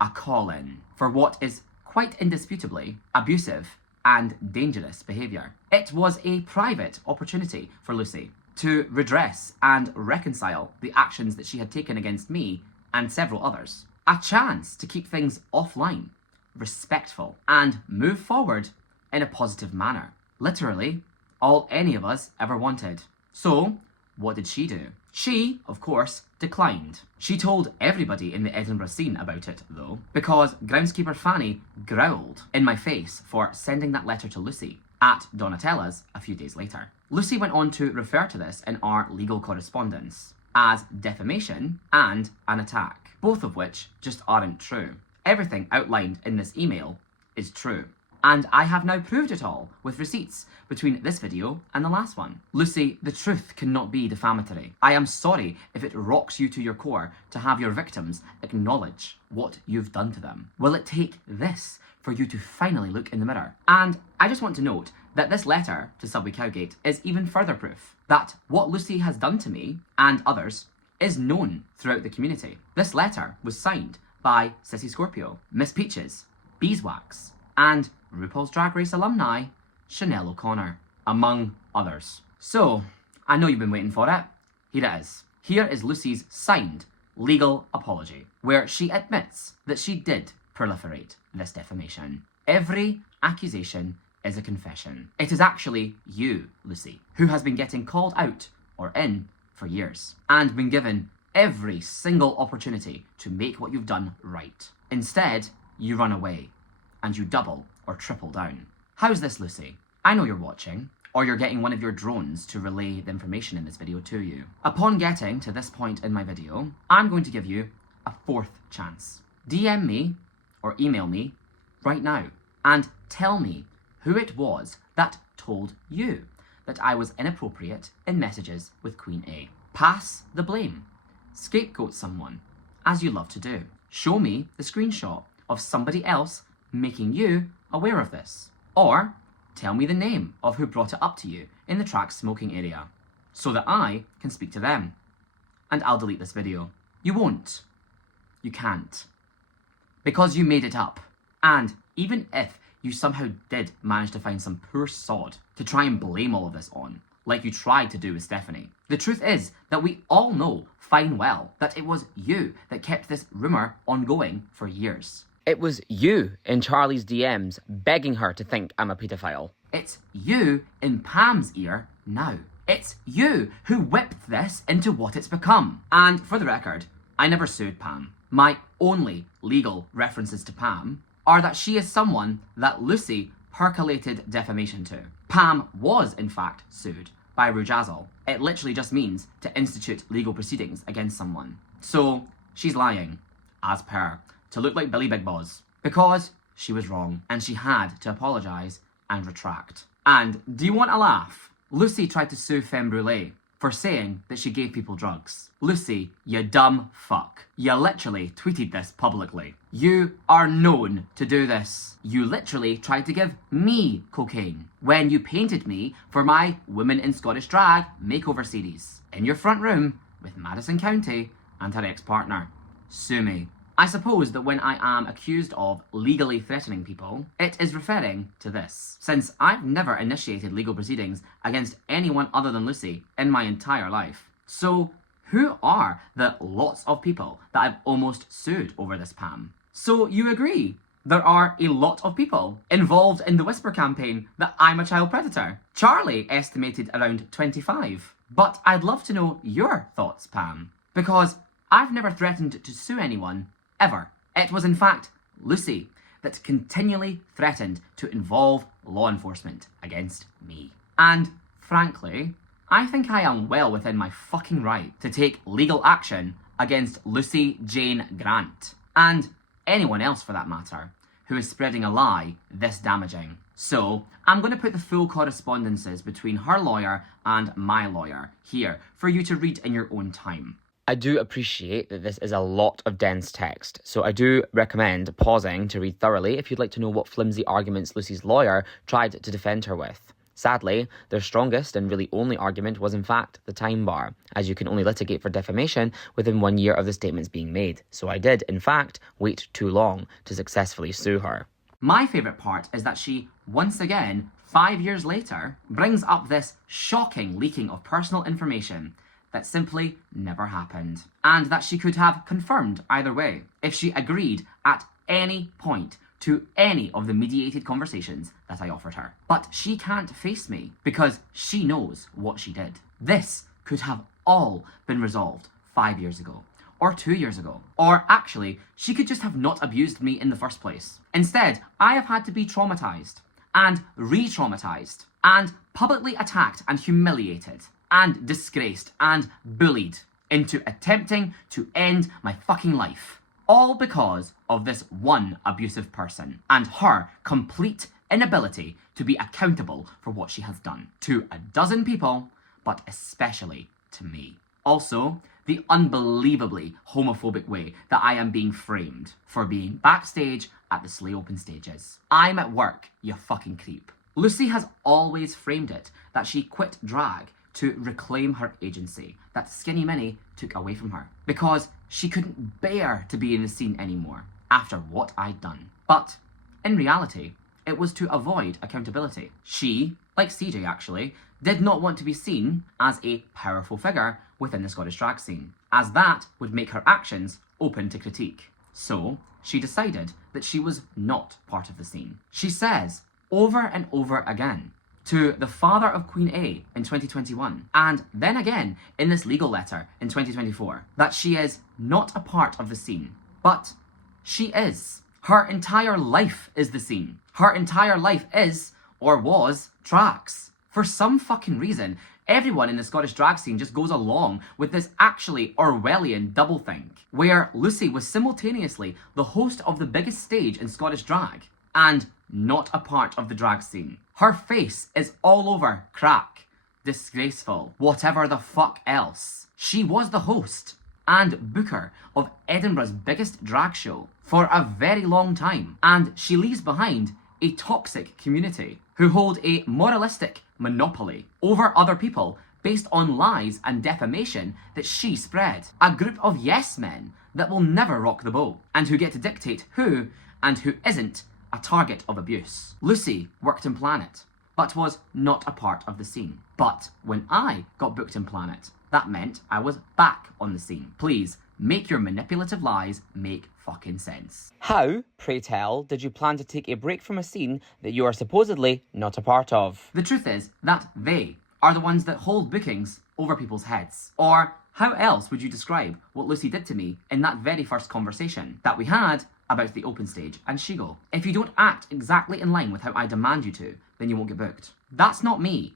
a call-in, for what is quite indisputably abusive and dangerous behaviour. It was a private opportunity for Lucy to redress and reconcile the actions that she had taken against me and several others. A chance to keep things offline, respectful, and move forward in a positive manner. Literally, all any of us ever wanted. So, what did she do? She, of course, declined. She told everybody in the Edinburgh scene about it, though, because groundskeeper Fanny growled in my face for sending that letter to Lucy at Donatella's a few days later. Lucy went on to refer to this in our legal correspondence as defamation and an attack, both of which just aren't true. Everything outlined in this email is true. And I have now proved it all with receipts between this video and the last one. Lucy, the truth cannot be defamatory. I am sorry if it rocks you to your core to have your victims acknowledge what you've done to them. Will it take this for you to finally look in the mirror? And I just want to note that this letter to Subway Cowgate is even further proof that what Lucy has done to me and others is known throughout the community. This letter was signed by Sissy Scorpio, Miss Peaches, Beeswax, and RuPaul's Drag Race alumni, Chanel O'Connor, among others. So, I know you've been waiting for it. Here it is. Here is Lucy's signed legal apology, where she admits that she did proliferate this defamation. Every accusation is a confession. It is actually you, Lucy, who has been getting called out or in for years, and been given every single opportunity to make what you've done right. Instead, you run away, and you double or triple down. How's this, Lucy? I know you're watching, or you're getting one of your drones to relay the information in this video to you. Upon getting to this point in my video, I'm going to give you a fourth chance. DM me or email me right now and tell me who it was that told you that I was inappropriate in messages with Queen A. Pass the blame. Scapegoat someone, as you love to do. Show me the screenshot of somebody else making you aware of this. Or tell me the name of who brought it up to you in the track smoking area, so that I can speak to them. And I'll delete this video. You won't. You can't. Because you made it up. And even if you somehow did manage to find some poor sod to try and blame all of this on, like you tried to do with Stephanie, the truth is that we all know fine well that it was you that kept this rumour ongoing for years. It was you in Charlie's DMs begging her to think I'm a paedophile. It's you in Pam's ear now. It's you who whipped this into what it's become. And for the record, I never sued Pam. My only legal references to Pam are that she is someone that Lucy percolated defamation to. Pam was, in fact, sued by Rujazzle. It literally just means to institute legal proceedings against someone. So, she's lying, as per, to look like Billy Big Boss, because she was wrong and she had to apologise and retract. And do you want a laugh? Lucy tried to sue Femme Brûlée for saying that she gave people drugs. Lucy, you dumb fuck. You literally tweeted this publicly. You are known to do this. You literally tried to give me cocaine when you painted me for my Women in Scottish Drag makeover series in your front room with Madison County and her ex-partner. Sue me. I suppose that when I am accused of legally threatening people, it is referring to this, since I've never initiated legal proceedings against anyone other than Lucy in my entire life. So, who are the lots of people that I've almost sued over this, Pam? So, you agree? There are a lot of people involved in the Whisper campaign that I'm a child predator. Charlie estimated around 25. But I'd love to know your thoughts, Pam, because I've never threatened to sue anyone ever. It was in fact Lucy that continually threatened to involve law enforcement against me. And frankly, I think I am well within my fucking right to take legal action against Lucy Jane Grant, and anyone else for that matter, who is spreading a lie this damaging. So, I'm going to put the full correspondences between her lawyer and my lawyer here for you to read in your own time. I do appreciate that this is a lot of dense text, so I do recommend pausing to read thoroughly if you'd like to know what flimsy arguments Lucy's lawyer tried to defend her with. Sadly, their strongest and really only argument was in fact the time bar, as you can only litigate for defamation within 1 year of the statements being made. So I did, in fact, wait too long to successfully sue her. My favourite part is that she, once again, 5 years later, brings up this shocking leaking of personal information that simply never happened, and that she could have confirmed either way if she agreed at any point to any of the mediated conversations that I offered her. But she can't face me because she knows what she did. This could have all been resolved 5 years ago, or 2 years ago, or actually, she could just have not abused me in the first place. Instead, I have had to be traumatized and re-traumatized and publicly attacked and humiliated and disgraced and bullied into attempting to end my fucking life. All because of this one abusive person and her complete inability to be accountable for what she has done to a dozen people, but especially to me. Also, the unbelievably homophobic way that I am being framed for being backstage at the Slay Open stages. I'm at work, you fucking creep. Lucy has always framed it that she quit drag to reclaim her agency that Skinny Minnie took away from her because she couldn't bear to be in the scene anymore after what I'd done. But in reality, it was to avoid accountability. She, like CJ actually, did not want to be seen as a powerful figure within the Scottish drag scene, as that would make her actions open to critique. So she decided that she was not part of the scene. She says over and over again to the father of Queen A in 2021, and then again in this legal letter in 2024, that she is not a part of the scene. But she is. Her entire life is the scene. Her entire life is, or was, tracks. For some fucking reason, everyone in the Scottish drag scene just goes along with this actually Orwellian doublethink, where Lucy was simultaneously the host of the biggest stage in Scottish drag, and not a part of the drag scene. Her face is all over crack, disgraceful, whatever the fuck else. She was the host and booker of Edinburgh's biggest drag show for a very long time, and she leaves behind a toxic community who hold a moralistic monopoly over other people based on lies and defamation that she spread. A group of yes men that will never rock the boat and who get to dictate who and who isn't a target of abuse. Lucy worked in Planet, but was not a part of the scene. But when I got booked in Planet, that meant I was back on the scene. Please, make your manipulative lies make fucking sense. How, pray tell, did you plan to take a break from a scene that you are supposedly not a part of? The truth is that they are the ones that hold bookings over people's heads. Or how else would you describe what Lucy did to me in that very first conversation that we had about the open stage and Shigo? If you don't act exactly in line with how I demand you to, then you won't get booked. That's not me.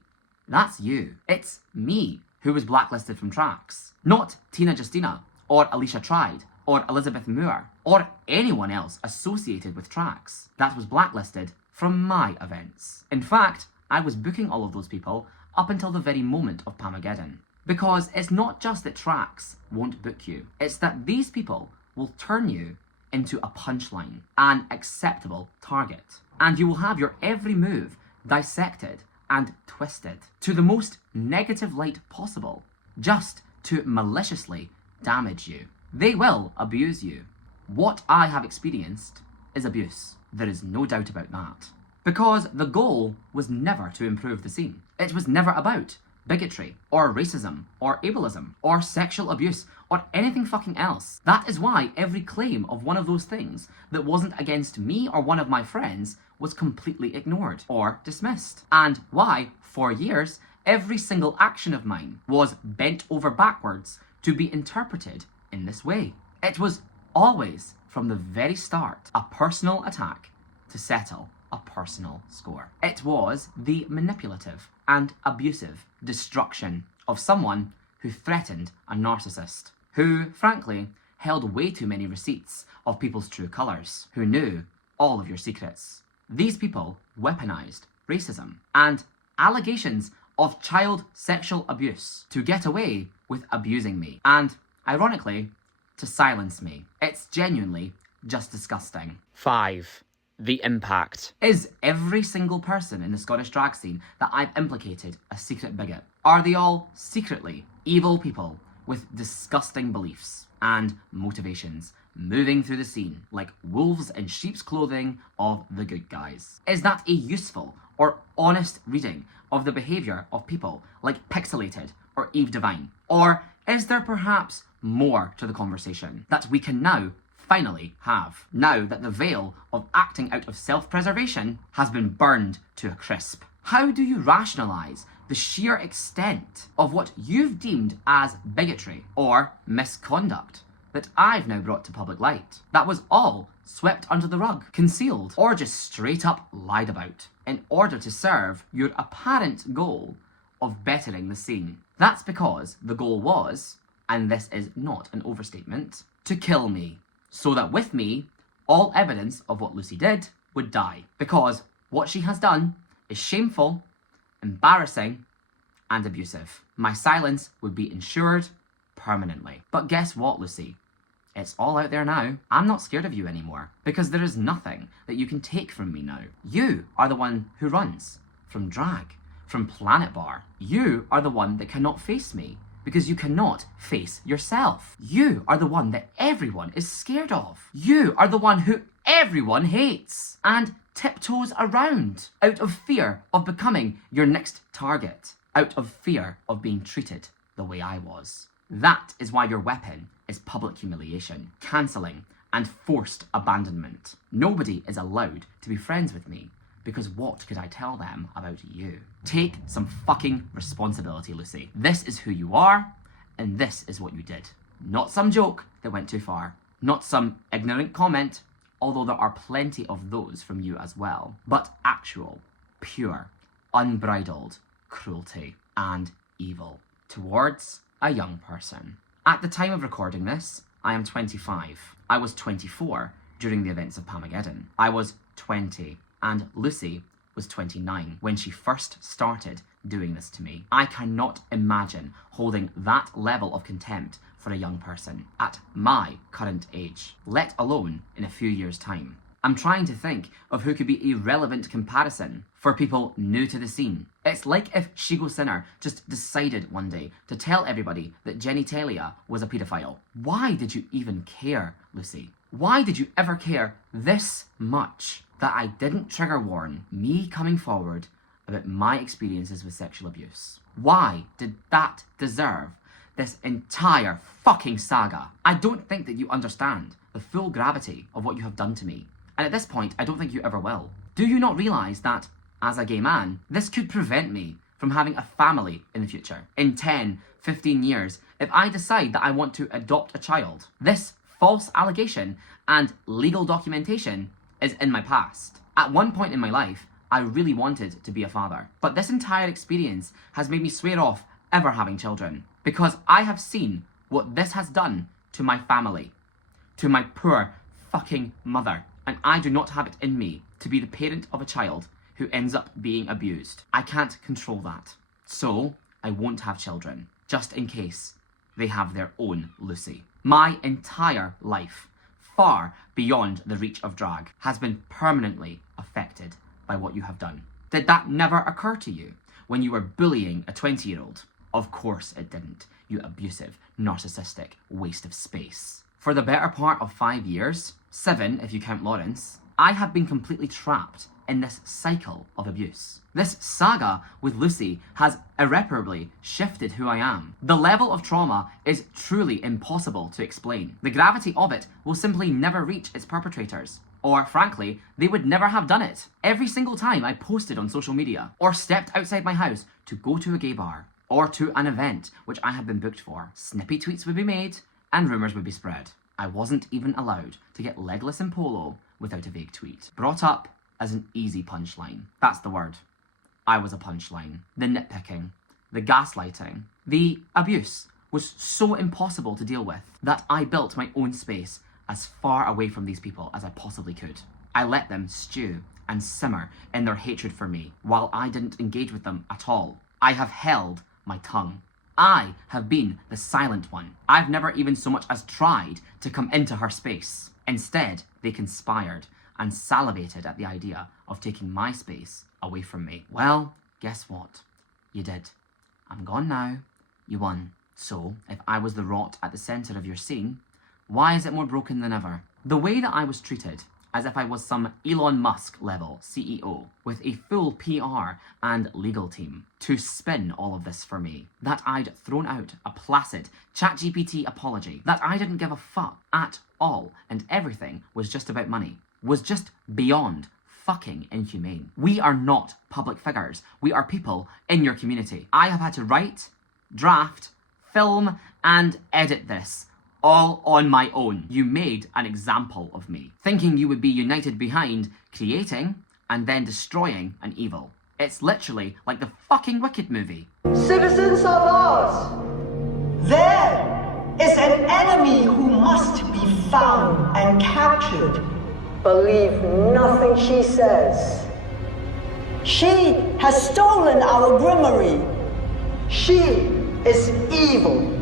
That's you. It's me who was blacklisted from tracks. Not Tina Justina, or Alicia Tried, or Elizabeth Moore, or anyone else associated with tracks that was blacklisted from my events. In fact, I was booking all of those people up until the very moment of Pamageddon. Because it's not just that tracks won't book you, it's that these people will turn you into a punchline, an acceptable target. And you will have your every move dissected and twisted to the most negative light possible, just to maliciously damage you. They will abuse you. What I have experienced is abuse. There is no doubt about that. Because the goal was never to improve the scene. It was never about bigotry, or racism, or ableism, or sexual abuse, or anything fucking else. That is why every claim of one of those things that wasn't against me or one of my friends was completely ignored or dismissed. And why, for years, every single action of mine was bent over backwards to be interpreted in this way. It was always, from the very start, a personal attack to settle a personal score. It was the manipulative and abusive destruction of someone who threatened a narcissist, who, frankly, held way too many receipts of people's true colours, who knew all of your secrets. These people weaponized racism and allegations of child sexual abuse to get away with abusing me, and, ironically, to silence me. It's genuinely just disgusting. 5. The impact. Is every single person in the Scottish drag scene that I've implicated a secret bigot? Are they all secretly evil people with disgusting beliefs and motivations moving through the scene like wolves in sheep's clothing of the good guys. Is that a useful or honest reading of the behaviour of people like Pixelated or Eve Divine? Or is there perhaps more to the conversation that we can now finally have, now that the veil of acting out of self-preservation has been burned to a crisp? How do you rationalise the sheer extent of what you've deemed as bigotry or misconduct that I've now brought to public light? That was all swept under the rug, concealed, or just straight up lied about in order to serve your apparent goal of bettering the scene. That's because the goal was, and this is not an overstatement, to kill me, so that with me, all evidence of what Lucy did would die. Because what she has done is shameful, embarrassing, and abusive. My silence would be ensured permanently. But guess what, Lucy? It's all out there now. I'm not scared of you anymore, because there is nothing that you can take from me now. You are the one who runs from drag, from Planet Bar. You are the one that cannot face me, because you cannot face yourself. You are the one that everyone is scared of. You are the one who everyone hates and tiptoes around out of fear of becoming your next target, out of fear of being treated the way I was. That is why your weapon is public humiliation, cancelling, and forced abandonment. Nobody is allowed to be friends with me, because what could I tell them about you? Take some fucking responsibility, Lucy. This is who you are, and this is what you did. Not some joke that went too far. Not some ignorant comment, although there are plenty of those from you as well. But actual, pure, unbridled cruelty and evil towards a young person. At the time of recording this, I am 25. I was 24 during the events of Pamageddon. I was 20. And Lucy was 29 when she first started doing this to me. I cannot imagine holding that level of contempt for a young person at my current age, let alone in a few years' time. I'm trying to think of who could be a relevant comparison for people new to the scene. It's like if Shigo Sinner just decided one day to tell everybody that Jenny Talia was a paedophile. Why did you even care, Lucy? Why did you ever care this much that I didn't trigger warn me coming forward about my experiences with sexual abuse? Why did that deserve this entire fucking saga? I don't think that you understand the full gravity of what you have done to me. And at this point, I don't think you ever will. Do you not realise that, as a gay man, this could prevent me from having a family in the future? In 10, 15 years, if I decide that I want to adopt a child, this false allegation and legal documentation is in my past. At one point in my life, I really wanted to be a father. But this entire experience has made me swear off ever having children, because I have seen what this has done to my family, to my poor fucking mother. And I do not have it in me to be the parent of a child who ends up being abused. I can't control that. So I won't have children, just in case they have their own Lucy. My entire life, far beyond the reach of drag, has been permanently affected by what you have done. Did that never occur to you when you were bullying a 20-year-old? Of course it didn't, you abusive, narcissistic waste of space. For the better part of 5 years, 7 if you count Lawrence, I have been completely trapped in this cycle of abuse. This saga with Lucy has irreparably shifted who I am. The level of trauma is truly impossible to explain. The gravity of it will simply never reach its perpetrators. Or, frankly, they would never have done it. Every single time I posted on social media, or stepped outside my house to go to a gay bar, or to an event which I had been booked for, snippy tweets would be made, and rumours would be spread. I wasn't even allowed to get legless in polo without a vague tweet. Brought up as an easy punchline. That's the word. I was a punchline. The nitpicking, the gaslighting, the abuse was so impossible to deal with that I built my own space as far away from these people as I possibly could. I let them stew and simmer in their hatred for me while I didn't engage with them at all. I have held my tongue. I have been the silent one. I've never even so much as tried to come into her space. Instead, they conspired and salivated at the idea of taking my space away from me. Well, guess what? You did. I'm gone now. You won. So, if I was the rot at the centre of your scene, Why is it more broken than ever? The way that I was treated, as if I was some Elon Musk level CEO with a full PR and legal team to spin all of this for me, that I'd thrown out a placid ChatGPT apology, that I didn't give a fuck at all and everything was just about money, was just beyond fucking inhumane. We are not public figures. We are people in your community. I have had to write, draft, film and edit this all on my own. You made an example of me, thinking you would be united behind creating and then destroying an evil. It's literally like the fucking Wicked movie. Citizens of Oz, there is an enemy who must be found and captured. Believe nothing she says. She has stolen our grimoire. She is evil,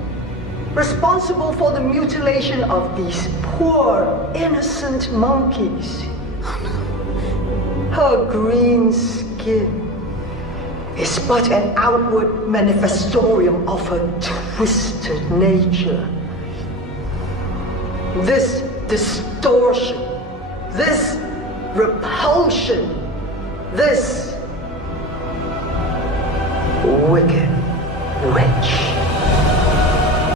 responsible for the mutilation of these poor, innocent monkeys. Her green skin is but an outward manifestorium of her twisted nature. This distortion, this repulsion, this wicked witch.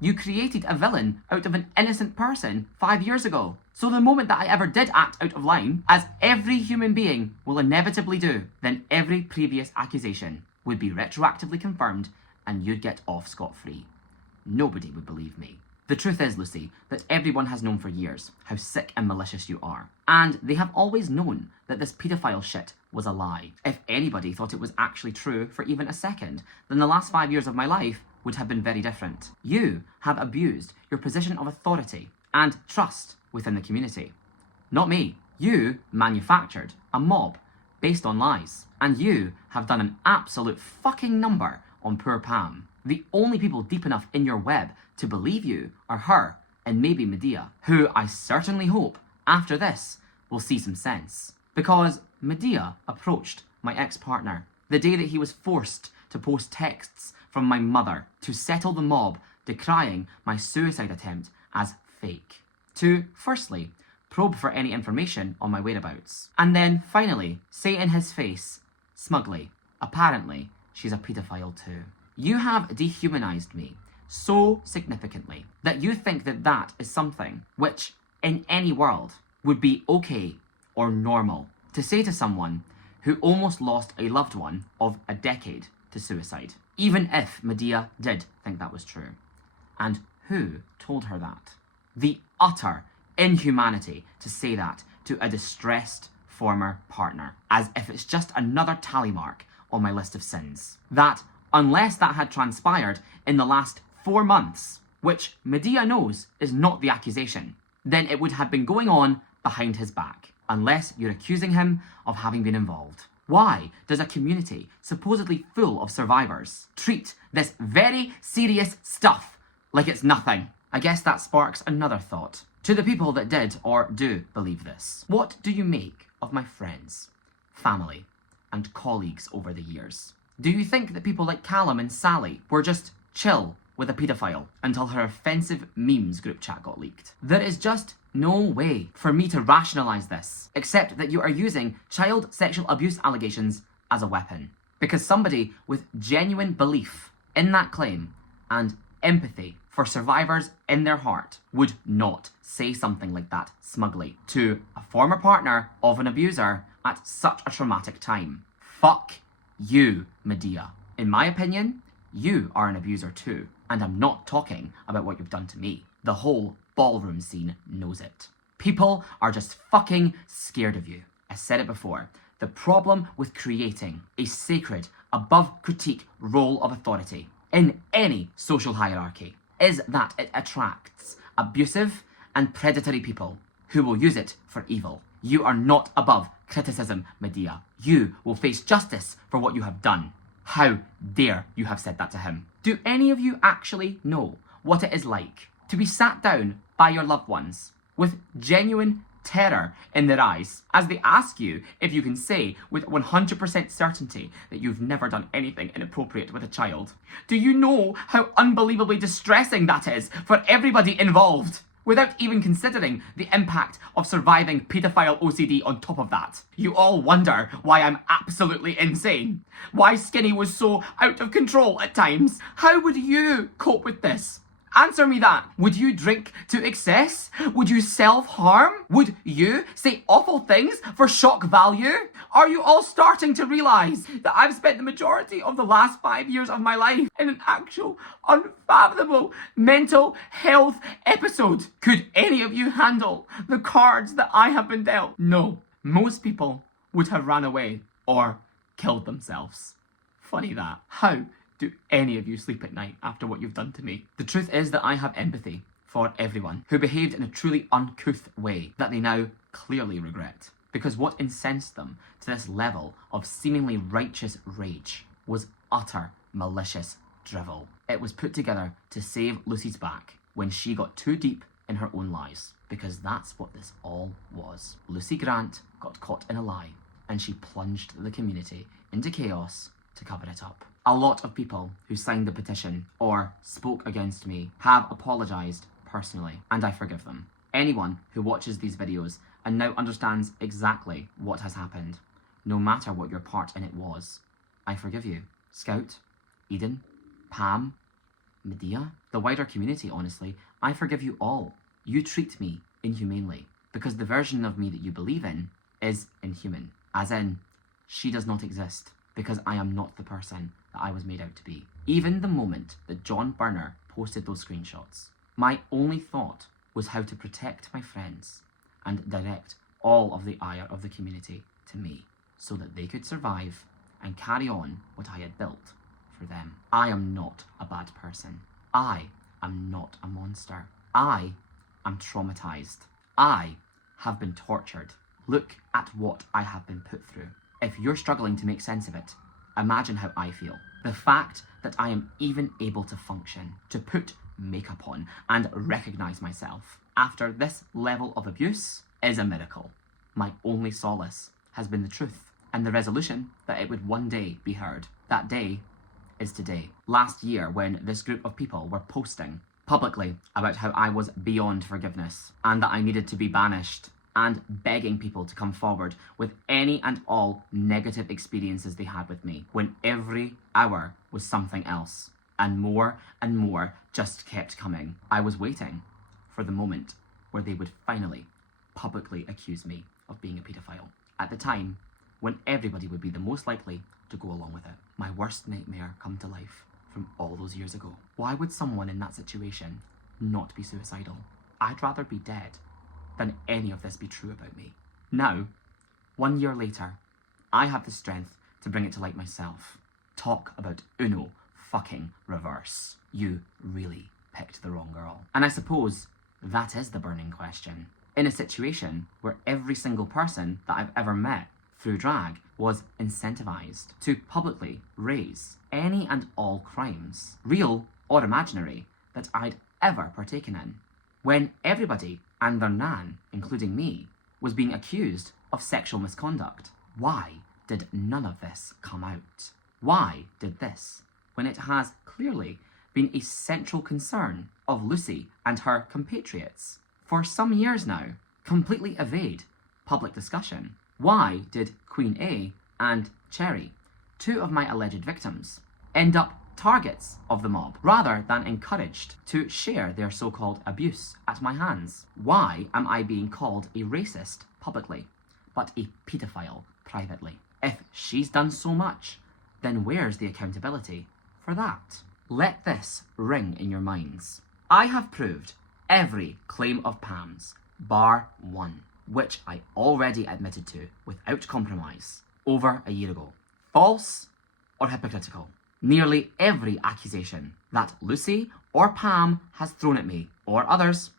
You created a villain out of an innocent person 5 years ago. So the moment that I ever did act out of line, as every human being will inevitably do, then every previous accusation would be retroactively confirmed and you'd get off scot-free. Nobody would believe me. The truth is, Lucy, that everyone has known for years how sick and malicious you are. And they have always known that this paedophile shit was a lie. If anybody thought it was actually true for even a second, then the last 5 years of my life would have been very different. You have abused your position of authority and trust within the community. Not me. You manufactured a mob based on lies. And you have done an absolute fucking number on poor Pam. The only people deep enough in your web to believe you are her and maybe Medea, who I certainly hope after this will see some sense. Because Medea approached my ex-partner the day that he was forced to post texts from my mother to settle the mob decrying my suicide attempt as fake. To, firstly, probe for any information on my whereabouts. And then, finally, say in his face, smugly, apparently, she's a paedophile too. You have dehumanized me so significantly that you think that that is something which, in any world, would be okay or normal to say to someone who almost lost a loved one of a decade to suicide. Even if Medea did think that was true. And who told her that? The utter inhumanity to say that to a distressed former partner, as if it's just another tally mark on my list of sins. That, unless that had transpired in the last 4 months, which Medea knows is not the accusation, then it would have been going on behind his back, unless you're accusing him of having been involved. Why does a community supposedly full of survivors treat this very serious stuff like it's nothing? I guess that sparks another thought. To the people that did or do believe this, what do you make of my friends, family, and colleagues over the years? Do you think that people like Callum and Sally were just chill with a paedophile until her offensive memes group chat got leaked? There is just no way for me to rationalise this, except that you are using child sexual abuse allegations as a weapon. Because somebody with genuine belief in that claim and empathy for survivors in their heart would not say something like that smugly to a former partner of an abuser at such a traumatic time. Fuck you, Medea. In my opinion, you are an abuser too, and I'm not talking about what you've done to me. The whole ballroom scene knows it. People are just fucking scared of you. I said it before. The problem with creating a sacred, above critique role of authority in any social hierarchy is that it attracts abusive and predatory people who will use it for evil. You are not above criticism, Medea. You will face justice for what you have done. How dare you have said that to him? Do any of you actually know what it is like to be sat down by your loved ones with genuine terror in their eyes as they ask you if you can say with 100% certainty that you've never done anything inappropriate with a child? Do you know how unbelievably distressing that is for everybody involved? without even considering the impact of surviving paedophile OCD on top of that. You all wonder why I'm absolutely insane, why Skinny was so out of control at times. How would you cope with this? Answer me that. Would you drink to excess? Would you self-harm? Would you say awful things for shock value? Are you all starting to realise that I've spent the majority of the last 5 years of my life in an actual unfathomable mental health episode? Could any of you handle the cards that I have been dealt? No. Most people would have ran away or killed themselves. Funny that. How do any of you sleep at night after what you've done to me? The truth is that I have empathy for everyone who behaved in a truly uncouth way that they now clearly regret. Because what incensed them to this level of seemingly righteous rage was utter malicious drivel. It was put together to save Lucy's back when she got too deep in her own lies. Because that's what this all was. Lucy Grant got caught in a lie, and she plunged the community into chaos to cover it up. A lot of people who signed the petition or spoke against me have apologised personally, and I forgive them. Anyone who watches these videos and now understands exactly what has happened, no matter what your part in it was, I forgive you. Scout, Eden, Pam, Medea, the wider community, honestly, I forgive you all. You treat me inhumanely because the version of me that you believe in is inhuman. As in, she does not exist because I am not the person that I was made out to be. Even the moment that John Burner posted those screenshots, my only thought was how to protect my friends and direct all of the ire of the community to me so that they could survive and carry on what I had built for them. I am not a bad person. I am not a monster. I am traumatized. I have been tortured. Look at what I have been put through. If you're struggling to make sense of it, imagine how I feel. The fact that I am even able to function, to put makeup on and recognize myself after this level of abuse is a miracle. My only solace has been the truth and the resolution that it would one day be heard. That day is today. Last year, when this group of people were posting publicly about how I was beyond forgiveness and that I needed to be banished, and begging people to come forward with any and all negative experiences they had with me, when every hour was something else, and more just kept coming. I was waiting for the moment where they would finally publicly accuse me of being a paedophile. At the time when everybody would be the most likely to go along with it. My worst nightmare come to life from all those years ago. Why would someone in that situation not be suicidal? I'd rather be dead than any of this be true about me. Now, 1 year later, I have the strength to bring it to light myself. Talk about Uno fucking reverse. You really picked the wrong girl. And I suppose that is the burning question. In a situation where every single person that I've ever met through drag was incentivized to publicly raise any and all crimes, real or imaginary, that I'd ever partaken in, when everybody and their nan, including me, was being accused of sexual misconduct. Why did none of this come out? Why did this, when it has clearly been a central concern of Lucy and her compatriots for some years now, completely evade public discussion? Why did Queen A and Cherry, two of my alleged victims, end up targets of the mob rather than encouraged to share their so-called abuse at my hands? Why am I being called a racist publicly, but a paedophile privately? If she's done so much, then where's the accountability for that? Let this ring in your minds. I have proved every claim of Pam's, bar one, which I already admitted to without compromise over a year ago. False or hypocritical. Nearly every accusation that Lucy or Pam has thrown at me, or others,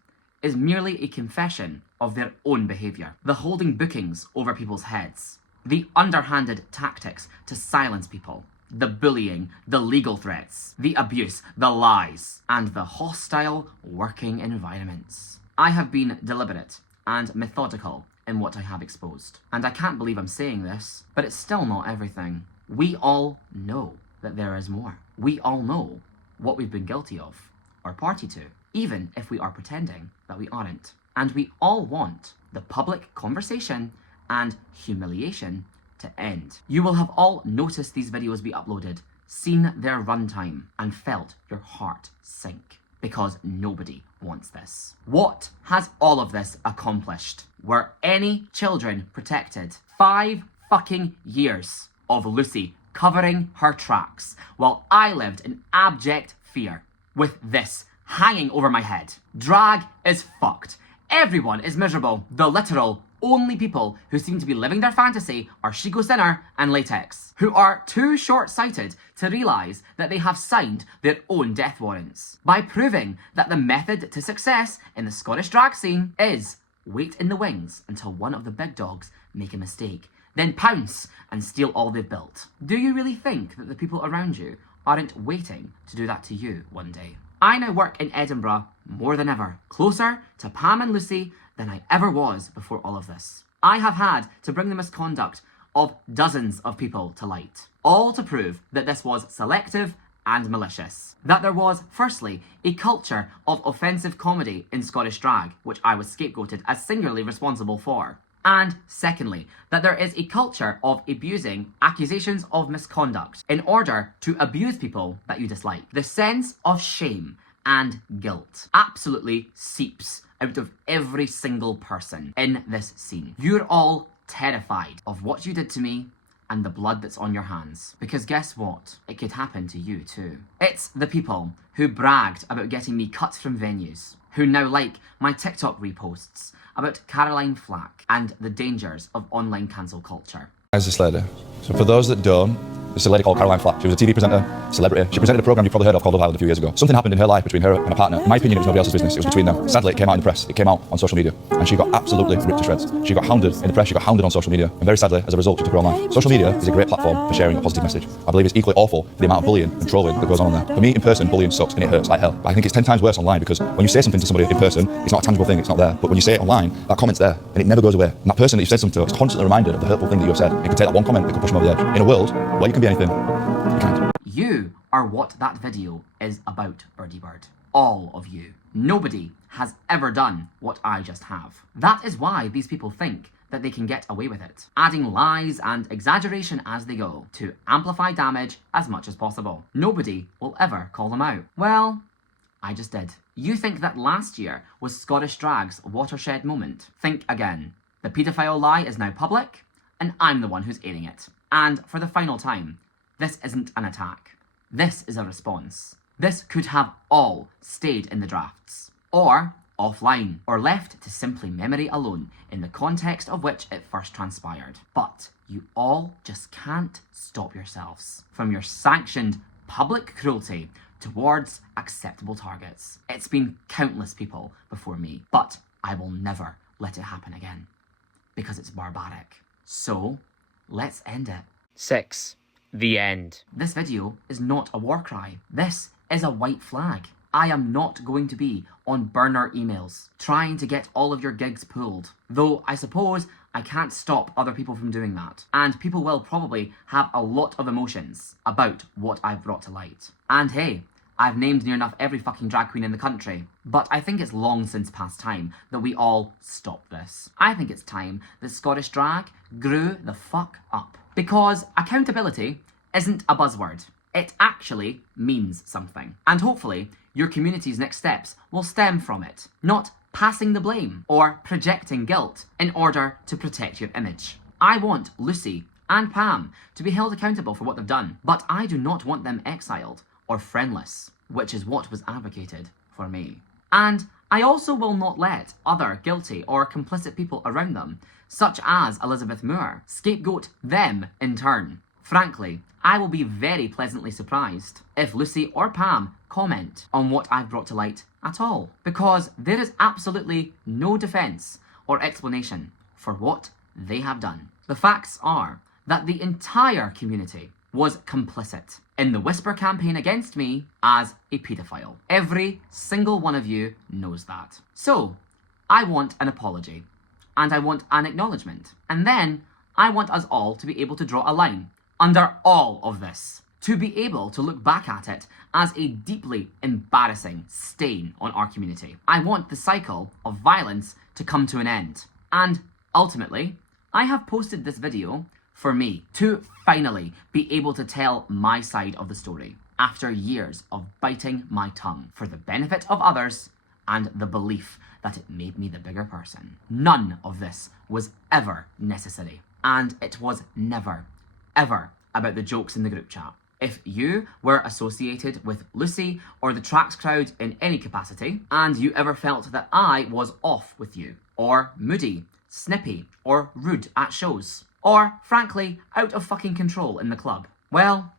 is merely a confession of their own behaviour. The holding bookings over people's heads, the underhanded tactics to silence people, the bullying, the legal threats, the abuse, the lies, and the hostile working environments. I have been deliberate and methodical in what I have exposed. And I can't believe I'm saying this, but it's still not everything. We all know that there is more. We all know what we've been guilty of. or party to, even if we are pretending that we aren't. And we all want the public conversation and humiliation to end. You will have all noticed these videos be uploaded, seen their runtime, and felt your heart sink, because nobody wants this. What has all of this accomplished? Were any children protected? 5 fucking years of Lucy covering her tracks while I lived in abject fear with this hanging over my head. Drag is fucked. Everyone is miserable. The literal only people who seem to be living their fantasy are Chico Sinner and Latex, who are too short-sighted to realise that they have signed their own death warrants by proving that the method to success in the Scottish drag scene is wait in the wings until one of the big dogs make a mistake, then pounce and steal all they've built. Do you really think that the people around you aren't waiting to do that to you one day? I now work in Edinburgh more than ever, closer to Pam and Lucy than I ever was before all of this. I have had to bring the misconduct of dozens of people to light, all to prove that this was selective and malicious. That there was, firstly, a culture of offensive comedy in Scottish drag, which I was scapegoated as singularly responsible for. And secondly, that there is a culture of abusing accusations of misconduct in order to abuse people that you dislike. The sense of shame and guilt absolutely seeps out of every single person in this scene. You're all terrified of what you did to me and the blood that's on your hands. Because guess what? It could happen to you too. It's the people who bragged about getting me cut from venues, who now like my TikTok reposts about Caroline Flack and the dangers of online cancel culture. As this lady. So for those that don't, this is a lady called Caroline Flack. She was a TV presenter, celebrity. She presented a program you've probably heard of called Love Island a few years ago. Something happened in her life between her and a partner. In my opinion, it was nobody else's business. It was between them. Sadly, it came out in the press. It came out on social media. And she got absolutely ripped to shreds. She got hounded in the press. She got hounded on social media. And very sadly, as a result, she took her own life. Social media is a great platform for sharing a positive message. I believe it's equally awful for the amount of bullying and trolling that goes on there. For me, in person, bullying sucks and it hurts like hell. But I think it's 10 times worse online because when you say something to somebody in person, it's not a tangible thing, it's not there. But when you say it online, that comment's there and it never goes away. And that person that you said something to is constantly reminded of the hurtful thing that you have said. You can take that one comment that could push them over the edge. In a world where you can be anything, you can't. You are what that video is about, Birdie Bird. All of you. Nobody has ever done what I just have. That is why these people think that they can get away with it, adding lies and exaggeration as they go to amplify damage as much as possible. Nobody will ever call them out. Well, I just did. You think that last year was Scottish drag's watershed moment? Think again. The paedophile lie is now public, and I'm the one who's airing it. And for the final time, this isn't an attack. This is a response. This could have all stayed in the drafts, or offline, or left to simply memory alone in the context of which it first transpired. But you all just can't stop yourselves from your sanctioned public cruelty towards acceptable targets. It's been countless people before me, but I will never let it happen again, because it's barbaric. So, let's end it. 6. The end. This video is not a war cry. This is a white flag. I am not going to be on burner emails trying to get all of your gigs pulled. Though I suppose I can't stop other people from doing that. And people will probably have a lot of emotions about what I've brought to light. And hey, I've named near enough every fucking drag queen in the country. But I think it's long since past time that we all stop this. I think it's time that Scottish drag grew the fuck up. Because accountability isn't a buzzword. It actually means something. And hopefully, your community's next steps will stem from it, not passing the blame or projecting guilt in order to protect your image. I want Lucy and Pam to be held accountable for what they've done, but I do not want them exiled or friendless, which is what was advocated for me. And I also will not let other guilty or complicit people around them, such as Elizabeth Moore, scapegoat them in turn. Frankly, I will be very pleasantly surprised if Lucy or Pam comment on what I've brought to light at all, because there is absolutely no defence or explanation for what they have done. The facts are that the entire community was complicit in the Whisper campaign against me as a paedophile. Every single one of you knows that. So, I want an apology, and I want an acknowledgement, and then I want us all to be able to draw a line under all of this, to be able to look back at it as a deeply embarrassing stain on our community. I want the cycle of violence to come to an end. And ultimately, I have posted this video for me to finally be able to tell my side of the story after years of biting my tongue for the benefit of others and the belief that it made me the bigger person. None of this was ever necessary, and it was never, ever about the jokes in the group chat. If you were associated with Lucy or the Tracks crowd in any capacity, and you ever felt that I was off with you, or moody, snippy, or rude at shows, or, frankly, out of fucking control in the club, well,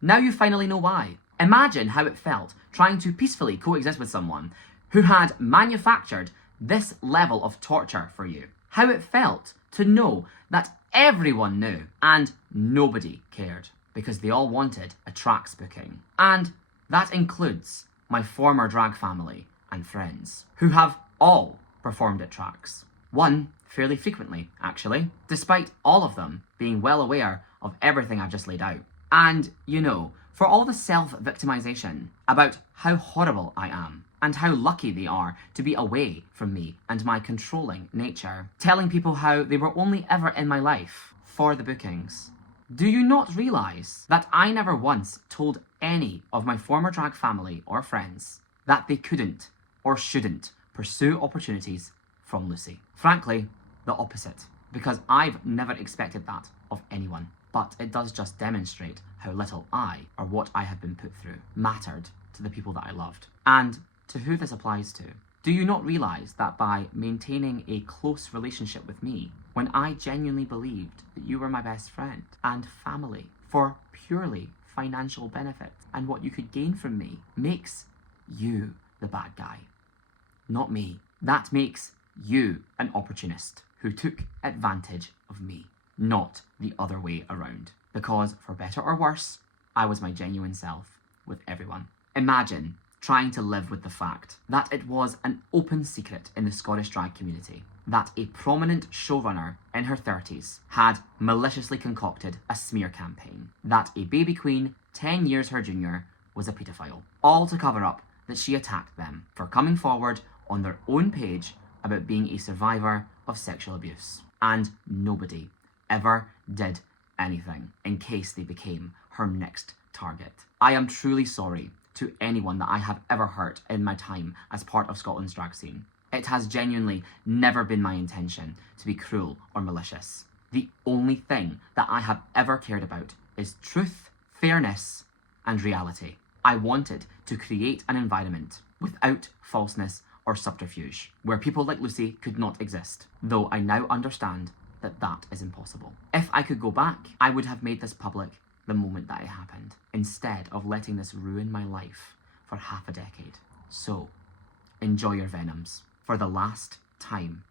now you finally know why. Imagine how it felt trying to peacefully coexist with someone who had manufactured this level of torture for you. How it felt to know that everyone knew and nobody cared because they all wanted a Tracks booking. And that includes my former drag family and friends who have all performed at Tracks. One fairly frequently, actually, despite all of them being well aware of everything I've just laid out. And, you know, for all the self-victimization about how horrible I am and how lucky they are to be away from me and my controlling nature, telling people how they were only ever in my life for the bookings. Do you not realise that I never once told any of my former drag family or friends that they couldn't or shouldn't pursue opportunities from Lucy? Frankly, the opposite, because I've never expected that of anyone. But it does just demonstrate how little I, or what I have been put through, mattered to the people that I loved. And to who this applies to. Do you not realise that by maintaining a close relationship with me, when I genuinely believed that you were my best friend and family for purely financial benefit and what you could gain from me, makes you the bad guy, not me. That makes you an opportunist who took advantage of me, not the other way around. Because for better or worse, I was my genuine self with everyone. Imagine trying to live with the fact that it was an open secret in the Scottish drag community that a prominent showrunner in her 30s had maliciously concocted a smear campaign that a baby queen 10 years her junior was a paedophile, all to cover up that she attacked them for coming forward on their own page about being a survivor of sexual abuse. And nobody ever did anything in case they became her next target. I am truly sorry to anyone that I have ever hurt in my time as part of Scotland's drag scene. It has genuinely never been my intention to be cruel or malicious. The only thing that I have ever cared about is truth, fairness, and reality. I wanted to create an environment without falseness or subterfuge, where people like Lucy could not exist, though I now understand that that is impossible. If I could go back, I would have made this public the moment that it happened, instead of letting this ruin my life for half a decade. So, enjoy your venoms. For the last time,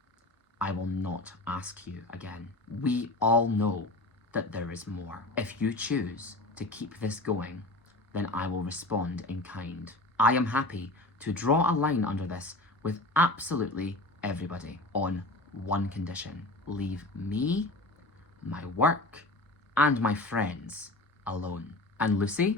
I will not ask you again. We all know that there is more. If you choose to keep this going, then I will respond in kind. I am happy to draw a line under this with absolutely everybody on one condition. Leave me, my work, and my friends alone. And Lucy,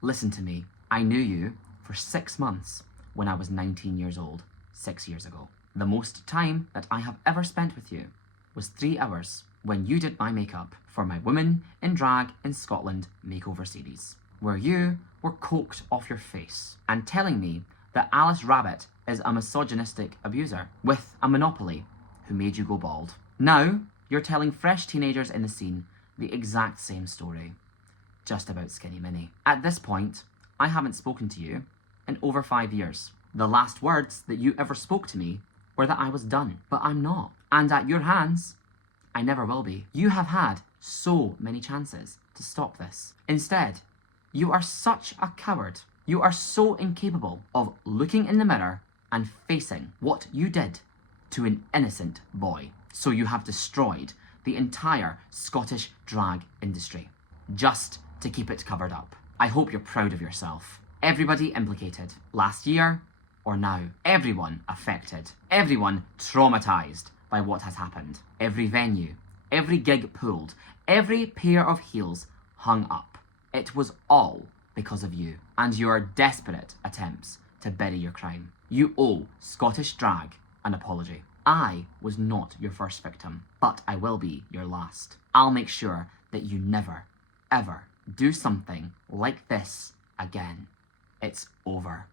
listen to me. I knew you for 6 months when I was 19 years old, 6 years ago. The most time that I have ever spent with you was 3 hours when you did my makeup for my Women in Drag in Scotland makeover series, where you were coked off your face and telling me that Alice Rabbit is a misogynistic abuser with a monopoly who made you go bald. Now, you're telling fresh teenagers in the scene the exact same story, just about Skinny Minnie. At this point, I haven't spoken to you in over 5 years. The last words that you ever spoke to me were that I was done, but I'm not. And at your hands, I never will be. You have had so many chances to stop this. Instead, you are such a coward. You are so incapable of looking in the mirror and facing what you did to an innocent boy. So you have destroyed the entire Scottish drag industry, just to keep it covered up. I hope you're proud of yourself. Everybody implicated, last year or now. Everyone affected. Everyone traumatized by what has happened. Every venue, every gig pulled, every pair of heels hung up. It was all because of you and your desperate attempts to bury your crime. You owe Scottish drag an apology. I was not your first victim, but I will be your last. I'll make sure that you never, ever do something like this again. It's over.